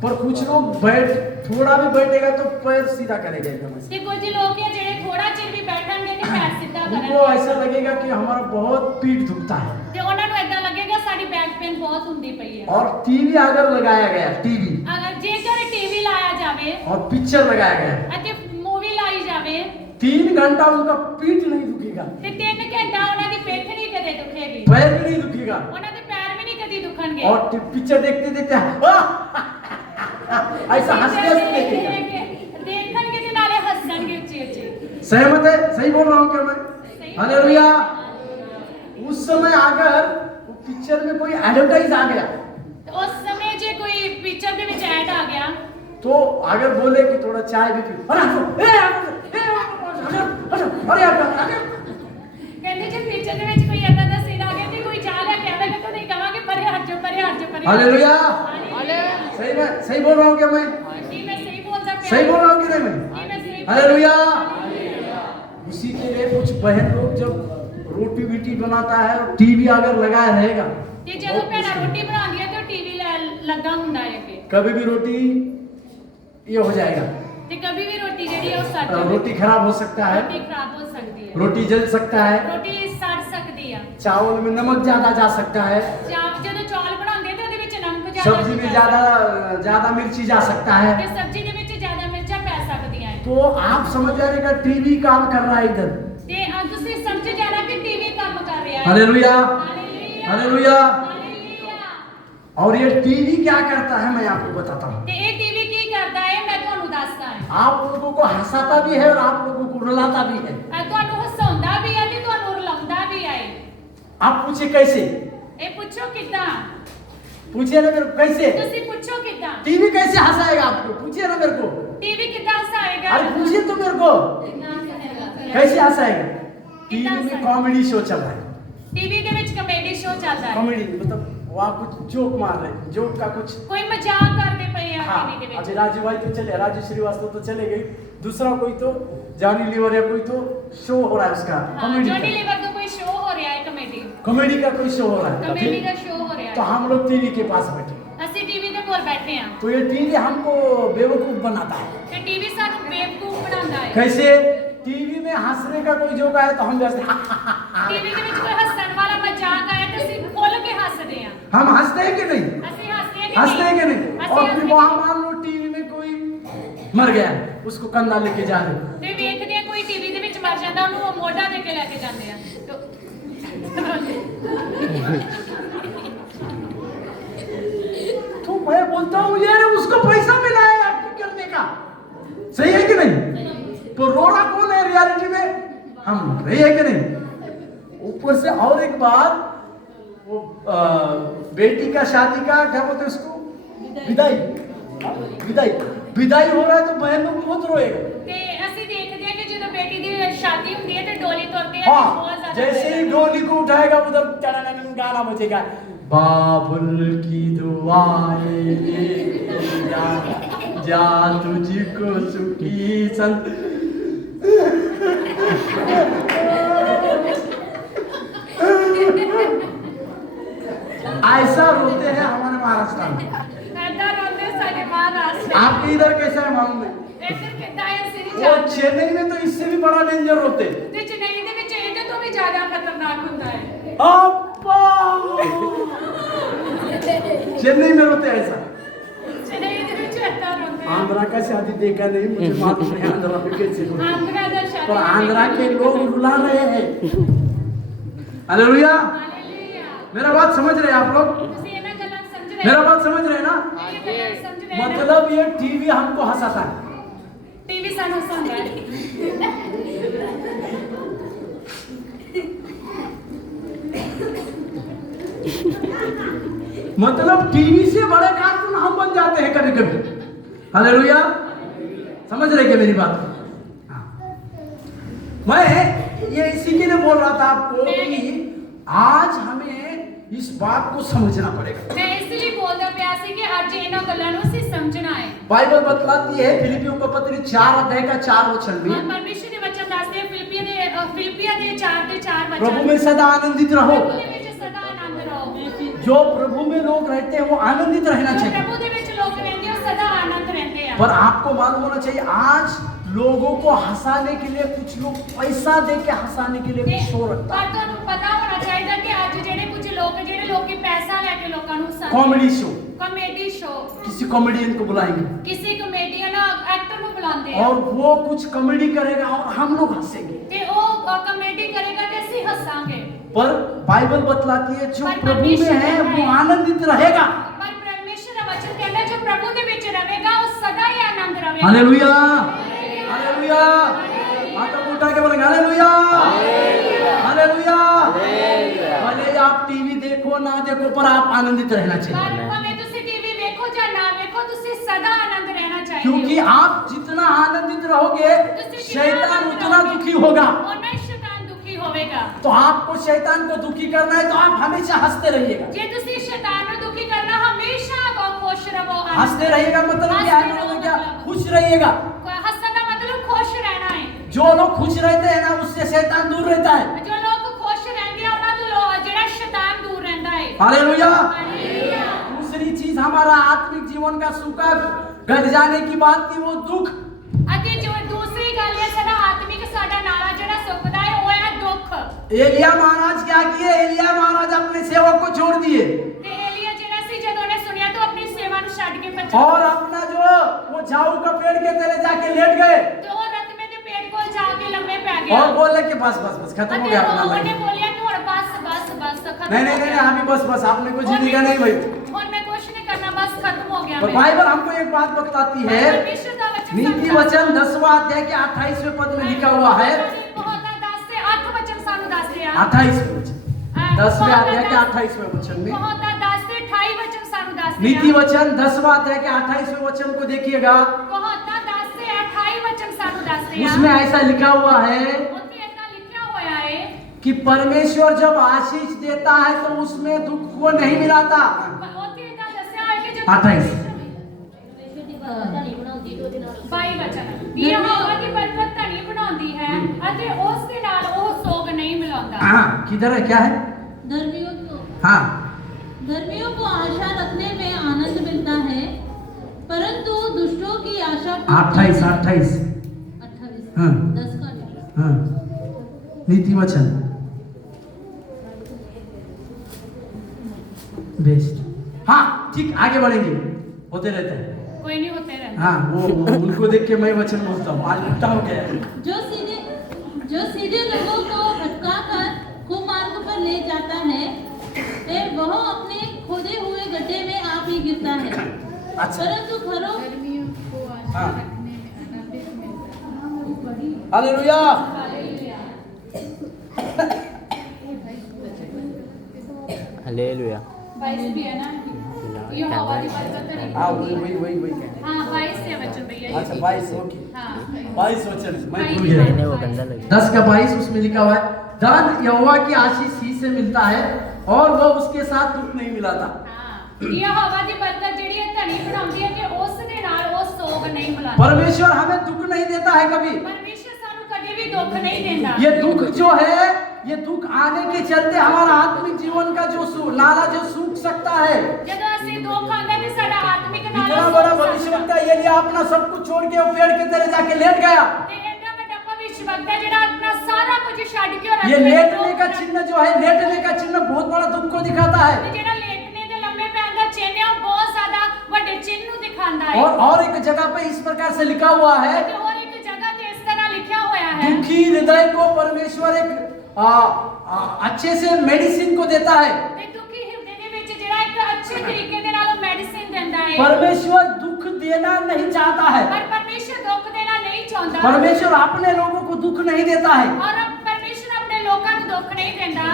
पर कुछ लोग बैठ थोड़ा भी बैठेगा तो पैर सीधा करेगा एकदम से। ਤੇ ਕੁਝ ਲੋਕ ਹੈ ਜਿਹੜੇ ਥੋੜਾ ਚਿਰ ਵੀ ਬੈਠਣਗੇ ਤੇ ਪੈਰ ਸਿੱਧਾ उनको ਕਰਨਗੇ ऐसा लगेगा कि हमारा बहुत पीठ दुखता है। ਤੇ ਉਹਨਾਂ ਨੂੰ ਏਦਾਂ लगेगा ਸਾਡੀ बैक पेन बहुत ਹੁੰਦੀ ਪਈ ਹੈ। और टीवी अगर लगाया गया, टीवी ਅਗਰ ਜੇਕਰ ਟੀਵੀ ਲਾਇਆ ਜਾਵੇ और पिक्चर लगाया गया, ਅਤੇ ਮੂਵੀ ਲਾਈ ਜਾਵੇ 3 घंटा उनका पीठ नहीं दुखेगा, ਤੇ 3 ਘੰਟਾ ਉਹਨਾਂ ਦੀ ਪਿੱਠ ਨਹੀਂ ਕਦੇ ਦੁਖੇਗੀ, पैर भी नहीं दुखेगा। ਉਹਨਾਂ ਦੇ ਪੈਰ ਵੀ ਨਹੀਂ ਕਦੀ ਦੁਖਣਗੇ। और पिक्चर देखते देखते ऐसा हंसते हंसते देखेगा। ਦੇਖਣਗੇ ਤੇ ਨਾਲੇ ਹੱਸਣਗੇ ਉੱਚੀ ਉੱਚੀ। सहमत है? सही बोल रहा हूँ क्या मैं? सही। हालेलुया। उस समय अगर वो पिक्चर में कोई एडवर्टाइज आ गया ਤੇ ਉਸ ਸਮੇਂ ਜੇ ਕੋਈ ਪਿਕਚਰ ਦੇ ਵਿੱਚ ਐਡ ਆ ਗਿਆ तो अगर बोले कि थोड़ा चाय भी पी, अरे ਕਹਿੰਦੇ ਜੇ ਪਿਕਚਰ ਦੇ ਵਿੱਚ ਕੋਈ ਏਦਾਂ ਦਾ ਸੀਨ ਆ ਗਿਆ ਤੇ ਕੋਈ ਚਾਹ ਲੈ ਕੇ ਆਵੇਗਾ ਤਾਂ ਨਹੀਂ ਕਹਾਂਗੇ ਪਰੇ ਹਟ ਜਾ ਪਰੇ ਹਟ ਜਾ ਪਰੇ। हालेलुया। हालेलुया। सही बोल रहा हूँ क्या मैं? जी मैं सही बोलता पिया। सही बोल रहा हूँ कि नहीं मैं? जी मैं सही हालेलुया। उसी के लिए कुछ बहन लोग जब रोटी बीटी बनाता है और टीवी अगर लगाया रहेगा ਤੇ ਜਦੋਂ ਭੈਣਾਂ ਰੋਟੀ ਬਣਾਉਂਦੀ ਹੈ ਤੇ ਉਹ ਟੀਵੀ ਲੱਗਾ ਹੁੰਦਾ ਹੈ ਅੱਗੇ कभी भी रोटी ये हो जाएगा, ਤੇ ਕभी भी रोटी ਜਿਹੜੀ ਹੈ ਉਹ ਸੜ रोटी खराब हो सकता है, रोटी खराब हो सकती है, रोटी जल सकता है, रोटी सड़ सकती है, चावल में नमक ज्यादा जा सकता है, ਜਦੋਂ ਚੌਲ ਬਣਾਉਂਦੇ ਤੇ ਉਹਦੇ ਵਿੱਚ ਨਮਕ सब्जी में ज्यादा मिर्ची जा सकता है। ਤੇ ਸਬਜ਼ੀ ਦੇ ਵਿੱਚ ਜ਼ਿਆਦਾ ਮਿਰਚਾਂ ਪੈ ਸਕਦੀਆਂ ਹੈ। तो आप समझ जाएगा टीवी काम कर रहा है इधर। ਤੇ ਤੁਸੀਂ ਸਮਝ ਜਾਣਾ ਕਿ ਟੀਵੀ ਕੰਮ ਕਰ ਰਿਹਾ ਹੈ। हालेलुया। हालेलुया। हालेलुया। हालेलुया। और ये टीवी क्या करता है मैं आपको बताता हूँ। ਤੇ ਇਹ ਟੀਵੀ ਕੀ ਕਰਦਾ ਹੈ ਮੈਂ ਤੁਹਾਨੂੰ ਦੱਸਦਾ ਹਾਂ। आप लोगों को हंसाता भी है और आप लोगों को रुलाता भी है। ਤੁਹਾਨੂੰ ਹਸਾਉਂਦਾ ਵੀ ਹੈ ਤੇ ਤੁਹਾਨੂੰ ਰਲਾਉਂਦਾ ਵੀ ਹੈ। आप पूछे कैसे? ਇਹ ਪੁੱਛੋ ਕਿੱਦਾਂ? पूछिए ना मेरे को कैसे? ਤੁਸੀਂ ਪੁੱਛੋ ਕਿੱਦਾਂ? टीवी कैसे हंसाएगा आपको? पूछिए ना मेरे को। ਟੀਵੀ ਕਿੱਦਾਂ ਹਸਾਏਗਾ? अरे पूछिए तो मेरे को कैसे हंसाएगा? टीवी में कॉमेडी शो चल रहा है। ਟੀਵੀ ਦੇ ਵਿੱਚ ਕਮੇਡੀ ਸ਼ੋ ਚੱਲਦਾ ਹੈ। कॉमेडी मतलब वहाँ कुछ जोक मार रहे हैं, जोक का कुछ। ਕੋਈ ਮਜ਼ਾਕ ਕਰਦੇ ਪਏ ਆ हाँ, ਟੀਵੀ ਦੇ अभी ਵਿੱਚ। राजू भाई तो चले, राजू श्रीवास्तव तो चले गए, दूसरा कोई तो जॉनी लीवर या कोई तो शो हो रहा है उसका ਹਾਂ कॉमेडी ਜੋਨੀ का, ਲੀਵਰ ਦਾ ਕੋਈ ਸ਼ੋ ਹੋ ਰਿਹਾ ਹੈ ਕਮੇਡੀ। कॉमेडी का कोई शो हो रहा है। ਕਮੇਡੀ ਦਾ ਸ਼ੋ ਹੋ ਰਿਹਾ तो ਹੈ। हम लोग टीवी के पास बैठे, ਅਸੀਂ ਟੀਵੀ ਦੇ ਕੋਲ ਬੈਠੇ ਹਾਂ तो ये टीवी हमको बेवकूफ बनाता है। ਤੇ ਟੀਵੀ ਸਾਨੂੰ ਬੇਵਕੂਫ ਬਣਾਉਂਦਾ ਹੈ। कैसे? टीवी में हंसने का कोई जोक आया तो हम जैसे ਟੀਵੀ ਦੇ ਵਿੱਚ ਕੋਈ ਹੱਸਣ ਵਾਲਾ ਮਜ਼ਾਕ ਆਇਆ ਤੇ ਅਸੀਂ ਖੁੱਲ ਕੇ ਹੱਸਦੇ ਹਾਂ। हम हंसते हैं कि नहीं? ਅਸੀਂ ਹੱਸਦੇ ਹਾਂ हंसते हैं कि नहीं? ਅਸੀਂ और फिर ਹੱਸਦੇ वहां ਹਾਂ। मान लो टीवी में कोई मर गया, उसको कंधा लेके जा रहे हो, ਤੇ ਵੇਖਦੇ ਆ ਕੋਈ ਟੀਵੀ ਦੇ ਵਿੱਚ ਮਰ ਜਾਂਦਾ ਉਹਨੂੰ ਉਹ ਮੋਢਾ ਦੇ ਕੇ ਲੈ ਕੇ ਜਾਂਦੇ ਆ। तो मैं बोलता हूँ यार उसको पैसा मिला है एक्टिंग करने का, सही है कि नहीं? तो रोना कौन है रियलिटी में? हम, सही है कि नहीं? ऊपर से और एक बात, वो बेटी का शादी का क्या बोलते हैं उसको, विदाई, विदाई, विदाई हो रहा है तो बहन लोग बहुत रोएगा। ਤੇ ਅਸੀਂ ਦੇਖਦੇ ਹਾਂ ਕਿ ਜਦੋਂ ਬੇਟੀ ਦੀ ਸ਼ਾਦੀ ਹੁੰਦੀ ਹੈ ਤੇ ਡੋਲੀ ਤੁਰਦੀ ਹੈ ਤੇ हाँ, ਬਹੁਤ ਜ਼ਿਆਦਾ जैसे ही डोली को उठाएगा उधर टड़ाडन गाना बजेगा, बाबुल की दुआएं ले जा, जा तुझको सुखी संत। ऐसा रोते हैं हमारे महाराष्ट्र में। ਏਦਾਂ ਰੋਂਦੇ ਸਾਡੇ ਮਹਾਰਾਸ਼ਟਰ। आपके इधर कैसा है मालूम नहीं? ਇੱਧਰ ਕਿੱਦਾਂ ਹੈ ਅਸੀਂ ਨਹੀਂ वो ਜਾਣਦੇ। चेन्नई में तो इससे भी बड़ा डेंजर रोते हैं। ਤੇ ਚੇਨਈ ਦੇ ਵਿੱਚ ਇਹਦੇ ਤੋਂ ਵੀ ਜ਼ਿਆਦਾ ਖਤਰਨਾਕ ਹੁੰਦਾ ਹੈ। अब्बा! चेन्नई में रोते हैं ऐसा। ਚੇਨਈ ਦੇ ਵਿੱਚ ਏਦਾਂ आंध्रा का शादी देखा नहीं, मुझे मालूम नहीं आंध्रा में कैसे होती है। आंध्रा का शादी पर आंध्रा के लोग रुला रहे हैं। हालेलुया। हालेलुया। मेरा बात समझ रहे हैं आप लोग? ਤੁਸੀਂ ਇਹਨਾਂ ਗੱਲਾਂ ਸਮਝ ਰਹੇ मेरा ਹੋ? बात समझ रहे हैं ना? ਇਹ ਗੱਲਾਂ ਸਮਝ ਰਹੇ ਹੋ? मतलब ये टीवी हमको हंसाता है। ਟੀਵੀ ਸਾਨੂੰ ਹਸਾਉਂਦਾ ਹੈ। मतलब टीवी से बड़े कार्टून हम बन जाते हैं कभी कभी। हालेलुया। समझ रहे क्या मेरी बात? हाँ। मैं ये इसी के लिए बोल रहा था आपको कि आज हमें इस बात को समझना पड़ेगा। ਮੈਂ ਇਸ ਲਈ ਬੋਲਦਾ ਪਿਆ ਸੀ ਕਿ ਅੱਜ ਇਹਨਾਂ ਗੱਲਾਂ ਨੂੰ ਅਸੀਂ ਸਮਝਣਾ ਹੈ। बाइबल बतलाती है फिलिपियों का पत्री 4 अध्याय का 4 वचन में, ਪਰਮੇਸ਼ਰ ਦੇ ਵਚਨ ਦੱਸਦੇ ਆ ਫਿਲਿੱਪੀਆਂ ਦੇ 4 ਦੇ 4 ਵਚਨ। प्रभु में सदा आनंदित रहो। ਪ੍ਰਭੂ ਦੇ ਵਿੱਚ ਸਦਾ ਆਨੰਦ ਰਹੋ। जो प्रभु में लोग रहते हैं वो आनंदित रहना ਜੋ चाहिए। ਪ੍ਰਭੂ ਦੇ ਵਿੱਚ ਲੋਕ ਰਹਿੰਦੇ ਆ ਸਦਾ ਆਨੰਦ ਰਹਿੰਦੇ ਆ। पर आपको मालूम होना चाहिए आज लोगों को हंसाने के लिए कुछ लोग पैसा दे के हंसाने के लिए ਤੇ भी शो रखता है। ਪਰ ਤੁਹਾਨੂੰ ਪਤਾ ਹੋਣਾ ਚਾਹੀਦਾ ਕਿ ਅੱਜ ਜਿਹੜੇ ਕੁਝ ਲੋਕ ਜਿਹੜੇ ਲੋਕੀ ਪੈਸਾ ਲੈ ਕੇ ਲੋਕਾਂ ਨੂੰ ਹਸਾਉਂਦੇ कॉमेडी शो, ਕਾਮੇਡੀ ਸ਼ੋ किसी कॉमेडियन को बुलाएंगे ਕਿਸੇ ਕਮੇਡੀਅਨ ਐਕਟਰ ਨੂੰ ਬੁਲਾਉਂਦੇ ਆ और वो कुछ कॉमेडी करेगा और हम लोग हंसेंगे। ਤੇ ਉਹ ਕਾਮੇਡੀ ਕਰੇਗਾ ਤੇ ਅਸੀਂ ਹੱਸਾਂਗੇ। पर बाइबल बतलाती है जो पर प्रभु परमेश्वर में है है। वो आनंदित रहेगा। ਪਰ ਪਰਮੇਸ਼ਰ ਦਾ ਵਚਨ ਕਹਿੰਦਾ ਜੋ ਪ੍ਰਭੂ ਦੇ ਵਿੱਚ ਰਹੇਗਾ ਉਹ ਸਦਾ ਹੀ ਆਨੰਦ ਰਹੇਗਾ। हालेलुया। हालेलुया। हाथ उठा के बोलेंगे हालेलुया। हालेलुया। भले आप टीवी देखो ना देखो पर आप आनंदित रहना चाहिए। ਪਰ ਭਾਵੇਂ ਤੁਸੀਂ ਟੀਵੀ ਵੇਖੋ ਜਾਂ ਨਾ ਵੇਖੋ ਤੁਸੀਂ ਸਦਾ ਆਨੰਦ ਰਹਿਣਾ ਚਾਹੀਦਾ। क्योंकि आप जितना आनंदित रहोगे शैतान उतना दुखी होगा। ਉਹਨਾਂ ਹੀ ਸ਼ੈਤਾਨ ਦੁਖੀ ਹੋਵੇਗਾ। तो आपको शैतान को दुखी करना है तो आप हमेशा हंसते रहिएगा। ਜੇ ਤੁਸੀਂ ਸ਼ੈਤਾਨ ਨੂੰ ਦੁਖੀ ਕਰਨਾ ਹਮੇਸ਼ਾ ਖੁਸ਼ ਰਹੋ। हंसते रहिएगा मतलब क्या है? मतलब क्या? खुश रहिएगा। ਹੱਸਣ ਦਾ ਮਤਲਬ ਖੁਸ਼ ਰਹਿਣਾ ਹੈ। जो लोग खुश रहते हैं ना उससे शैतान दूर रहता है। ਜੋ ਲੋਕ ਖੁਸ਼ ਰਹਿੰਦੇ ਆ ਉਹਨਾਂ ਤੋਂ ਜਿਹੜਾ ਸ਼ੈਤਾਨ ਦੂਰ ਰਹਿੰਦਾ ਹੈ। हालेलुया। ਹਾਲੇਲੂਇਆ। दूसरी चीज हमारा आत्मिक जीवन का सूखा घट जाने की बात थी वो दुख। ਅਤੇ ਜੋ ਦੂਸਰੀ ਗੱਲ ਹੈ ਸਾਡਾ ਆਤਮਿਕ ਸਾਡਾ ਨਾਲਾ ਜਿਹੜਾ ਸੁੱਕਦਾ ਹੈ ਉਹ ਹੈ ਦੁੱਖ। एलिया महाराज क्या किए? एलिया महाराज अपने सेवक को छोड़ दिए ਤੇ ਏਲੀਆ ਜਿਹੜਾ ਸੀ ਜਦੋਂ ਉਹਨੇ ਸੁਣਿਆ ਤਾਂ ਆਪਣੀ ਸੇਵਾ ਨੂੰ ਛੱਡ ਕੇ ਭੱਜ और अपना जो वो झाऊ का पेड़ के तले जाके लेट गए ਤੇ ਉਹ ਰਤਮੇ ਦੇ ਪੇੜ ਕੋਲ ਜਾ ਕੇ ਲੰਮੇ ਪੈ ਗਿਆ। और बोले कि बस बस बस खत्म हो ਅਤੇ गया अपना ਉਹਨੇ लाइफ। ਬੋਲਿਆ ਕਿ ਹੁਣ ਬਸ बस खत्म नहीं नहीं हो नहीं गया। अभी बस बस आपने कुछ जीने का नहीं भाई। ਹੁਣ ਮੈਂ ਕੁਛ ਨਹੀਂ ਕਰਨਾ ਬਸ ਖत्म हो गया। तो बाइबल हमको एक बात बताती है, परमेश्वर का वचन नीति वचन 10वां अध्याय के 28वें पद में लिखा हुआ है। बहुत 10 से 8 वचन ਸਾਨੂੰ ਦੱਸਦੇ ਆ। 28वें वचन 10वें अध्याय के 28वें वचन में बहुत 10 से 28 वचन ਸਾਨੂੰ ਦੱਸਦੇ ਆ। नीति वचन 10वां अध्याय के 28वें वचन को देखिएगा। बहुत 10 से 28 वचन ਸਾਨੂੰ ਦੱਸਦੇ ਆ। उसमें ऐसा लिखा हुआ है ਉੱਥੇ ਏਦਾਂ ਲਿਖਿਆ ਹੋਇਆ ਹੈ कि परमेश्वर जब आशीष देता है तो उसमें दुख को नहीं मिलाता। ਉੱਥੇ ਏਦਾਂ ਦੱਸਿਆ ਹੋਇਆ ਕਿ 28 22 ਵਚਨ ਯਹੋਵਾ ਦੀ ਬਰਕਤ ਧਨੀ ਬਣਾਉਂਦੀ ਹੈ ਅਤੇ ਉਸ ਦੇ ਨਾਲ ਉਹ ਸੋਗ ਨਹੀਂ ਮਿਲਾਉਂਦਾ। हाँ किधर है? क्या है? हाँ धर्मियों को आशा रखने में आनंद मिलता है, परंतु दुष्टों की आशा 28 28 28 हाँ 10 का नहीं। हाँ नीति वचन बेस्ट। हाँ ठीक आगे बढ़ेंगे, होते रहते हैं। कोई नहीं होते रहते। हाँ वो उनको देख के मैं वचन बोलता हूँ, आज उल्टा हो गया है। जो सीधे लोगों को भटकाकर कुमार्ग पर ले जाता है वह अपने खोदे हुए गड्ढे में आप ही गिरता है। अच्छा परंतु खरों हाँ हालेलुया। हालेलुया। 22 भी है ना यहोवा की बरकत धनी हाँ बनती है। वही कहते हाँ 22 से वचन भैया हैं। अच्छा 22 ओके हाँ 22 वचन मैं भूल नहीं, गया। मैंने वो गंदा लगा। 10 का 22 उसमें लिखा हुआ है, धन यहोवा की आशीष ही से मिलता है और वह उसके साथ दुख नहीं मिलाता। यहोवा की बरकत ਜਿਹੜੀ ਹੈ ਧਨੀ ਬਣਾਉਂਦੀ ਹੈ ਕਿ ਉਸ ਦੇ ਨਾਲ ਉਹ ਸੋਗ ਨਹੀਂ ਮਿਲਾਉਂਦਾ। परमेश्वर हमें दुख नहीं देता है कभी। परमेश्वर ਸਾਨੂੰ ਕਦੇ ਵੀ ਦੁੱਖ ਨਹੀਂ ਦਿੰਦਾ। ये दुख जो है ये दुख आने के चलते हमारा आत्मिक जीवन का जो नाला जो सूख सकता है। ਜਦੋਂ ਅਸੀਂ ਦੁੱਖ ਆਉਂਦਾ ਤੇ ਸਾਡਾ ਆਤਮਿਕ ਨਾਲਾ इतना बड़ा भविष्यवक्ता एलिया अपना सब कुछ छोड़ के वो पेड़ के तले जाके लेट गया। ਤੇ ਇੰਨਾ ਵੱਡਾ ਭਵਿੱਖਵਕਤਾ ਜਿਹੜਾ ਆਪਣਾ ਸਾਰਾ ਕੁਝ ਛੱਡ ਕੇ ये लेटने का चिन्ह जो है, लेटने का चिन्ह बहुत बड़ा दुख को दिखाता है। ਜਿਹੜਾ ਲੇਟਨੇ ਦੇ ਲੰਮੇ ਪੈਣ ਦਾ ਚਿੰਨ੍ਹ ਹੈ ਉਹ ਬਹੁਤ ਜ਼ਿਆਦਾ ਵੱਡੇ ਚਿੰਨ੍ਹ ਨੂੰ ਦਿਖਾ पांदा है और एक जगह पे इस प्रकार से लिखा हुआ है, ਤੇ ਹੋਰ ਇੱਕ ਜਗ੍ਹਾ ਤੇ ਇਸ ਤਰ੍ਹਾਂ ਲਿਖਿਆ ਹੋਇਆ ਹੈ दुखी हृदय को परमेश्वर एक अच्छे से मेडिसिन को देता है। ਤੇ ਦੁਖੀ ਹਿਰਦੇ ਦੇ ਵਿੱਚ ਜਿਹੜਾ ਇੱਕ ਅੱਛੇ ਤਰੀਕੇ ਦੇ ਨਾਲ ਮੈਡੀਸਿਨ ਦਿੰਦਾ ਹੈ परमेश्वर दुख देना नहीं चाहता है, ਪਰ ਪਰਮੇਸ਼ਰ ਦੁੱਖ ਦੇਣਾ ਨਹੀਂ ਚਾਹੁੰਦਾ परमेश्वर अपने लोगों को दुख नहीं देता है। ਔਰ ਪਰਮੇਸ਼ਰ ਆਪਣੇ ਲੋਕਾਂ ਨੂੰ ਦੁੱਖ ਨਹੀਂ ਦਿੰਦਾ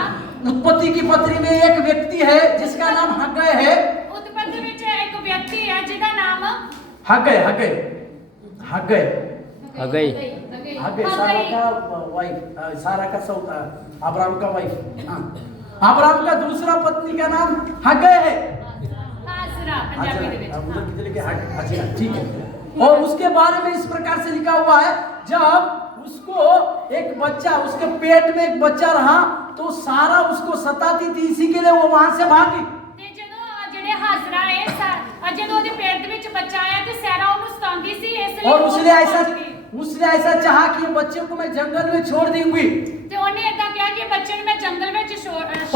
उत्पत्ति की पत्री में एक व्यक्ति है जिसका नाम हग्गै है। ਉਤਪत्ति ਵਿੱਚ ਇੱਕ ਵਿਅਕਤੀ ਹੈ ਜਿਹਦਾ ਨਾਮ हग्गै हग्गै हग्गै हगई हग्गै सारा का वाइफ, सारा का सौता, अब्राहम का वाइफ। हाँ, अब्राहम का दूसरा पत्नी का नाम हग्गै है। ਹਾਜ਼ਰਾ ਪੰਜਾਬੀ ਦੇ ਵਿੱਚ उधर किधर के अच्छा ठीक है। और उसके बारे में इस प्रकार से लिखा हुआ है, जब उसको एक बच्चा, उसके पेट में एक बच्चा रहा तो सारा उसको सताती थी, इसी के लिए वो वहां से भागी। ਤੇ ਜਦੋਂ ਜਿਹੜੇ ਹਾਜ਼ਰਾ ਹੈ ਜਦੋਂ ਉਹਦੇ ਪੇਟ ਦੇ ਵਿੱਚ ਬੱਚਾ ਆਇਆ ਤੇ ਸੈਰਾ ਉਹਨੂੰ ਸਤਾਉਂਦੀ ਸੀ ਇਸ ਲਈ और ਉਹ उसने ऐसा चाहा कि ये बच्चे को मैं जंगल में छोड़ दूंगी। ਤੇ ਉਹਨੇ ਏਦਾਂ ਕਿਹਾ ਕਿ ਬੱਚੇ ਨੂੰ ਮੈਂ ਜੰਗਲ ਵਿੱਚ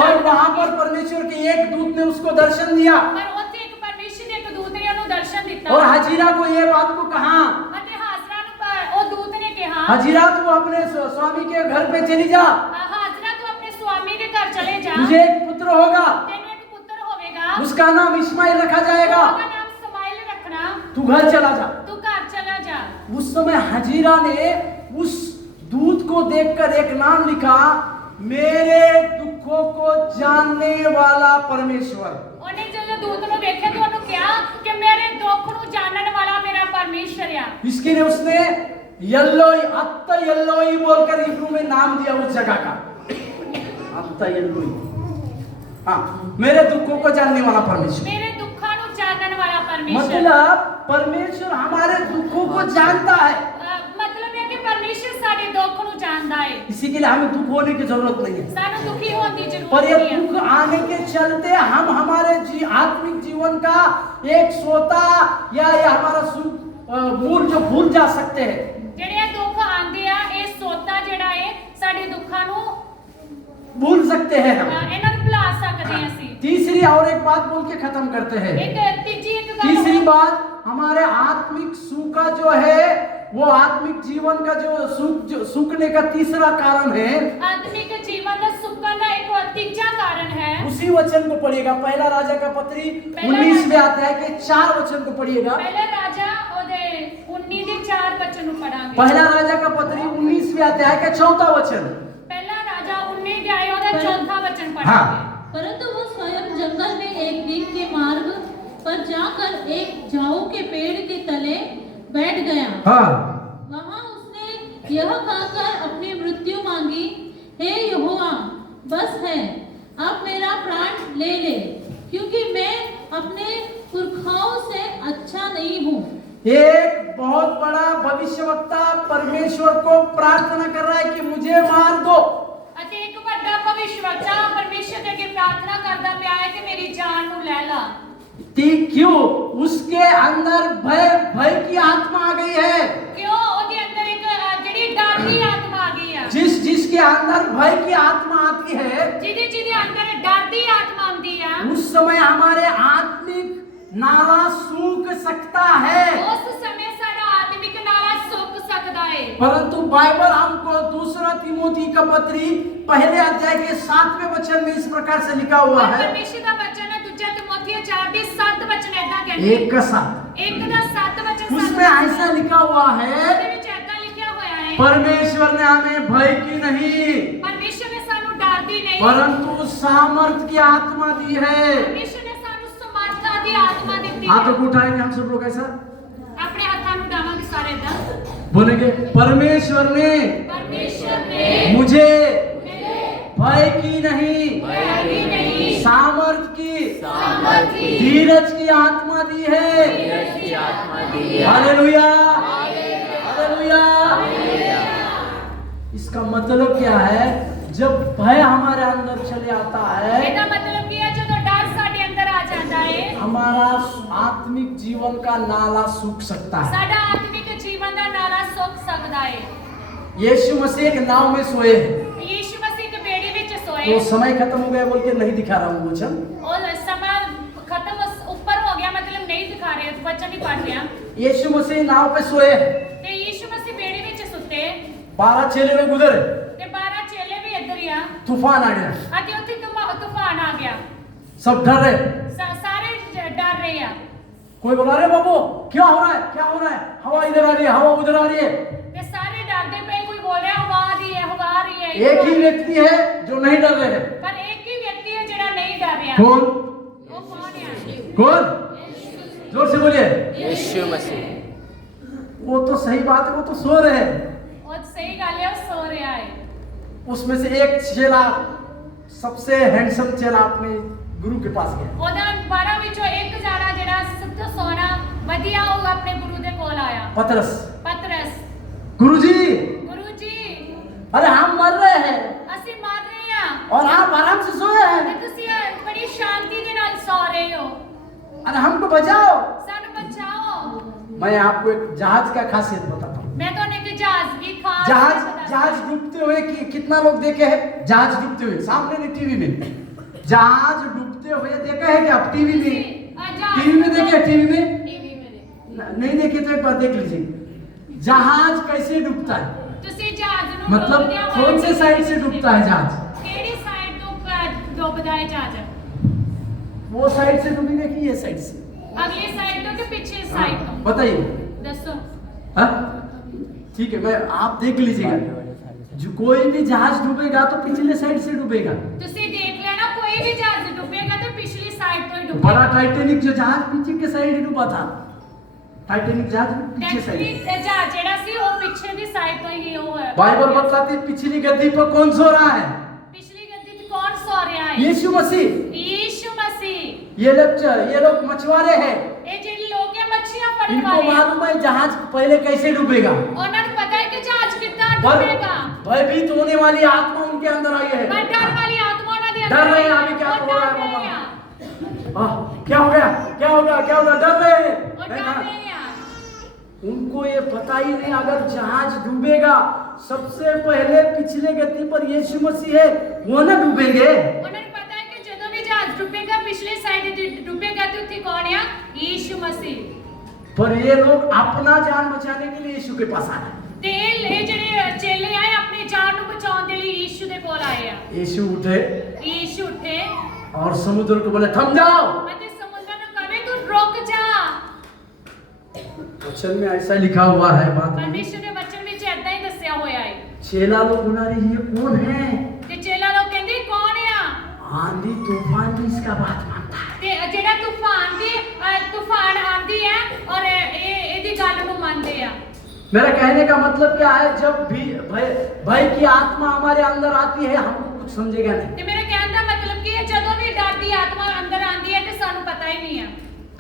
और वहां पर परमेश्वर के एक दूत ने उसको दर्शन दिया ਪਰ ਉੱਥੇ ਇੱਕ ਪਰਮੇਸ਼ਰ ਦੇ ਇੱਕ ਦੂਤ ਨੇ ਉਹਨੂੰ ਦਰਸ਼ਨ ਦਿੱਤਾ और हजीरा को ये बात को कहा, ਅਤੇ ਹਾਜ਼ਰਾ ਨੂੰ ਉਹ ਦੂਤ ਨੇ ਕਿਹਾ हजीरा तू अपने स्वामी के घर पे चली जा, ਹਾਜ਼ਰਾ ਤੂੰ ਆਪਣੇ ਸੁਆਮੀ ਦੇ ਘਰ ਚਲੇ ਜਾ तुझे एक पुत्र होगा, ਤੈਨੂੰ ਇੱਕ ਪੁੱਤਰ ਹੋਵੇਗਾ उसका नाम इस्माइल रखा जाएगा, ਉਹਦਾ ਨਾਮ ਸਮਾਈਲ ਰੱਖਣਾ तू घर चला जा। ਤੂੰ ਘਰ ਚਲਾ ਜਾ उस समय हजीरा ने उस दूत को देखकर एक नाम लिखा, मेरे दुखों को जानने वाला परमेश्वर। ਉਹਨੇ ਜਦੋਂ ਦੂਤ ਨੂੰ ਵੇਖਿਆ ਤਾਂ ਉਹਨੂੰ ਕਿਹਾ ਕਿ ਮੇਰੇ ਦੁੱਖ ਨੂੰ ਜਾਣਨ ਵਾਲਾ ਮੇਰਾ ਪਰਮੇਸ਼ਰ ਆ इसके लिए उसने यल्लोई अत्ता यल्लोई बोलकर इब्रू में नाम दिया उस जगह का, अत्ता यल्लोई। हाँ, मेरे दुखों को जानने वाला परमेश्वर। ਮੇਰੇ ਦੁੱਖਾਂ ਨੂੰ ਜਾਣਨ ਵਾਲਾ ਪਰਮੇਸ਼ਰ मतलब परमेश्वर हमारे दुखों को जानता है, ਮਤਲਬ ਇਹ ਕਿ ਪਰਮੇਸ਼ਰ ਸਾਡੇ ਦੁੱਖ ਨੂੰ ਜਾਣਦਾ ਹੈ इसी के लिए हमें दुख होने की जरूरत नहीं है। ਸਾਨੂੰ ਦੁਖੀ ਹੋਣ ਦੀ पर ਜ਼ਰੂरत ये नहीं है दुख आने के चलते हम हमारे आत्मिक जीवन का एक सोता या ये हमारा मूल जो भूल जा सकते हैं। ਜਿਹੜੇ ਇਹ ਦੁੱਖ ਆਉਂਦੇ ਆ ਇਹ ਸੋਤਾ ਜਿਹੜਾ ਹੈ ਸਾਡੇ ਦੁੱਖਾਂ ਨੂੰ भूल सकते हैं हम। ਇਹਨਾਂ ਨੂੰ ਭੁਲਾ ਸਕਦੇ ਹਾਂ ਅਸੀਂ तीसरी और एक बात बोल के खत्म करते हैं। ਇੱਕ ਤੀਜੀ ਇੱਕ ਗੱਲ तीसरी ਹੋਰ। बात, हमारे आत्मिक सुख का जो है वो आत्मिक जीवन का जो सूखने का तीसरा कारण है, ਆਤਮਿਕ ਜੀਵਨ ਦਾ ਸੁੱਕਣ ਦਾ ਇੱਕ ਤੀਜਾ ਕਾਰਨ ਹੈ उसी वचन को पढ़िएगा, पहला राजा का पत्री 19वें अध्याय के 4 वचन को पढ़िएगा। ਪਹਿਲਾ ਰਾਜਾ ਉਹਦੇ 19 ਦੇ 4 ਵਚਨ ਨੂੰ ਪੜਾਂਗੇ पहला राजा का पत्री 19वें अध्याय का 4था वचन। ਪਹਿਲਾ ਰਾਜਾ 19 ਦੇ ਆਏ ਉਹਦਾ ਚੌਥਾ ਵਚਨ हाँ, ਪੜਾਂਗੇ परंतु वो स्वयं जंगल में एक दिन के मार्ग पर जाकर एक झाऊ के पेड़ के तले बैठ गया। हाँ, वहां उसने यह कहकर अपनी मृत्यु मांगी, हे यहोवा, बस है, अब मेरा प्राण ले ले, क्योंकि मैं अपने पुरखाओं से अच्छा नहीं हूँ। एक बहुत बड़ा भविष्यवक्ता परमेश्वर को प्रार्थना कर रहा है कि मुझे मार दो। ਅਤੇ ਇੱਕ ਵੱਡਾ ਭਵਿਸ਼ਵਕਤਾ ਪਰਮੇਸ਼ਰ ਦੇ ਅੱਗੇ ਪ੍ਰਾਰਥਨਾ ਕਰਦਾ ਪਿਆ ਹੈ ਕਿ ਮੇਰੀ ਜਾਨ ਨੂੰ ਲੈ ਲਾ क्यों? उसके अंदर भय की आत्मा आ गई है। ਕਿਉਂ ਉਹਦੇ ਅੰਦਰ ਇੱਕ ਜਿਹੜੀ ਡਰ ਦੀ ਆਤਮਾ ਆ ਗਈ ਆ जिसके अंदर भय की आत्मा आती है, ਜਿਹਦੇ ਅੰਦਰ डर ਦੀ आत्मा आती है उस समय हमारे आत्मिक नाला सूख सकता है। उस समय सारा आत्मिक नाला सूख सकता है परंतु बाइबल हमको दूसरा तिमोथी का पत्री पहले अध्याय के 7वें वचन में इस प्रकार से लिखा हुआ और है, परमेश्वर का वचन है दूसरा तिमोथी 4 के 7 वचन ऐसा कहते एक का 7, एक का 7 वचन उसमें ऐसा लिखा हुआ है, ਉਹਦੇ ਵਿੱਚ ऐसा लिखा हुआ है परमेश्वर ने हमें भय की नहीं परमेश्वर ने सानू डर दी नहीं परंतु सामर्थ की आत्मा दी है। परमेश्वर ने सानू समर्थ दी आत्मा दी है हाथों को उठाएंगे हम सब लोग ऐसा अपने हाथों ਨੂੰ ਉਠਾਵਾਂਗੇ ਸਾਰੇ ਇਦਾਂ बोलेंगे, परमेश्वर ने परमेश्वर ने मुझे मुझे भय की नहीं भय की नहीं सामर्थ की सामर्थ की धीरज की आत्मा दी है। धीरज की आत्मा दी है हालेलुया, हालेलुया। इसका मतलब क्या है? जब भय हमारे अंदर चले आता है, ਇਹਦਾ ਮਤਲਬ ਕੀ ਹੈ ਜਦੋਂ ਡਰ ਸਾਡੇ ਅੰਦਰ ਆ ਜਾਂਦਾ ਹੈ हमारा आत्मिक जीवन का नाला सूख सकता है। ਸਾਡਾ ਆਤਮਿਕ ਜੀਵਨ ਦਾ ਨਾਲਾ ਸੁੱਕ ਸਕਦਾ ਹੈ यीशु मसीह एक नाव में सोए हैं, ਯੀਸ਼ੂ ਮਸੀਹ ਇੱਕ ਬੇੜੀ ਵਿੱਚ सोए तो समय खत्म हो गया बोल के नहीं दिखा रहा हूँ वचन, और समा खत्म ऊपर हो गया मतलब नहीं दिखा रहे वचन ही पढ़ लिया यीशु मसीह नाव पे सोए, ते यीशु मसीह बेड़ी विच सुते 12 चेले में गुजरे, ते 12 चेले भी इधर ही आ तूफान आ गया, अते उत्थे तूफान आ गया, सब डर रहे। सारे डर रहे आ। कोई बोला रे बाबू क्या हो रहा है, क्या हो रहा है, हवा इधर आ रही है, हवा उधर आ रही है। ते सारे डरदे पे, कोई बोल रहा हवा आ रही है, हवा आ रही है। एक ही व्यक्ति है जो नहीं डर रहे हैं। पर एक ही व्यक्ति है जेड़ा नहीं डर रहा। कौन? वो कौन है? कौन? जोर से बोलिए। यीशु मसीह। वो तो सही बात है, वो तो सो रहे हैं। और सही गल है, वो सो रहा है। उसमें से एक चेला, सबसे हैंडसम चेला अपने गुरु के पास गया। ओदा 12 विचों एक जाना जेड़ा सब तो सोना वधिया वो अपने गुरु दे कोल आया। पतरस, गुरुजी, अरे हम मर रहे हैं ਅਸੀਂ ਮਰ ਰਹੇ ਹਾਂ और आप आराम से सोए ਤੇ हैं, ਤੁਸੀਂ ਬੜੀ ਸ਼ਾਂਤੀ ਦੇ ਨਾਲ ਸੌ ਰਹੇ ਹੋ। अरे हमको बचाओ। ਸਾਨੂੰ बचाओ। मैं आपको एक जहाज का खासियत बताता हूँ। मैं तो एक जहाज की खास जहाज डूबते हुए कितना लोग देखे हैं? जहाज डूबते हुए सामने नहीं, टीवी में। जहाज डूबते हुए देखे हैं क्या? टीवी में, टीवी में देखे, टीवी में नहीं देखे तो एक बार देख लीजिए जहाज कैसे डूबता है। ਤੁਸੀਂ ਜਹਾਜ਼ ਨੂੰ मतलब ਡੋਬਦਿਆਂ ਹੋਇਆ कौन से साइड से डूबता है जहाज? ਕਿਹੜੀ ਸਾਈਡ ਤੋਂ ਡੁੱਬਦਾ ਹੈ ਜਹਾਜ਼? वो साइड से डूबेगा कि ये साइड से? अगली साइड तो कि पिछली साइड तो? बताइए। दसो। हाँ? ठीक है, मैं आप देख लीजिएगा। जो कोई भी जहाज डूबेगा तो पिछले साइड से डूबेगा। ਤੁਸੀਂ ਦੇਖ ਲੈਣਾ कोई भी जहाज डूबेगा तो पिछली साइड तो ही डूबेगा। बड़ा टाइटैनिक जो जहाज पीछे के साइड डूबा था, टाइटैनिक जहाज पीछे साइड। टैक्सी जहाज जेड़ा सी वो पिछले दी साइड तो ही वो है। बाइबल बताती है पिछली गद्दी पर कौन सो रहा है? पिछली गद्दी पे कौन सो रहा है? यीशु मसीह। यीशु मसीह। ये लोग मछुआरे हैं। ये जिन लोग हैं मच्छियां पकड़ने इनको वाले हैं। मालूम है जहाज पहले कैसे डूबेगा। उन्हें पता है कि जहाज कितना डूबेगा। भयभीत होने वाली आत्मा उनके अंदर आई है। पर डर वाली आत्मा ना दे। डर रहे हैं अभी क्या हो रहा है बाबा? क्या हो गया, क्या होगा, क्या होगा? डर रहे हैं। और डर रहे हैं। उनको ये पता ही नहीं अगर जहाज डूबेगा सबसे पहले पिछले गति पर यीशु मसीह है, वो ना डूबेंगे। उन्हें पता है कि ਜਦੋਂ भी जहाज डूबेगा पिछले साइड डूबेगा तो उठी कौन है? यीशु मसीह। पर ये लोग अपना जान बचाने के लिए यीशु के पास आए। ते ये ਜਿਹੜੇ ਚੇਲੇ ਆਏ ਆਪਣੀ ਜਾਨ ਨੂੰ ਬਚਾਉਣ ਦੇ ਲਈ यीशु ਦੇ ਕੋਲ ਆਏ ਆ। यीशु उठे यीशु उठे और समुद्र को बोले थम जाओ। ਅਤੇ ਸਮੁੰਦਰ ਨੂੰ ਕਹੇ ਤੂੰ ਰੁਕ ਜਾ। वचन में ऐसा लिखा हुआ है बात में। परमेश्वर ਦੇ वचन ਵਿੱਚ ਏਦਾਂ ਹੀ ਦੱਸਿਆ ਹੋਇਆ ਹੈ। चेला लोग बोला रहे ये कौन है? ਤੇ ਚੇਲਾ ਲੋਕ ਕਹਿੰਦੇ ਕੌਣ ਆ? आंधी तूफान भी इसका बात मानता है। ਤੇ ਜਿਹੜਾ तूफान आंदी है और ਇਹਦੀ ਗੱਲ ਨੂੰ ਮੰਨਦੇ ਆ। मेरा कहने का मतलब क्या है, जब भी भय की आत्मा हमारे अंदर आती है हमको कुछ समझेगा नहीं। ਤੇ ਮੇਰੇ ਕਹਿਣ ਦਾ ਮਤਲਬ ਕੀ ਹੈ ਜਦੋਂ ਵੀ ਡਰ ਦੀ ਆਤਮਾ ਅੰਦਰ ਆਂਦੀ ਹੈ ਤੇ ਸਾਨੂੰ ਪਤਾ ਹੀ ਨਹੀਂ ਆ।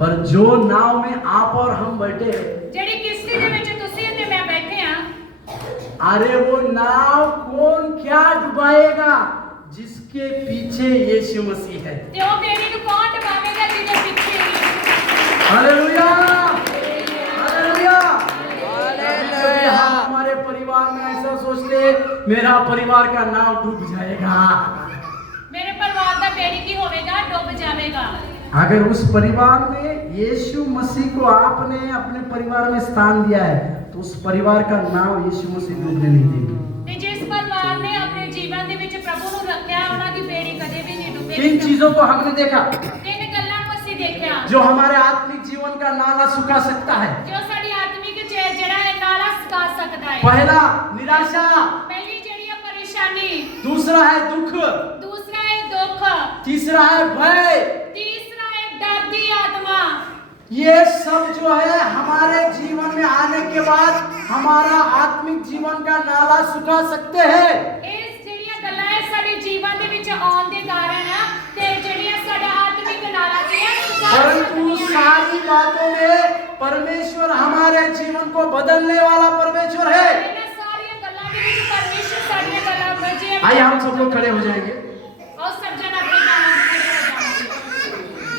पर जो नाव में आप और हम बैठे हैं, ਜਿਹੜੀ ਕਿਸ਼ਤੀ ਦੇ ਵਿੱਚ ਤੁਸੀਂ ਤੇ ਮੈਂ ਬੈਠੇ ਆ, अरे वो नाव कौन क्या डुबाएगा? जिसके पीछे यीशु मसीह है। ਤੇ ਉਹ ਬੇੜੀ ਨੂੰ ਕੌਣ ਡੁਬਾਵੇਗਾ ਜਿਹਦੇ ਪਿੱਛੇ हालेलुया, हालेलुया। कभी हम हमारे परिवार में ऐसा सोचते हैं, मेरा परिवार का नाव डूब जाएगा। ਮੇਰੇ ਪਰਿਵਾਰ ਦਾ ਬੇੜੀ ਕੀ ਹੋਵੇਗਾ? ਡੁੱਬ ਜਾਵੇਗਾ। अगर उस परिवार में यीशु मसीह को आपने अपने परिवार में स्थान दिया है तो उस परिवार का नाम यीशु मसीह डूबने नहीं देंगे। ਤੇ ਜਿਸ ਪਰਿਵਾਰ ਨੇ ਆਪਣੇ ਜੀਵਨ ਦੇ ਵਿੱਚ ਪ੍ਰਭੂ ਨੂੰ ਰੱਖਿਆ ਉਹਨਾਂ ਦੀ ਬੇੜੀ ਕਦੇ ਵੀ ਨਹੀਂ ਡੁੱਬੇਗੀ। तीन चीजों को हमने देखा ਤਿੰਨ ਗੱਲਾਂ ਨੂੰ ਅਸੀਂ ਦੇਖਿਆ जो हमारे आत्मिक जीवन का नाला सुखा सकता है। ਜੋ ਸਾਡੀ ਆਤਮਿਕ ਜਿਹੜਾ ਹੈ ਨਾਲਾ ਸੁਕਾ ਸਕਦਾ ਹੈ। पहला निराशा, ਪਹਿਲੀ ਜਿਹੜੀ ਹੈ ਪਰੇਸ਼ਾਨੀ, दूसरा है दुख, ਦੂਸਰਾ ਹੈ ਦੁੱਖ, तीसरा है भय। तीसरा है डर दी आत्मा। ये सब जो है हमारे जीवन में आने के बाद हमारा आत्मिक जीवन का नाला सुखा सकते हैं। ਇਸ ਜਿਹੜੀਆਂ ਗੱਲਾਂ ਹੈ ਸਾਡੇ ਜੀਵਨ ਦੇ ਵਿੱਚ ਆਉਣ ਦੇ ਕਾਰਨ ਤੇ ਜਿਹੜੀਆਂ ਸਾਡਾ ਆਤਮਿਕ ਨਾਲਾ ਹੈ परंतु सारी बातों में परमेश्वर हमारे जीवन को बदलने वाला परमेश्वर है। ਇਹਨਾਂ ਸਾਰੀਆਂ ਗੱਲਾਂ ਦੇ ਵਿੱਚ ਪਰਮੇਸ਼ਰ ਸਾਡੀਆਂ ਗੱਲਾਂ ਵਿੱਚ आइए हम सब लोग खड़े हो जाएंगे। और सब जना